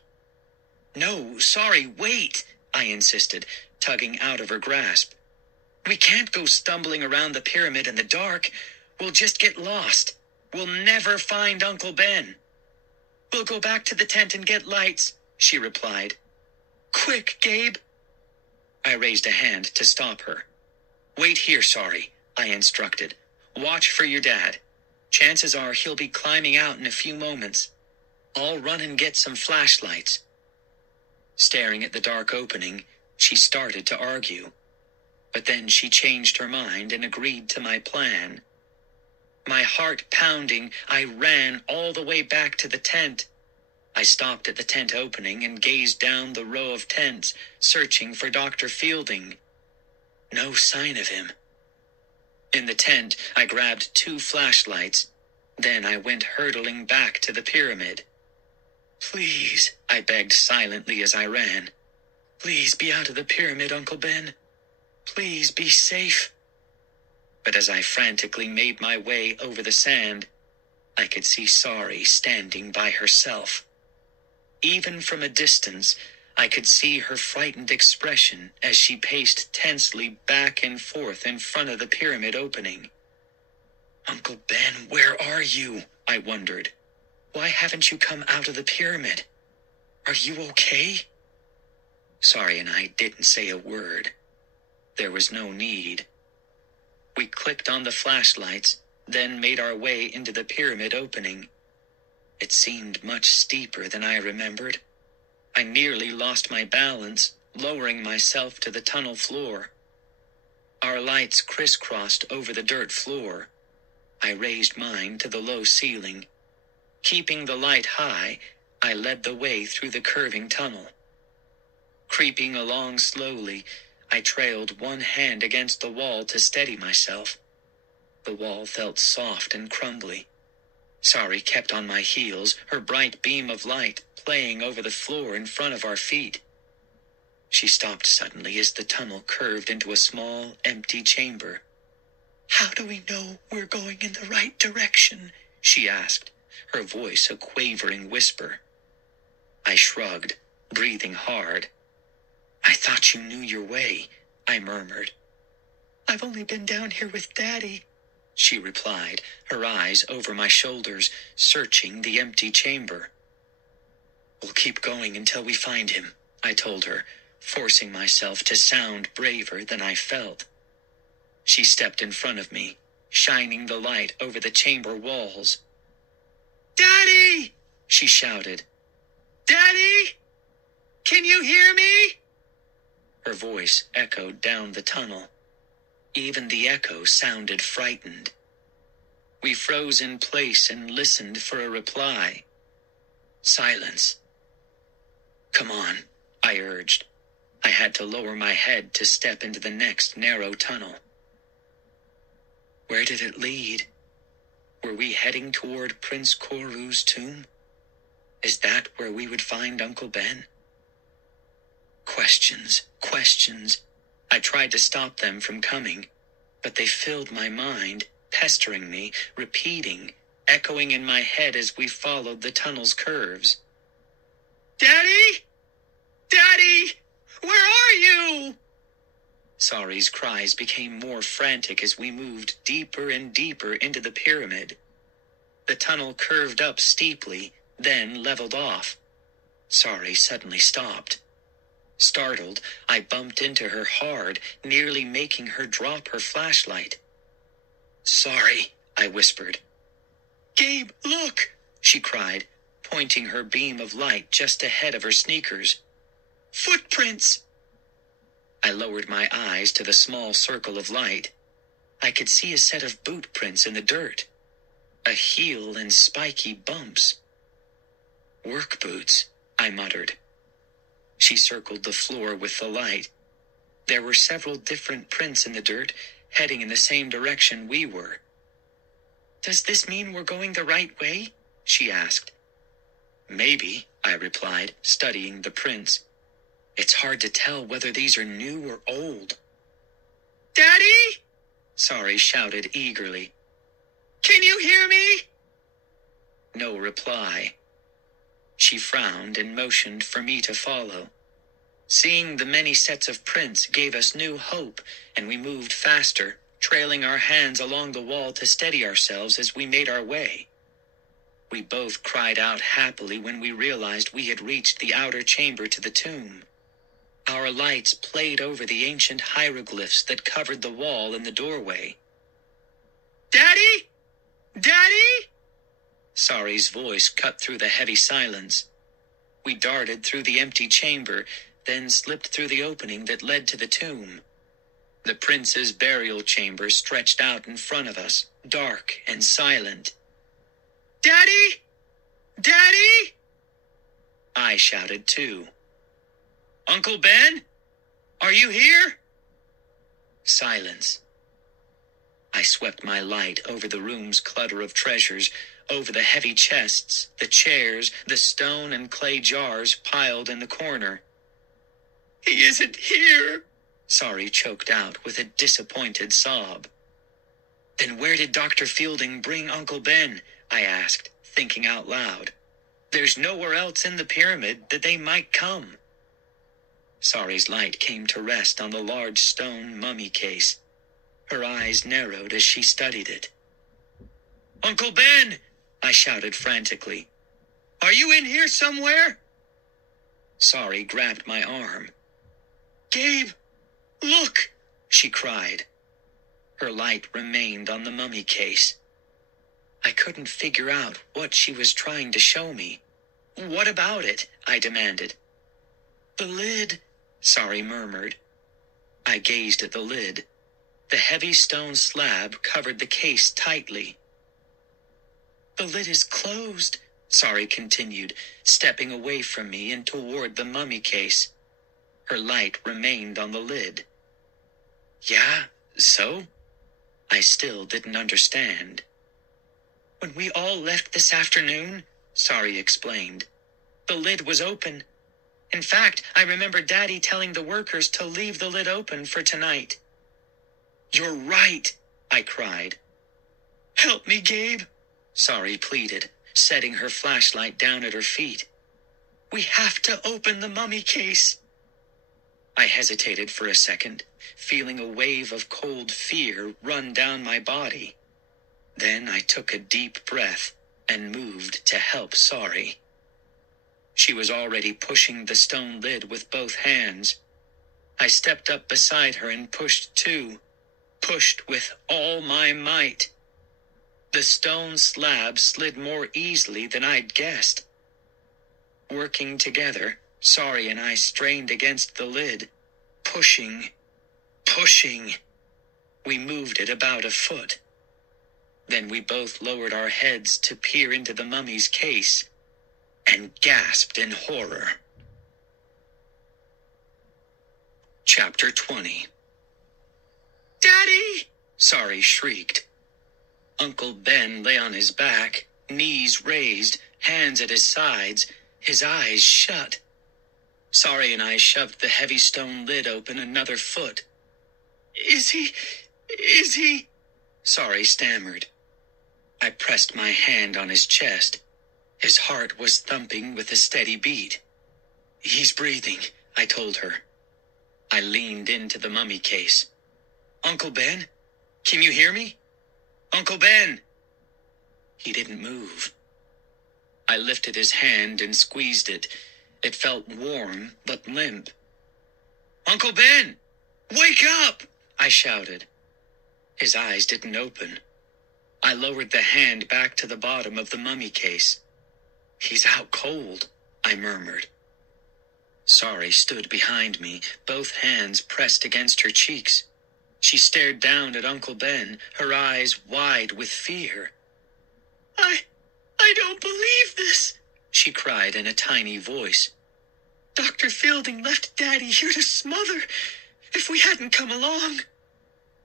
No, Sorry, wait, I insisted, tugging out of her grasp. We can't go stumbling around the pyramid in the dark. We'll just get lost. We'll never find Uncle Ben. We'll go back to the tent and get lights, she replied. Quick, Gabe. I raised a hand to stop her. Wait here, Sorry, I instructed. Watch for your dad. Chances are he'll be climbing out in a few moments. I'll run and get some flashlights. Staring at the dark opening, she started to argue. But then she changed her mind and agreed to my plan. My heart pounding, I ran all the way back to the tent. I stopped at the tent opening and gazed down the row of tents, searching for Dr. Fielding. No sign of him. In the tent, I grabbed 2 flashlights. Then I went hurtling back to the pyramid. Please, I begged silently as I ran. Please be out of the pyramid, Uncle Ben. Please be safe. But as I frantically made my way over the sand, I could see Sorry standing by herself. Even from a distance, I could see her frightened expression as she paced tensely back and forth in front of the pyramid opening. Uncle Ben, where are you? I wondered. Why haven't you come out of the pyramid? Are you okay? Sorry and I didn't say a word. There was no need. We clicked on the flashlights, then made our way into the pyramid opening. It seemed much steeper than I remembered. I nearly lost my balance, lowering myself to the tunnel floor. Our lights crisscrossed over the dirt floor. I raised mine to the low ceiling. Keeping the light high, I led the way through the curving tunnel. Creeping along slowly, I trailed one hand against the wall to steady myself. The wall felt soft and crumbly. Sorry kept on my heels, her bright beam of light playing over the floor in front of our feet. She stopped suddenly as the tunnel curved into a small, empty chamber. How do we know we're going in the right direction? She asked, her voice a quavering whisper. I shrugged, breathing hard. I thought you knew your way, I murmured. I've only been down here with Daddy, she replied, her eyes over my shoulders, searching the empty chamber. We'll keep going until we find him, I told her, forcing myself to sound braver than I felt. She stepped in front of me, shining the light over the chamber walls. Daddy! She shouted. Daddy! Can you hear me? Her voice echoed down the tunnel. Even the echo sounded frightened. We froze in place and listened for a reply. Silence. "Come on," I urged. I had to lower my head to step into the next narrow tunnel. Where did it lead? Were we heading toward Prince Koru's tomb? Is that where we would find Uncle Ben? Questions, questions. I tried to stop them from coming, but they filled my mind, pestering me, repeating, echoing in my head as we followed the tunnel's curves. "Daddy! Daddy! Where are you?" Sari's cries became more frantic as we moved deeper and deeper into the pyramid. The tunnel curved up steeply, then leveled off. Sari suddenly stopped. Startled, I bumped into her hard, nearly making her drop her flashlight. "Sorry," I whispered. "Gabe, look!" she cried, pointing her beam of light just ahead of her sneakers. "Footprints!" I lowered my eyes to the small circle of light. I could see a set of boot prints in the dirt. A heel and spiky bumps. "Work boots," I muttered. She circled the floor with the light. There were several different prints in the dirt, heading in the same direction we were. "Does this mean we're going the right way?" she asked. "Maybe," I replied, studying the prints. "It's hard to tell whether these are new or old." "Daddy!" Sari shouted eagerly. "Can you hear me?" No reply. She frowned and motioned for me to follow. Seeing the many sets of prints gave us new hope, and we moved faster, trailing our hands along the wall to steady ourselves as we made our way. We both cried out happily when we realized we had reached the outer chamber to the tomb. Our lights played over the ancient hieroglyphs that covered the wall in the doorway. "Daddy? Daddy?" Sari's voice cut through the heavy silence. We darted through the empty chamber, then slipped through the opening that led to the tomb. The prince's burial chamber stretched out in front of us, dark and silent. "Daddy? Daddy?" I shouted too. "Uncle Ben? Are you here?" Silence. I swept my light over the room's clutter of treasures, over the heavy chests, the chairs, the stone and clay jars piled in the corner. "He isn't here," Sari choked out with a disappointed sob. "Then where did Dr. Fielding bring Uncle Ben?" I asked, thinking out loud. "There's nowhere else in the pyramid that they might come." Sari's light came to rest on the large stone mummy case. Her eyes narrowed as she studied it. "Uncle Ben!" I shouted frantically. "Are you in here somewhere?" Sari grabbed my arm. "Gabe, look!" she cried. Her light remained on the mummy case. I couldn't figure out what she was trying to show me. "What about it?" I demanded. "The lid," Sari murmured. I gazed at the lid. The heavy stone slab covered the case tightly. "The lid is closed," Sari continued, stepping away from me and toward the mummy case. Her light remained on the lid. "Yeah, so?" I still didn't understand. "When we all left this afternoon," Sari explained, "the lid was open. In fact, I remember Daddy telling the workers to leave the lid open for tonight." "You're right," I cried. "Help me, Gabe," Sari pleaded, setting her flashlight down at her feet. "We have to open the mummy case." I hesitated for a second, feeling a wave of cold fear run down my body. Then I took a deep breath and moved to help Sari. She was already pushing the stone lid with both hands. I stepped up beside her and pushed too, pushed with all my might. The stone slab slid more easily than I'd guessed. Working together, Sari and I strained against the lid, pushing. We moved it about a foot. Then we both lowered our heads to peer into the mummy's case and gasped in horror. Chapter 20. "Daddy!" Sorry shrieked. Uncle Ben lay on his back, knees raised, hands at his sides, his eyes shut. Sorry and I shoved the heavy stone lid open another foot. Is he? Sorry stammered. I pressed my hand on his chest. His heart was thumping with a steady beat. He's breathing, I told her. I leaned into the mummy case. Uncle Ben? Can you hear me? Uncle Ben! He didn't move. I lifted his hand and squeezed it. It felt warm, but limp. Uncle Ben! Wake up! I shouted. His eyes didn't open. I lowered the hand back to the bottom of the mummy case. He's out cold, I murmured. Sorry stood behind me, both hands pressed against her cheeks. She stared down at Uncle Ben, her eyes wide with fear. I don't believe this, she cried in a tiny voice. Dr. Fielding left Daddy here to smother if we hadn't come along.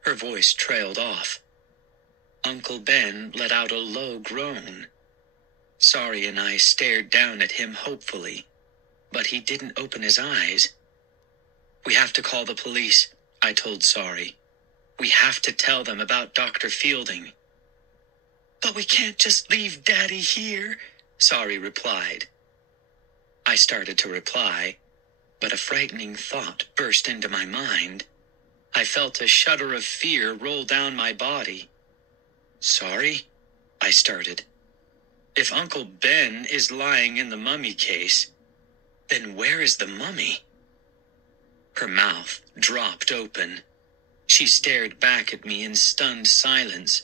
Her voice trailed off. Uncle Ben let out a low groan. Sorry and I stared down at him hopefully, but he didn't open his eyes. We have to call the police, I told Sorry. We have to tell them about Dr. Fielding. But we can't just leave Daddy here, Sorry replied. I started to reply, but a frightening thought burst into my mind. I felt a shudder of fear roll down my body. Sorry, I started. If Uncle Ben is lying in the mummy case, then where is the mummy? Her mouth dropped open. She stared back at me in stunned silence.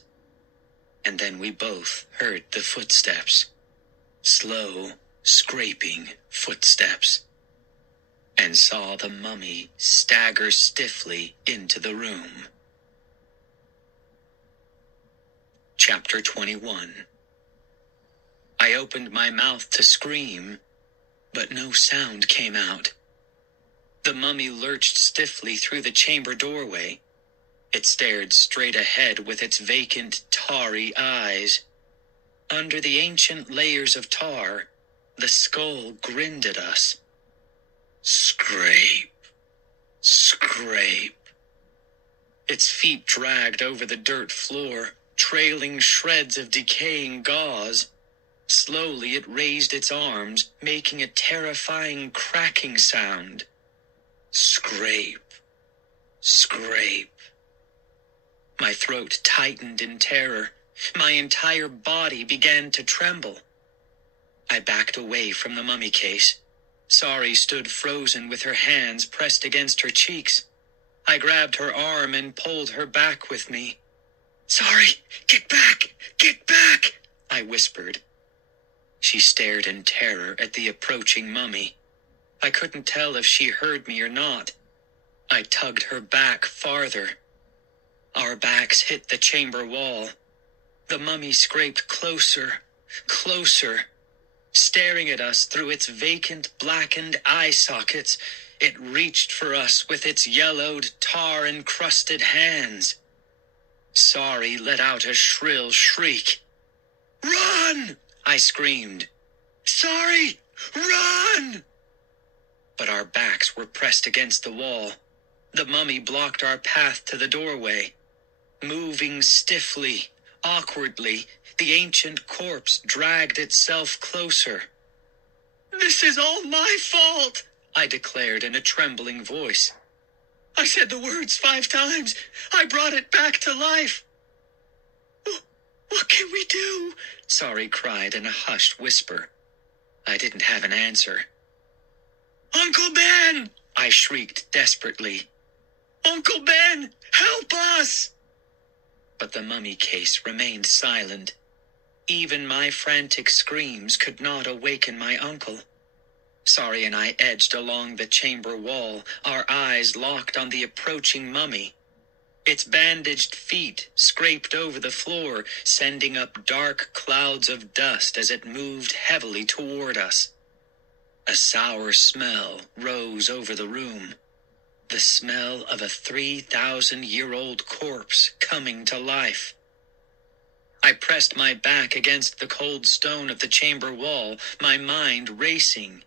And then we both heard the footsteps. Slow, scraping footsteps. And saw the mummy stagger stiffly into the room. Chapter 21. I opened my mouth to scream, but no sound came out. The mummy lurched stiffly through the chamber doorway. It stared straight ahead with its vacant, tarry eyes. Under the ancient layers of tar, the skull grinned at us. Scrape, scrape. Its feet dragged over the dirt floor, trailing shreds of decaying gauze. Slowly it raised its arms, making a terrifying cracking sound. Scrape, scrape. My throat tightened in terror. My entire body began to tremble. I backed away from the mummy case. Sorry stood frozen with her hands pressed against her cheeks. I grabbed her arm and pulled her back with me. Sorry, get back, I whispered. She stared in terror at the approaching mummy. I couldn't tell if she heard me or not. I tugged her back farther. Our backs hit the chamber wall. The mummy scraped closer, closer. Staring at us through its vacant, blackened eye sockets, it reached for us with its yellowed, tar-encrusted hands. Sorry let out a shrill shriek. Run! I screamed. Sorry, run! But our backs were pressed against the wall. The mummy blocked our path to the doorway. Moving stiffly, awkwardly, the ancient corpse dragged itself closer. This is all my fault, I declared in a trembling voice. I said the words 5 times. I brought it back to life. What can we do? Sorry cried in a hushed whisper. I didn't have an answer. Uncle Ben! I shrieked desperately. Uncle Ben, help us! But the mummy case remained silent. Even my frantic screams could not awaken my uncle. Sorry and I edged along the chamber wall, our eyes locked on the approaching mummy. Its bandaged feet scraped over the floor, sending up dark clouds of dust as it moved heavily toward us. A sour smell rose over the room. The smell of a 3,000-year-old corpse coming to life. I pressed my back against the cold stone of the chamber wall, my mind racing.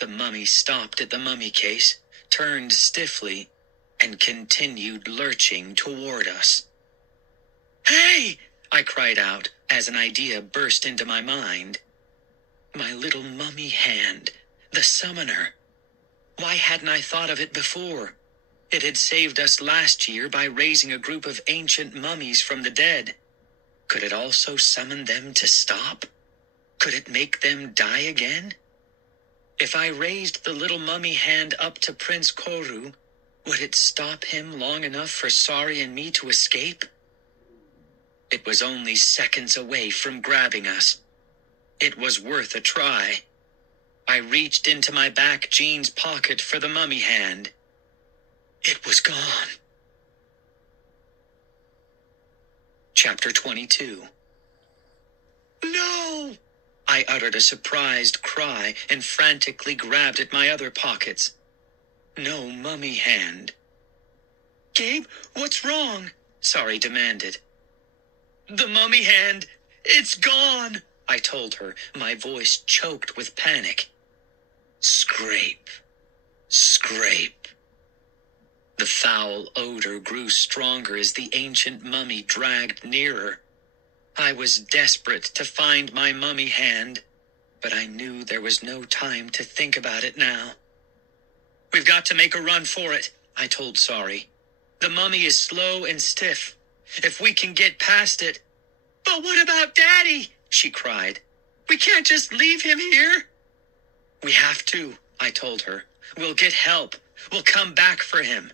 The mummy stopped at the mummy case, turned stiffly, and continued lurching toward us. "Hey!" I cried out as an idea burst into my mind. My little mummy hand, the summoner. Why hadn't I thought of it before? It had saved us last year by raising a group of ancient mummies from the dead. Could it also summon them to stop? Could it make them die again? If I raised the little mummy hand up to Prince Koru, would it stop him long enough for Sari and me to escape? It was only seconds away from grabbing us. It was worth a try. I reached into my back jeans pocket for the mummy hand. It was gone. Chapter 22. No! I uttered a surprised cry and frantically grabbed at my other pockets. No mummy hand. "Gabe, what's wrong?" Sari demanded. "The mummy hand, it's gone," I told her, my voice choked with panic. Scrape. Scrape. The foul odor grew stronger as the ancient mummy dragged nearer. I was desperate to find my mummy hand, but I knew there was no time to think about it now. "We've got to make a run for it," I told Sari. "The mummy is slow and stiff. If we can get past it—" "But what about Daddy?" she cried. "We can't just leave him here." "We have to," I told her. "We'll get help. We'll come back for him."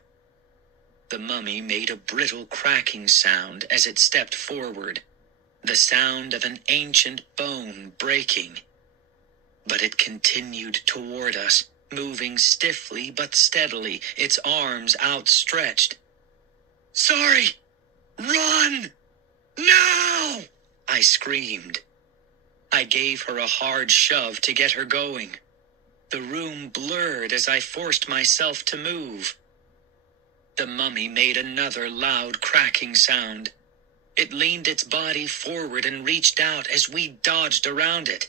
The mummy made a brittle cracking sound as it stepped forward, the sound of an ancient bone breaking. But it continued toward us, moving stiffly but steadily, its arms outstretched. "Sari! Run! Now!" I screamed. I gave her a hard shove to get her going. The room blurred as I forced myself to move. The mummy made another loud cracking sound. It leaned its body forward and reached out as we dodged around it.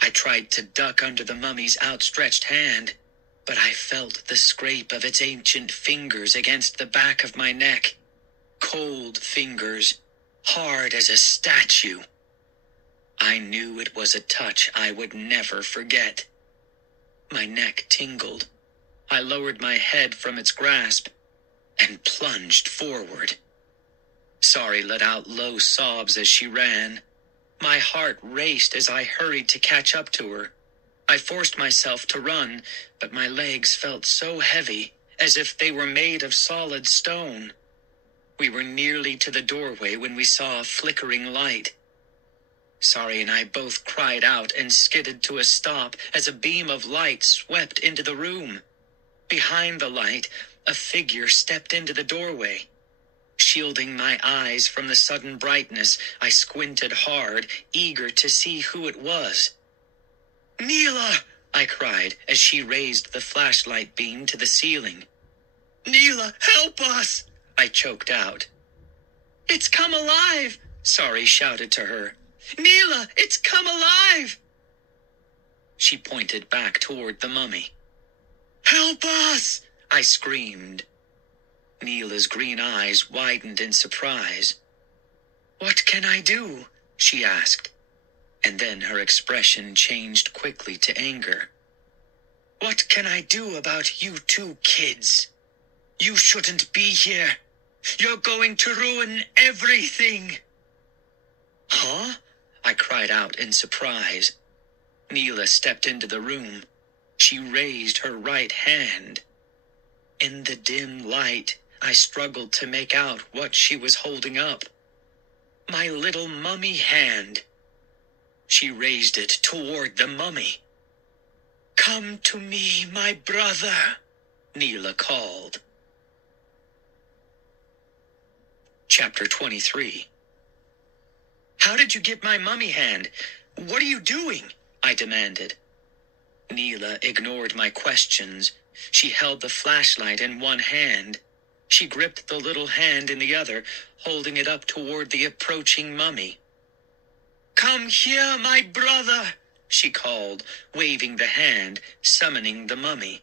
I tried to duck under the mummy's outstretched hand, but I felt the scrape of its ancient fingers against the back of my neck. Cold fingers, hard as a statue. I knew it was a touch I would never forget. My neck tingled. I lowered my head from its grasp and plunged forward. Sari let out low sobs as she ran. My heart raced as I hurried to catch up to her. I forced myself to run, but my legs felt so heavy, as if they were made of solid stone. We were nearly to the doorway when we saw a flickering light. Sari and I both cried out and skidded to a stop as a beam of light swept into the room. Behind the light, a figure stepped into the doorway. Shielding my eyes from the sudden brightness, I squinted hard, eager to see who it was. "Neela!" I cried as she raised the flashlight beam to the ceiling. "Neela, help us!" I choked out. "It's come alive!" Sari shouted to her. "Neela, it's come alive!" She pointed back toward the mummy. "Help us!" I screamed. Neela's green eyes widened in surprise. "What can I do?" she asked, and then her expression changed quickly to anger. "What can I do about you two kids? You shouldn't be here. You're going to ruin everything." "Huh?" I cried out in surprise. Neela stepped into the room. She raised her right hand. In the dim light, I struggled to make out what she was holding up. My little mummy hand. She raised it toward the mummy. "Come to me, my brother," Neela called. Chapter 23. How did you get my mummy hand? What are you doing? I demanded. Neela ignored my questions. She held the flashlight in one hand. She gripped the little hand in the other, holding it up toward the approaching mummy. "Come here, my brother," she called, waving the hand, summoning the mummy.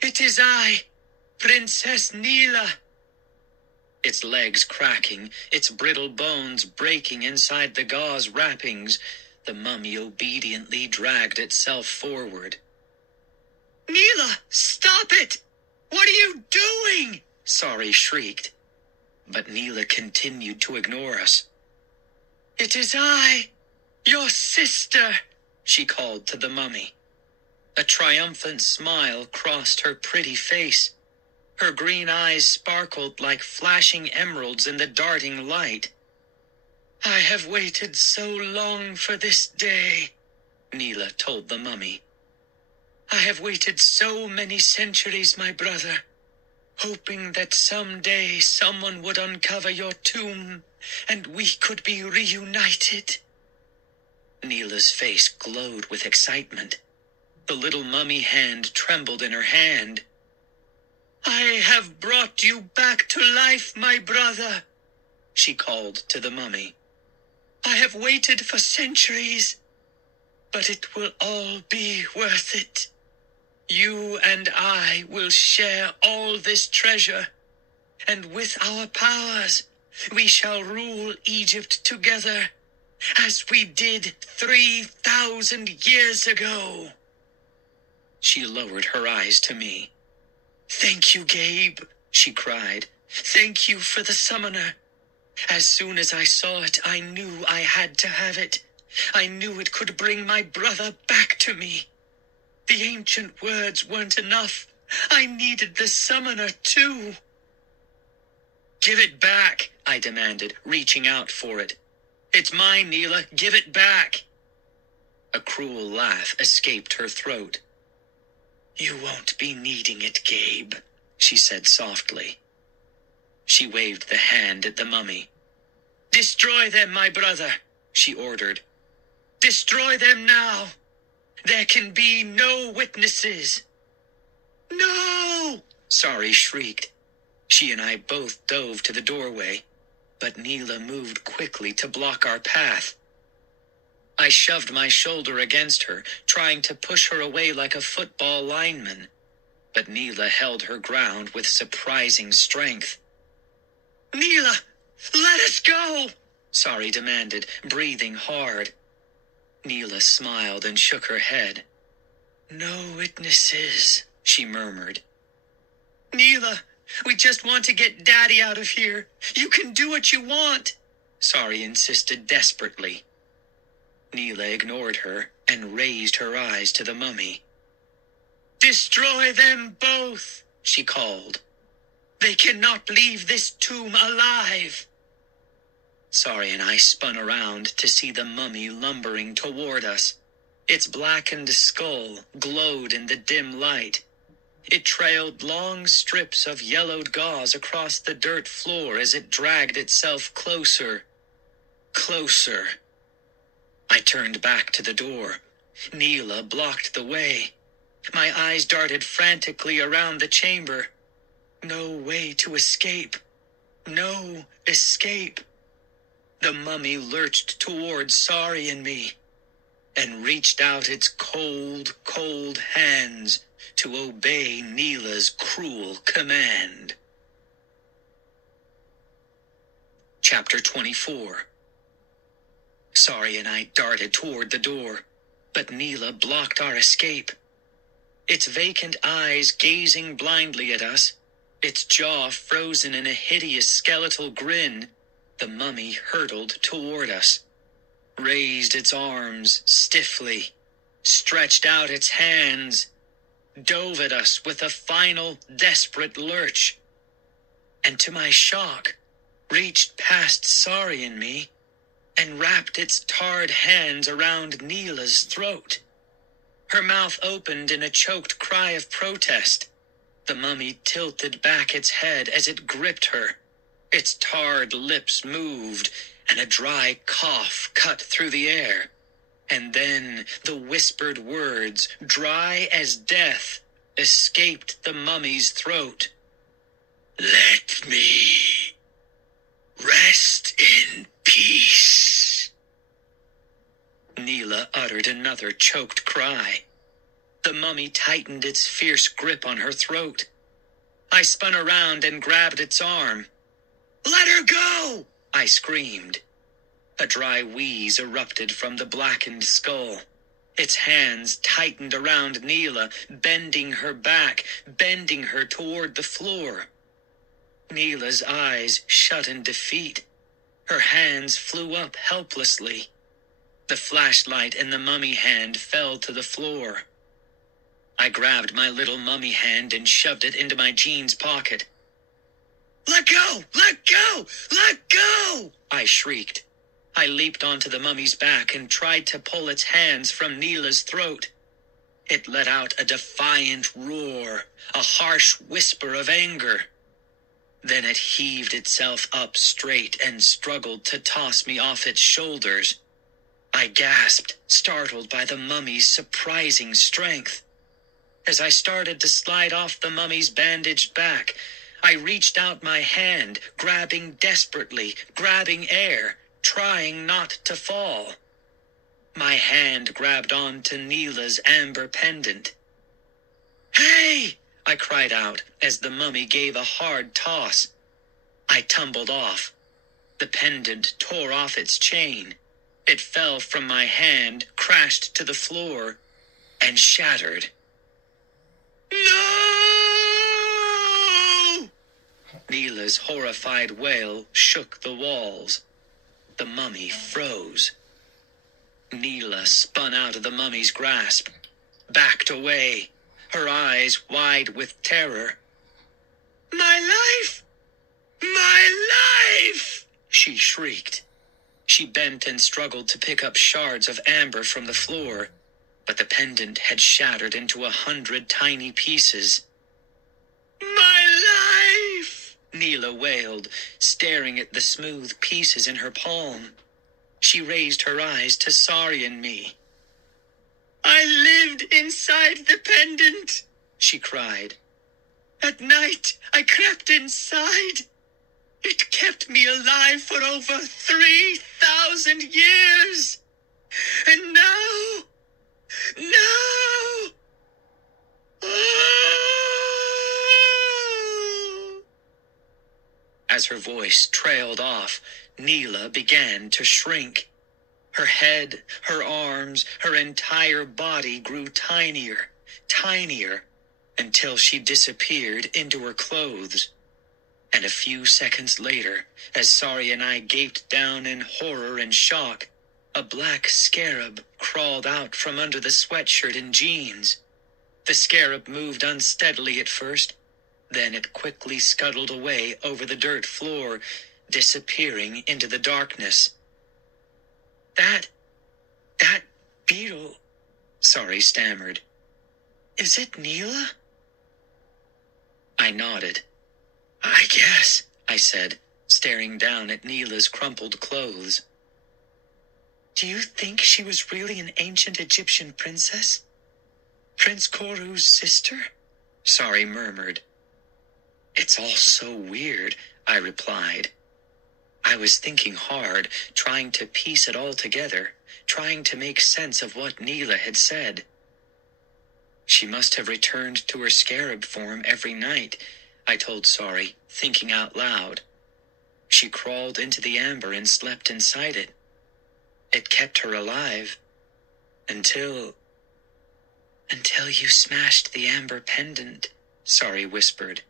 "It is I, Princess Neela." Its legs cracking, its brittle bones breaking inside the gauze wrappings, the mummy obediently dragged itself forward. "Neela, stop it! What are you doing?" Sari shrieked. But Neela continued to ignore us. "It is I, your sister," she called to the mummy. A triumphant smile crossed her pretty face. Her green eyes sparkled like flashing emeralds in the darting light. "I have waited so long for this day," Neela told the mummy. "I have waited so many centuries, my brother, hoping that someday someone would uncover your tomb and we could be reunited." Neela's face glowed with excitement. The little mummy hand trembled in her hand. "I have brought you back to life, my brother," she called to the mummy. "I have waited for centuries, but it will all be worth it. You and I will share all this treasure, and with our powers, we shall rule Egypt together, as we did 3,000 years ago." She lowered her eyes to me. "Thank you, Gabe," she cried. "Thank you for the summoner. As soon as I saw it, I knew I had to have it. I knew it could bring my brother back to me. The ancient words weren't enough. I needed the summoner, too." "Give it back," I demanded, reaching out for it. "It's mine, Neela. Give it back." A cruel laugh escaped her throat. "You won't be needing it, Gabe," she said softly. She waved the hand at the mummy. "Destroy them, my brother," she ordered. "Destroy them now. There can be no witnesses." "No!" Sari shrieked. She and I both dove to the doorway, but Neela moved quickly to block our path. I shoved my shoulder against her, trying to push her away like a football lineman, but Neela held her ground with surprising strength. "Neela, let us go!" Sari demanded, breathing hard. Neela smiled and shook her head. "No witnesses," she murmured. "Neela, we just want to get Daddy out of here. You can do what you want," Sari insisted desperately. Neela ignored her and raised her eyes to the mummy. "Destroy them both," she called. "They cannot leave this tomb alive." Sari and I spun around to see the mummy lumbering toward us. Its blackened skull glowed in the dim light. It trailed long strips of yellowed gauze across the dirt floor as it dragged itself closer. Closer. I turned back to the door. Neela blocked the way. My eyes darted frantically around the chamber. No way to escape. No escape. The mummy lurched towards Sari and me, and reached out its cold, cold hands to obey Neela's cruel command. Chapter 24. Sari and I darted toward the door, but Neela blocked our escape. Its vacant eyes gazing blindly at us, its jaw frozen in a hideous skeletal grin, the mummy hurtled toward us, raised its arms stiffly, stretched out its hands, dove at us with a final desperate lurch, and to my shock, reached past Sari and me, and wrapped its tarred hands around Neela's throat. Her mouth opened in a choked cry of protest. The mummy tilted back its head as it gripped her, Its tarred lips moved, and a dry cough cut through the air. And then the whispered words, dry as death, escaped the mummy's throat. "Let me rest in peace." Neela uttered another choked cry. The mummy tightened its fierce grip on her throat. I spun around and grabbed its arm. "Let her go!" I screamed. A dry wheeze erupted from the blackened skull. Its hands tightened around Neela, bending her back, bending her toward the floor. Neela's eyes shut in defeat. Her hands flew up helplessly. The flashlight in the mummy hand fell to the floor. I grabbed my little mummy hand and shoved it into my jeans pocket. "Let go! Let go! Let go!" I shrieked. I leaped onto the mummy's back and tried to pull its hands from Neela's throat. It let out a defiant roar, a harsh whisper of anger. Then it heaved itself up straight and struggled to toss me off its shoulders. I gasped, startled by the mummy's surprising strength. As I started to slide off the mummy's bandaged back, I reached out my hand, grabbing desperately, grabbing air, trying not to fall. My hand grabbed onto Neela's amber pendant. "Hey!" I cried out as the mummy gave a hard toss. I tumbled off. The pendant tore off its chain. It fell from my hand, crashed to the floor, and shattered. "No!" Neela's horrified wail shook the walls. The mummy froze. Neela spun out of the mummy's grasp, backed away, her eyes wide with terror. "My life! My life!" she shrieked. She bent and struggled to pick up shards of amber from the floor, but the pendant had shattered into 100 tiny pieces. "My life!" Neela wailed, staring at the smooth pieces in her palm. She raised her eyes to Sari and me. "I lived inside the pendant," she cried. "At night, I crept inside. It kept me alive for over 3,000 years. And now... Oh!" As her voice trailed off, Neela began to shrink. Her head, her arms, her entire body grew tinier, tinier, until she disappeared into her clothes. And a few seconds later, as Sari and I gaped down in horror and shock, a black scarab crawled out from under the sweatshirt and jeans. The scarab moved unsteadily at first, then it quickly scuttled away over the dirt floor, disappearing into the darkness. That beetle, Sari stammered. "Is it Neela?" I nodded. "I guess," I said, staring down at Neela's crumpled clothes. "Do you think she was really an ancient Egyptian princess? Prince Koru's sister?" Sari murmured. "It's all so weird," I replied. I was thinking hard, trying to piece it all together, trying to make sense of what Neela had said. "She must have returned to her scarab form every night," I told Sari, thinking out loud. "She crawled into the amber and slept inside it. It kept her alive. Until you smashed the amber pendant," Sari whispered.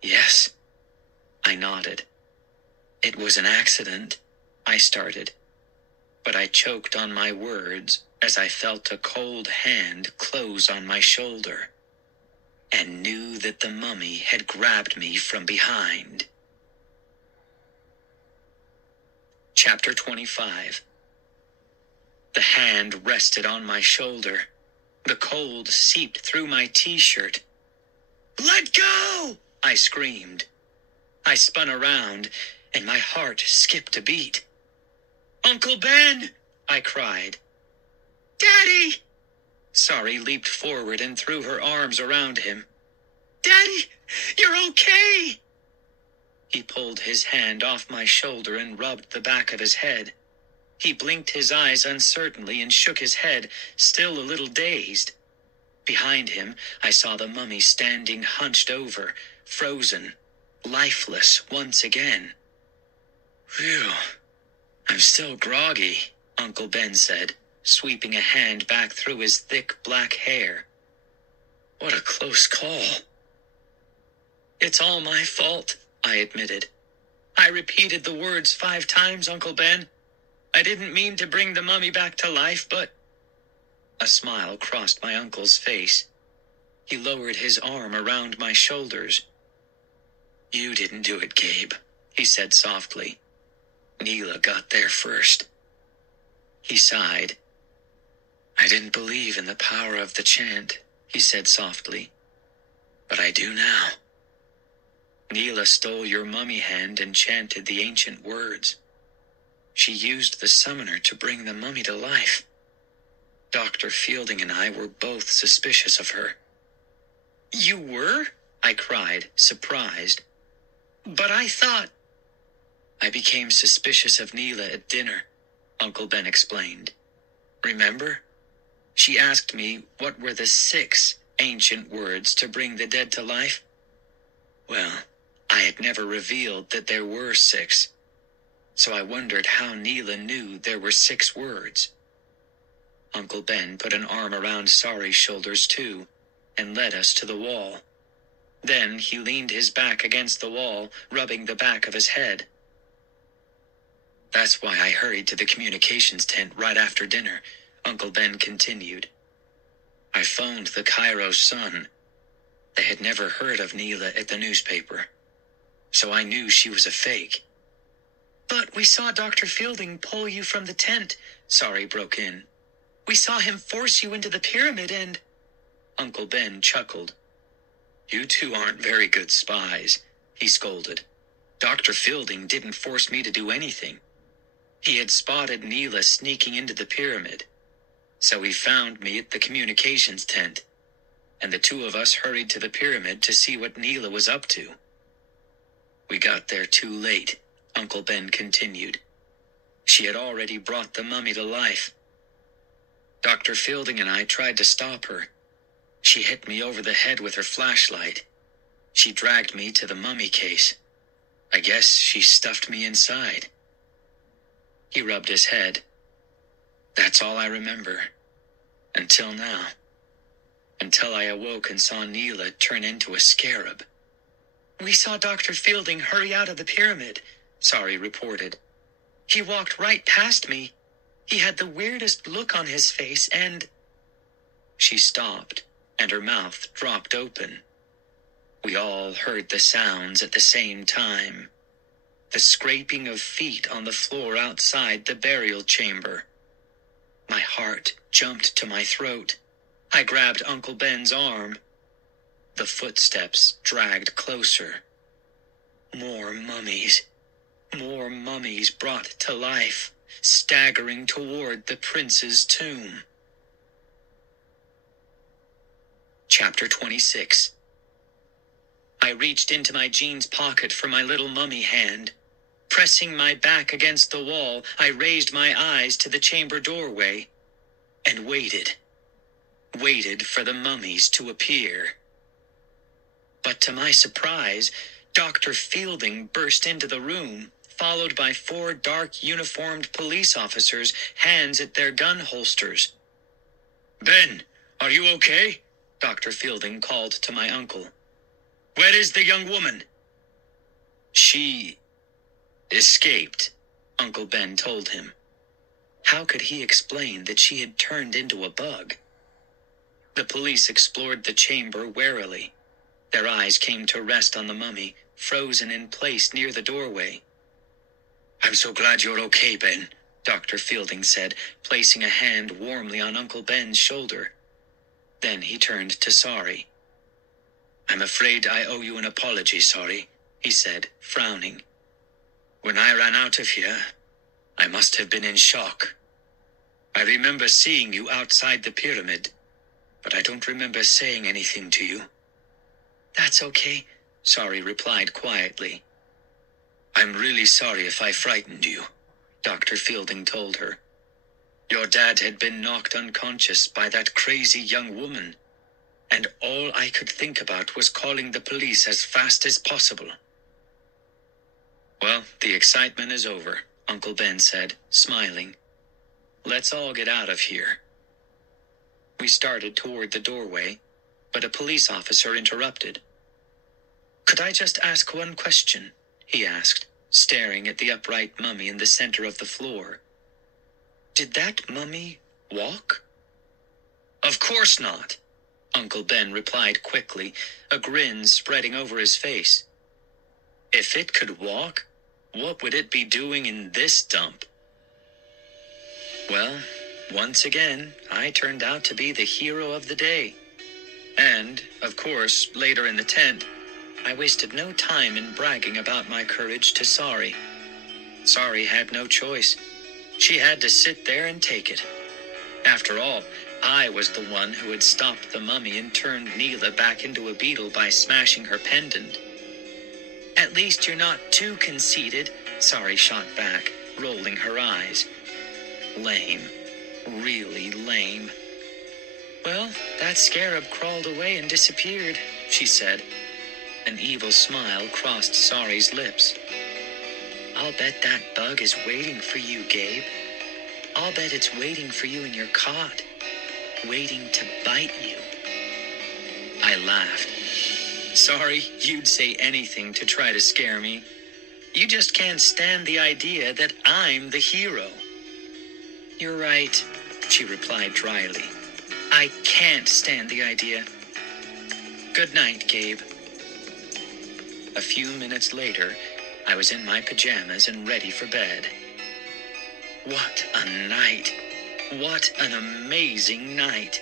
"Yes," I nodded. "It was an accident," I started, but I choked on my words as I felt a cold hand close on my shoulder and knew that the mummy had grabbed me from behind. Chapter 25. The hand rested on my shoulder. The cold seeped through my t-shirt. "Let go!" I screamed. I spun around, and my heart skipped a beat. "Uncle Ben!" I cried. "Daddy!" Sari leaped forward and threw her arms around him. "Daddy, you're okay!" He pulled his hand off my shoulder and rubbed the back of his head. He blinked his eyes uncertainly and shook his head, still a little dazed. Behind him, I saw the mummy standing hunched over, frozen, lifeless once again. "Phew, I'm still groggy," Uncle Ben said, sweeping a hand back through his thick black hair. "What a close call." "It's all my fault," I admitted. "I repeated the words 5 times, Uncle Ben. I didn't mean to bring the mummy back to life, but—" A smile crossed my uncle's face. He lowered his arm around my shoulders. "You didn't do it, Gabe," he said softly. "Neela got there first." He sighed. "I didn't believe in the power of the chant," he said softly. "But I do now. Neela stole your mummy hand and chanted the ancient words. She used the summoner to bring the mummy to life. Dr. Fielding and I were both suspicious of her." "You were?" I cried, surprised. "But I thought—" "I became suspicious of Neela at dinner," Uncle Ben explained. "Remember? She asked me what were the 6 ancient words to bring the dead to life. Well, I had never revealed that there were 6, so I wondered how Neela knew there were 6 words." Uncle Ben put an arm around Sari's shoulders too, and led us to the wall. Then he leaned his back against the wall, rubbing the back of his head. "That's why I hurried to the communications tent right after dinner," Uncle Ben continued. "I phoned the Cairo Sun. They had never heard of Neela at the newspaper, so I knew she was a fake." "But we saw Dr. Fielding pull you from the tent," Sari broke in. "We saw him force you into the pyramid and—" Uncle Ben chuckled. "You two aren't very good spies," he scolded. "Dr. Fielding didn't force me to do anything. He had spotted Neela sneaking into the pyramid, so he found me at the communications tent, and the 2 of us hurried to the pyramid to see what Neela was up to. We got there too late," Uncle Ben continued. "She had already brought the mummy to life. Dr. Fielding and I tried to stop her. She hit me over the head with her flashlight. She dragged me to the mummy case. I guess she stuffed me inside." He rubbed his head. "That's all I remember. Until now. Until I awoke and saw Neela turn into a scarab." "We saw Dr. Fielding hurry out of the pyramid," Sari reported. "He walked right past me. He had the weirdest look on his face and—" She stopped, and her mouth dropped open. We all heard the sounds at the same time. The scraping of feet on the floor outside the burial chamber. My heart jumped to my throat. I grabbed Uncle Ben's arm. The footsteps dragged closer. More mummies. More mummies brought to life, staggering toward the prince's tomb. Chapter 26. I reached into my jeans pocket for my little mummy hand. Pressing my back against the wall, I raised my eyes to the chamber doorway and waited. Waited for the mummies to appear. But to my surprise, Dr. Fielding burst into the room, followed by 4 dark uniformed police officers, hands at their gun holsters. "Ben, are you okay?" Dr. Fielding called to my uncle. "Where is the young woman?" "She escaped," Uncle Ben told him. How could he explain that she had turned into a bug? The police explored the chamber warily. Their eyes came to rest on the mummy, frozen in place near the doorway. "I'm so glad you're okay, Ben," Dr. Fielding said, placing a hand warmly on Uncle Ben's shoulder. Then he turned to Sari. "I'm afraid I owe you an apology, Sari," he said, frowning. When I ran out of here, I must have been in shock. I remember seeing you outside the pyramid, but I don't remember saying anything to you. That's okay, Sari replied quietly. I'm really sorry if I frightened you, Dr. Fielding told her. Your dad had been knocked unconscious by that crazy young woman, and all I could think about was calling the police as fast as possible. Well, the excitement is over, Uncle Ben said, smiling. Let's all get out of here. We started toward the doorway, but a police officer interrupted. Could I just ask one question? He asked, staring at the upright mummy in the center of the floor. Did that mummy walk? Of course not, Uncle Ben replied quickly, a grin spreading over his face. If it could walk, what would it be doing in this dump? Well, once again, I turned out to be the hero of the day. And, of course, later in the tent, I wasted no time in bragging about my courage to Sari. Sari had no choice. She had to sit there and take it. After all, I was the one who had stopped the mummy and turned Neela back into a beetle by smashing her pendant. At least you're not too conceited, Sari shot back, rolling her eyes. Lame. Really lame. Well, that scarab crawled away and disappeared, she said. An evil smile crossed Sari's lips. I'll bet that bug is waiting for you, Gabe. I'll bet it's waiting for you in your cot, waiting to bite you. I laughed. Sorry, you'd say anything to try to scare me. You just can't stand the idea that I'm the hero. You're right, she replied dryly. I can't stand the idea. Good night, Gabe. A few minutes later, I was in my pajamas and ready for bed. What a night! What an amazing night!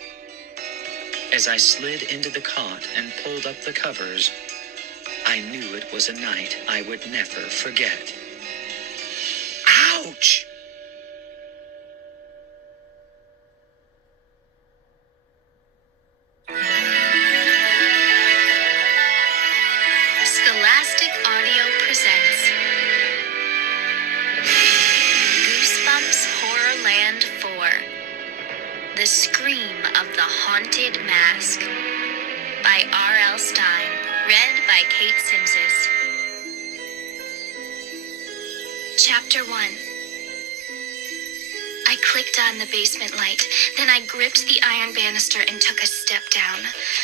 As I slid into the cot and pulled up the covers, I knew it was a night I would never forget. Ouch! Scholastic Audio presents Goosebumps Horrorland 4: The Scream of the Haunted Mask by R.L. Stein, read by Kate Simses. Chapter 1. I clicked on the basement light, then I gripped the iron banister and took a step down.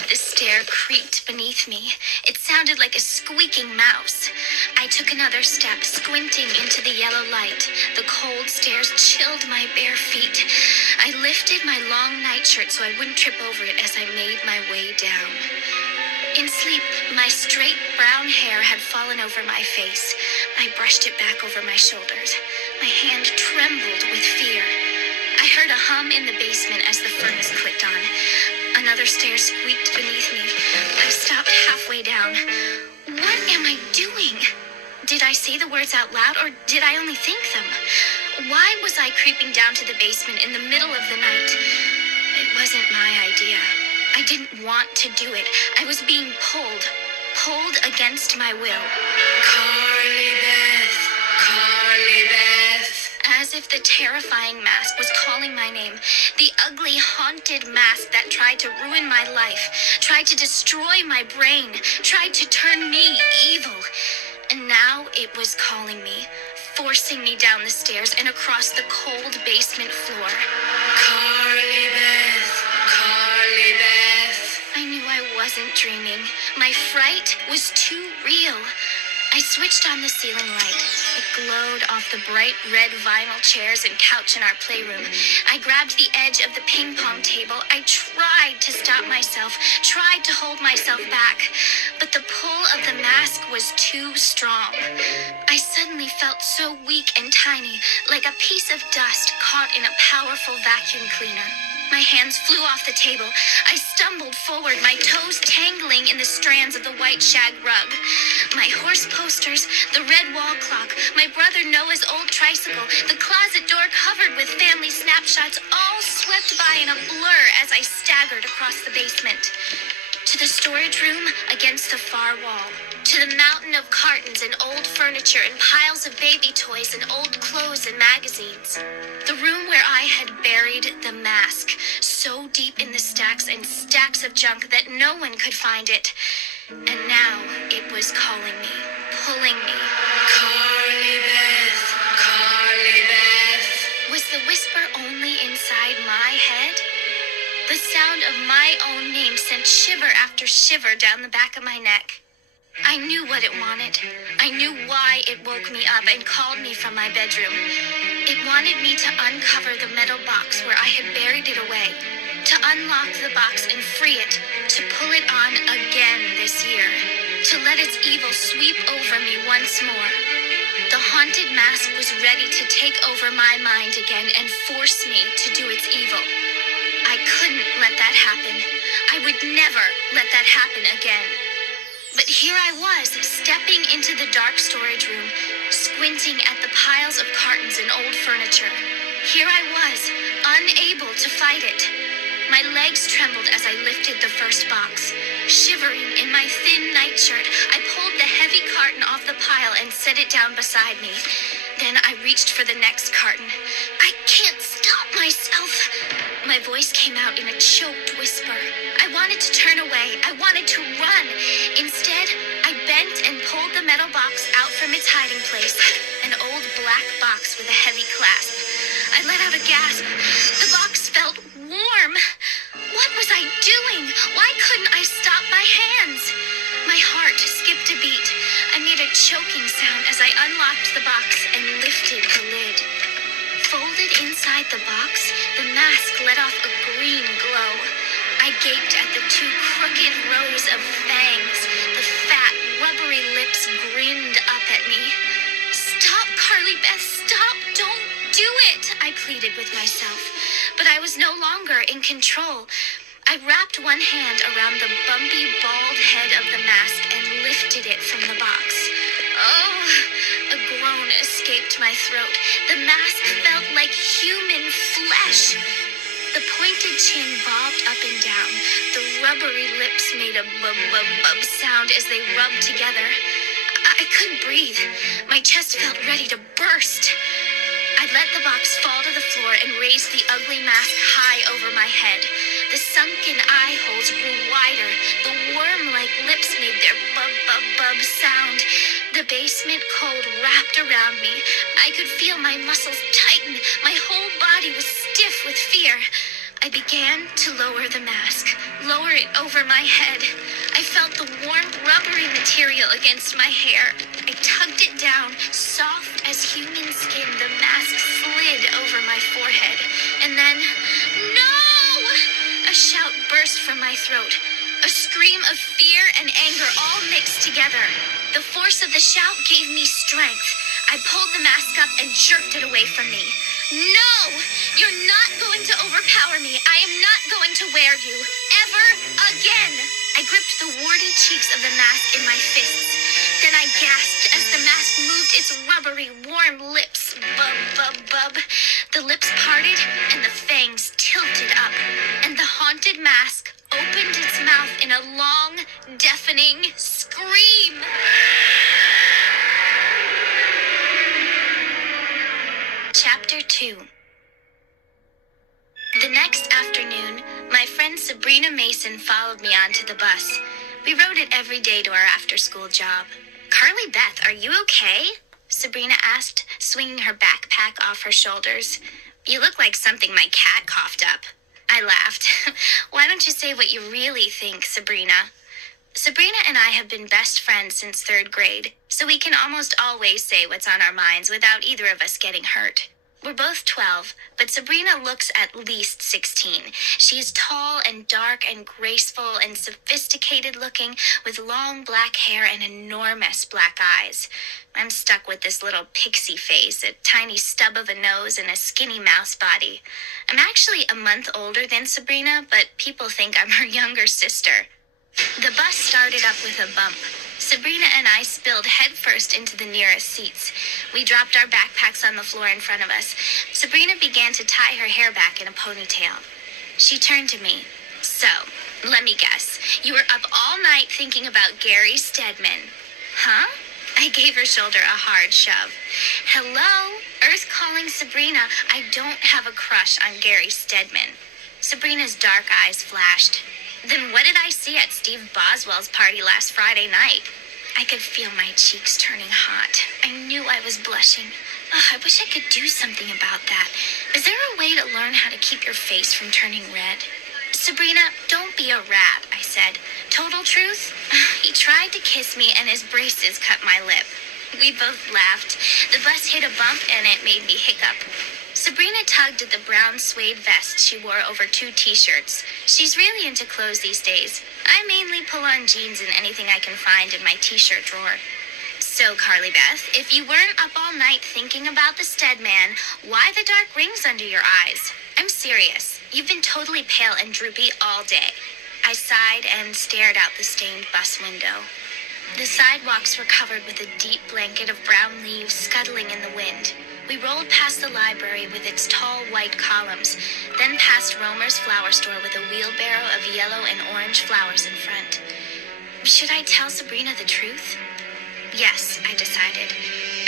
The stair creaked beneath me. It sounded like a squeaking mouse. I took another step, squinting into the yellow light. The cold stairs chilled my bare feet. I lifted my long nightshirt so I wouldn't trip over it as I made my way down. In sleep, my straight brown hair had fallen over my face. I brushed it back over my shoulders. My hand trembled with fear. I heard a hum in the basement as the furnace clicked on. Another stair squeaked beneath me. I stopped halfway down. What am I doing? Did I say the words out loud, or did I only think them? Why was I creeping down to the basement in the middle of the night? It wasn't my idea. I didn't want to do it. I was being pulled against my will. Carly Beth, Carly Beth. As if the terrifying mask was calling my name. The ugly, haunted mask that tried to ruin my life, tried to destroy my brain, tried to turn me evil. And now it was calling me, forcing me down the stairs and across the cold basement floor. Carly Beth, Carly Beth. I knew I wasn't dreaming. My fright was too real. I switched on the ceiling light. It glowed off the bright red vinyl chairs and couch in our playroom. I grabbed the edge of the ping pong table. I tried to stop myself, tried to hold myself back, but the pull of the mask was too strong. I suddenly felt so weak and tiny, like a piece of dust caught in a powerful vacuum cleaner. My hands flew off the table. I stumbled forward, my toes tangling in the strands of the white shag rug. My horse posters, the red wall clock, my brother Noah's old tricycle, the closet door covered with family snapshots, all swept by in a blur as I staggered across the basement. To the storage room against the far wall. To the mountain of cartons and old furniture and piles of baby toys and old clothes and magazines. The room where I had buried the mask, so deep in the stacks and stacks of junk that no one could find it. And now it was calling me, pulling me. Carly Beth. Was the whisper only inside my head? The sound of my own name sent shiver after shiver down the back of my neck. I knew what it wanted. I knew why it woke me up and called me from my bedroom. It wanted me to uncover the metal box where I had buried it away, to unlock the box and free it, to pull it on again this year, to let its evil sweep over me once more. The haunted mask was ready to take over my mind again and force me to do its evil. I couldn't let that happen. I would never let that happen again. But here I was, stepping into the dark storage room, squinting at the piles of cartons and old furniture. Here I was, unable to fight it. My legs trembled as I lifted the first box. Shivering in my thin nightshirt, I pulled the heavy carton off the pile and set it down beside me. Then I reached for the next carton. I can't stop myself. My voice came out in a choked whisper. I wanted to turn away. I wanted to run. Instead, I bent and pulled the metal box out from its hiding place, an old black box with a heavy clasp. I let out a gasp. The box felt warm. What was I doing? Why couldn't I stop my hands? My heart skipped a beat. I made a choking sound as I unlocked the box and lifted the lid. Folded inside the box, the mask let off a green glow. I gaped at the two crooked rows of fangs. The fat, rubbery lips grinned up at me. Stop, Carly Beth, stop! Don't do it! I pleaded with myself. But I was no longer in control. I wrapped one hand around the bumpy, bald head of the mask and lifted it from the box. Oh, a groan escaped my throat. The mask felt like human flesh. The pointed chin bobbed up and down. The rubbery lips made a bub-bub-bub sound as they rubbed together. I couldn't breathe. My chest felt ready to burst. I let the box fall to the floor and raised the ugly mask high over my head. The sunken eye holes grew wider. The worm-like lips made their bub-bub-bub sound. The basement cold wrapped around me. I could feel my muscles tighten. My whole body was stiff with fear. I began to lower the mask, lower it over my head. I felt the warm, rubbery material against my hair. I tugged it down, soft as human skin. The mask slid over my forehead. And then, no! A shout burst from my throat. A scream of fear and anger all mixed together. The force of the shout gave me strength. I pulled the mask up and jerked it away from me. No! You're not going to overpower me. I am not going to wear you. Ever again. I gripped the warty cheeks of the mask in my fists. Then I gasped as the mask moved its rubbery, warm lips. Bub, bub, bub. The lips parted and the fangs tilted up. And the haunted mask opened its mouth in a long, deafening scream. Chapter 2. The next afternoon, my friend Sabrina Mason followed me onto the bus. We rode it every day to our after-school job. Carly Beth, are you okay? Sabrina asked, swinging her backpack off her shoulders. You look like something my cat coughed up. I laughed. Why don't you say what you really think, Sabrina? Sabrina and I have been best friends since 3rd grade, so we can almost always say what's on our minds without either of us getting hurt. We're both 12, but Sabrina looks at least 16. She's tall and dark and graceful and sophisticated looking, with long black hair and enormous black eyes. I'm stuck with this little pixie face, a tiny stub of a nose, and a skinny mouse body. I'm actually a month older than Sabrina, but people think I'm her younger sister. The bus started up with a bump. Sabrina and I spilled headfirst into the nearest seats. We dropped our backpacks on the floor in front of us. Sabrina began to tie her hair back in a ponytail. She turned to me. So, let me guess. You were up all night thinking about Gary Stedman. Huh? I gave her shoulder a hard shove. Hello? Earth calling Sabrina. I don't have a crush on Gary Stedman. Sabrina's dark eyes flashed. Then what did I see at Steve Boswell's party last Friday night? I could feel my cheeks turning hot. I knew I was blushing. I wish I could do something about that. Is there a way to learn how to keep your face from turning red? Sabrina, don't be a rat, I said. Total truth? He tried to kiss me and his braces cut my lip. We both laughed. The bus hit a bump and it made me hiccup. Sabrina tugged at the brown suede vest she wore over 2 t-shirts. She's really into clothes these days. I mainly pull on jeans and anything I can find in my t-shirt drawer. So, Carly Beth, if you weren't up all night thinking about the Stedman, why the dark rings under your eyes? I'm serious. You've been totally pale and droopy all day. I sighed and stared out the stained bus window. The sidewalks were covered with a deep blanket of brown leaves scuttling in the wind. We rolled past the library with its tall white columns, then past Romer's flower store with a wheelbarrow of yellow and orange flowers in front. Should I tell Sabrina the truth? Yes, I decided.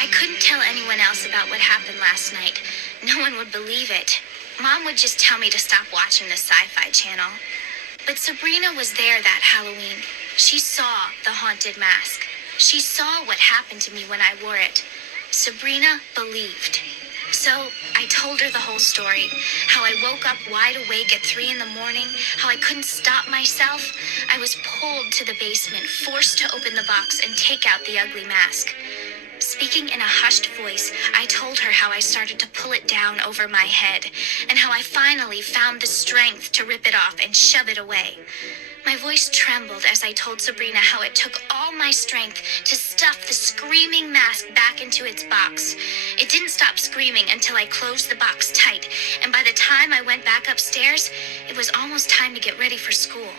I couldn't tell anyone else about what happened last night. No one would believe it. Mom would just tell me to stop watching the Sci-Fi Channel. But Sabrina was there that Halloween. She saw the haunted mask. She saw what happened to me when I wore it. Sabrina believed. So I told her the whole story. How I woke up wide awake at 3 a.m, how I couldn't stop myself. I was pulled to the basement, forced to open the box and take out the ugly mask. Speaking in a hushed voice, I told her how I started to pull it down over my head, and how I finally found the strength to rip it off and shove it away. My voice trembled as I told Sabrina how it took all my strength to stuff the screaming mask back into its box. It didn't stop screaming until I closed the box tight, and by the time I went back upstairs, it was almost time to get ready for school.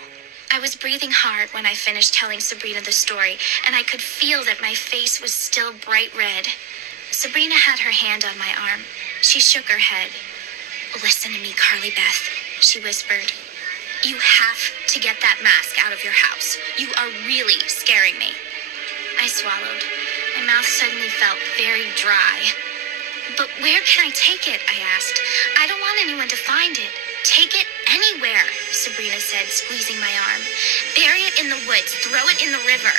I was breathing hard when I finished telling Sabrina the story, and I could feel that my face was still bright red. Sabrina had her hand on my arm. She shook her head. "Listen to me, Carly Beth," she whispered. "You have to get that mask out of your house. You are really scaring me." I swallowed. My mouth suddenly felt very dry. "But where can I take it?" I asked. "I don't want anyone to find it." "Take it anywhere," Sabrina said, squeezing my arm. "Bury it in the woods. Throw it in the river."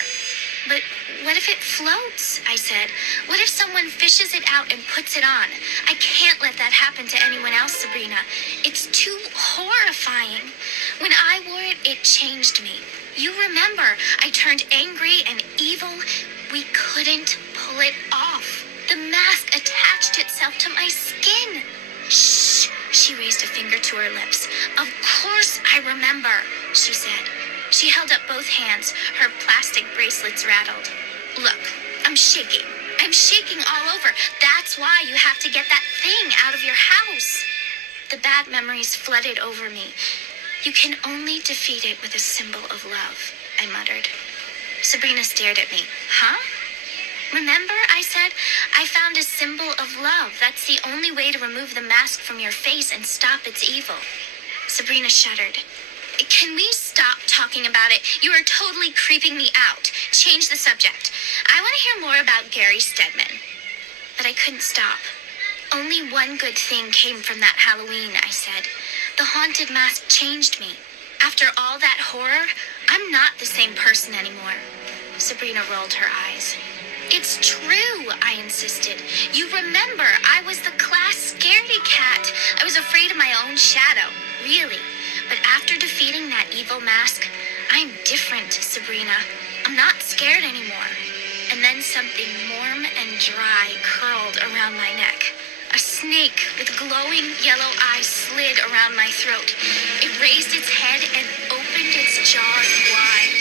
"But what if it floats?" I said. "What if someone fishes it out and puts it on? I can't let that happen to anyone else, Sabrina. It's too horrifying. When I wore it, it changed me. You remember, I turned angry and evil. We couldn't pull it off. The mask attached itself to my skin." "Shh," she raised a finger to her lips. "Of course I remember," she said. She held up both hands, her plastic bracelets rattled. "Look, I'm shaking. I'm shaking all over. That's why you have to get that thing out of your house." The bad memories flooded over me. "You can only defeat it with a symbol of love," I muttered. Sabrina stared at me. "Huh?" "Remember," I said, "I found a symbol of love. That's the only way to remove the mask from your face and stop its evil." Sabrina shuddered. "Can we stop talking about it? You are totally creeping me out. Change the subject. I want to hear more about Gary Stedman." But I couldn't stop. "Only one good thing came from that Halloween," I said. "The haunted mask changed me. After all that horror, I'm not the same person anymore." Sabrina rolled her eyes. "It's true," I insisted. "You remember, I was the class scaredy cat. I was afraid of my own shadow, really. But after defeating that evil mask, I'm different, Sabrina. I'm not scared anymore." And then something warm and dry curled around my neck. A snake with glowing yellow eyes slid around my throat. It raised its head and opened its jaws wide.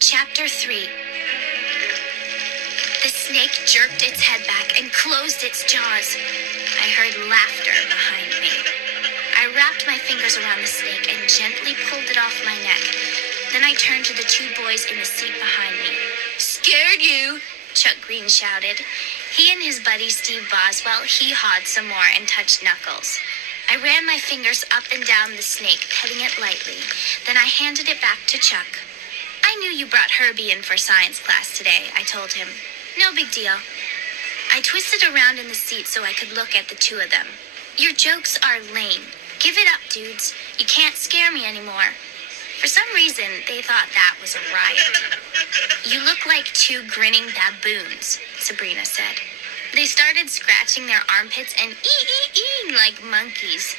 Chapter 3. The snake jerked its head back and closed its jaws. I heard laughter behind me. I wrapped my fingers around the snake and gently pulled it off my neck. Then I turned to the two boys in the seat behind me. "Scared you?" Chuck Green shouted. He and his buddy Steve Boswell hee-hawed some more and touched Knuckles. I ran my fingers up and down the snake, petting it lightly. Then I handed it back to Chuck. "I knew you brought Herbie in for science class today," I told him. "No big deal." I twisted around in the seat so I could look at the two of them. "Your jokes are lame. Give it up, dudes. You can't scare me anymore." For some reason, they thought that was a riot. "You look like two grinning baboons," Sabrina said. They started scratching their armpits and ee like monkeys.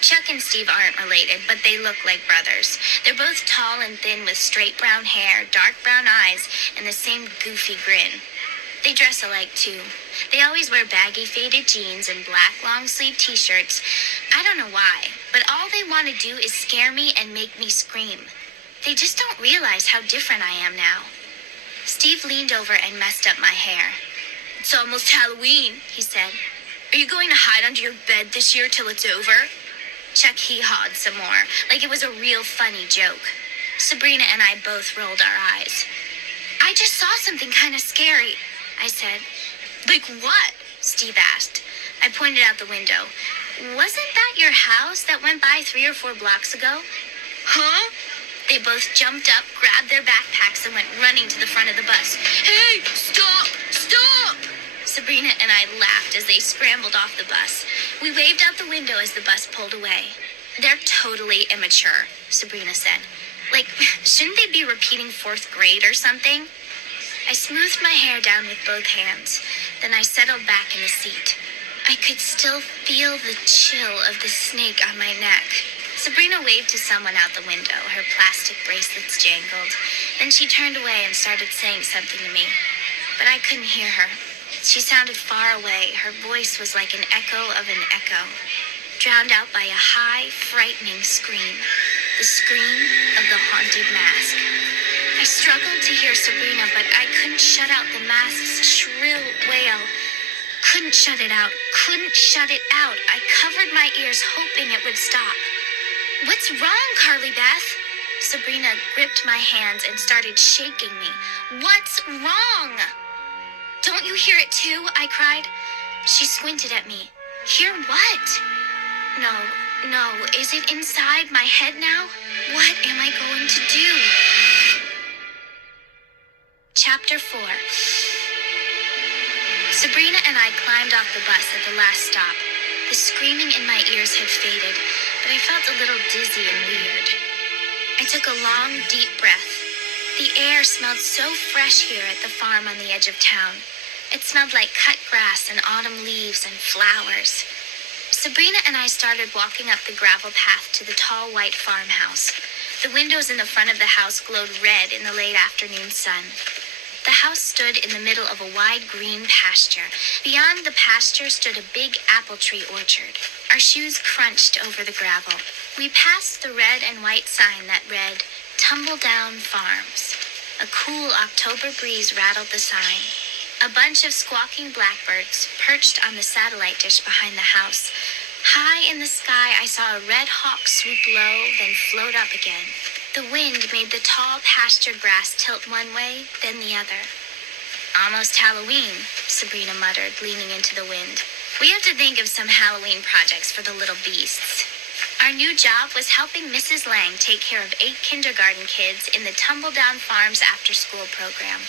Chuck and Steve aren't related, but they look like brothers. They're both tall and thin with straight brown hair, dark brown eyes, and the same goofy grin. They dress alike, too. They always wear baggy faded jeans and black long-sleeve t-shirts. I don't know why, but all they want to do is scare me and make me scream. They just don't realize how different I am now. Steve leaned over and messed up my hair. "It's almost Halloween," he said. "Are you going to hide under your bed this year till it's over?" Chuck hee-hawed some more, like it was a real funny joke. Sabrina and I both rolled our eyes. "I just saw something kind of scary," I said. "Like what?" Steve asked. I pointed out the window. "Wasn't that your house that went by 3 or 4 blocks ago?" "Huh?" They both jumped up, grabbed their backpacks, and went running to the front of the bus. "Hey, stop! Stop!" Sabrina and I laughed as they scrambled off the bus. We waved out the window as the bus pulled away. "They're totally immature," Sabrina said. "Like, shouldn't they be repeating 4th grade or something?" I smoothed my hair down with both hands. Then I settled back in the seat. I could still feel the chill of the snake on my neck. Sabrina waved to someone out the window. Her plastic bracelets jangled. Then she turned away and started saying something to me. But I couldn't hear her. She sounded far away. Her voice was like an echo of an echo, drowned out by a high, frightening scream. The scream of the haunted mask. I struggled to hear Sabrina, but I couldn't shut out the mask's shrill wail. Couldn't shut it out. Couldn't shut it out. I covered my ears, hoping it would stop. "What's wrong, Carly Beth?" Sabrina gripped my hands and started shaking me. "What's wrong?" "Don't you hear it too?" I cried. She squinted at me. "Hear what?" No. Is it inside my head now? What am I going to do? Chapter 4. Sabrina and I climbed off the bus at the last stop. The screaming in my ears had faded, but I felt a little dizzy and weird. I took a long, deep breath. The air smelled so fresh here at the farm on the edge of town. It smelled like cut grass and autumn leaves and flowers. Sabrina and I started walking up the gravel path to the tall white farmhouse. The windows in the front of the house glowed red in the late afternoon sun. The house stood in the middle of a wide green pasture. Beyond the pasture stood a big apple tree orchard. Our shoes crunched over the gravel. We passed the red and white sign that read, "Tumbledown Farms." A cool October breeze rattled the sign. A bunch of squawking blackbirds perched on the satellite dish behind the house. High in the sky, I saw a red hawk swoop low, then float up again. The wind made the tall pasture grass tilt one way, then the other. "Almost Halloween," Sabrina muttered, leaning into the wind. "We have to think of some Halloween projects for the little beasts." Our new job was helping Mrs. Lang take care of 8 kindergarten kids in the Tumbledown Farms after-school program.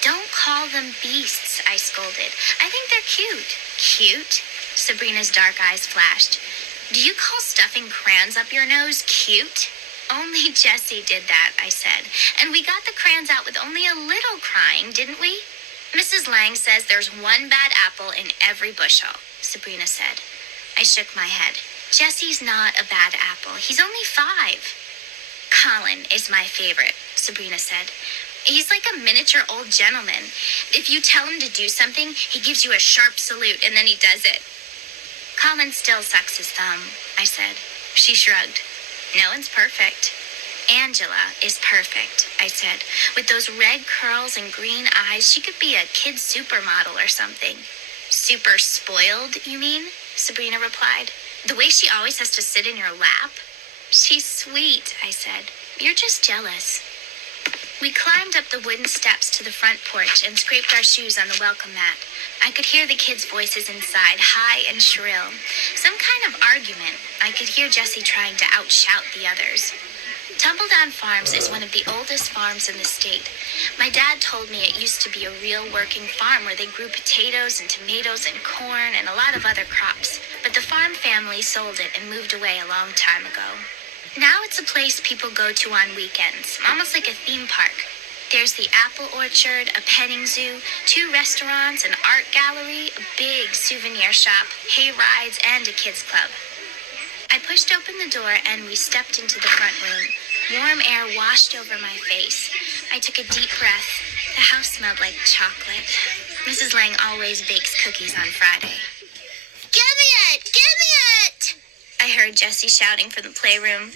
"Don't call them beasts," I scolded. "I think they're cute." "Cute?" Sabrina's dark eyes flashed. "Do you call stuffing crayons up your nose cute?" "Only Jessie did that," I said. "And we got the crayons out with only a little crying, didn't we?" "Mrs. Lang says there's one bad apple in every bushel," Sabrina said. I shook my head. "Jessie's not a bad apple. He's only 5. "Colin is my favorite," Sabrina said. He's like a miniature old gentleman. If you tell him to do something, he gives you a sharp salute and then he does it. Colin still sucks his thumb, I said. She shrugged. No one's perfect. Angela is perfect, I said. With those red curls and green eyes, she could be a kid supermodel or something. Super spoiled, you mean? Sabrina replied. The way she always has to sit in your lap? She's sweet, I said. You're just jealous. We climbed up the wooden steps to the front porch and scraped our shoes on the welcome mat. I could hear the kids' voices inside, high and shrill. Some kind of argument. I could hear Jesse trying to outshout the others. Tumbledown Farms is one of the oldest farms in the state. My dad told me it used to be a real working farm where they grew potatoes and tomatoes and corn and a lot of other crops. But the farm family sold it and moved away a long time ago. Now it's a place people go to on weekends, almost like a theme park. There's the apple orchard, a petting zoo, 2 restaurants, an art gallery, a big souvenir shop, hay rides, and a kids club. I pushed open the door and we stepped into the front room. Warm air washed over my face. I took a deep breath. The house smelled like chocolate. Mrs. Lang always bakes cookies on Friday. Give me it! Give me it! I heard Jessie shouting from the playroom.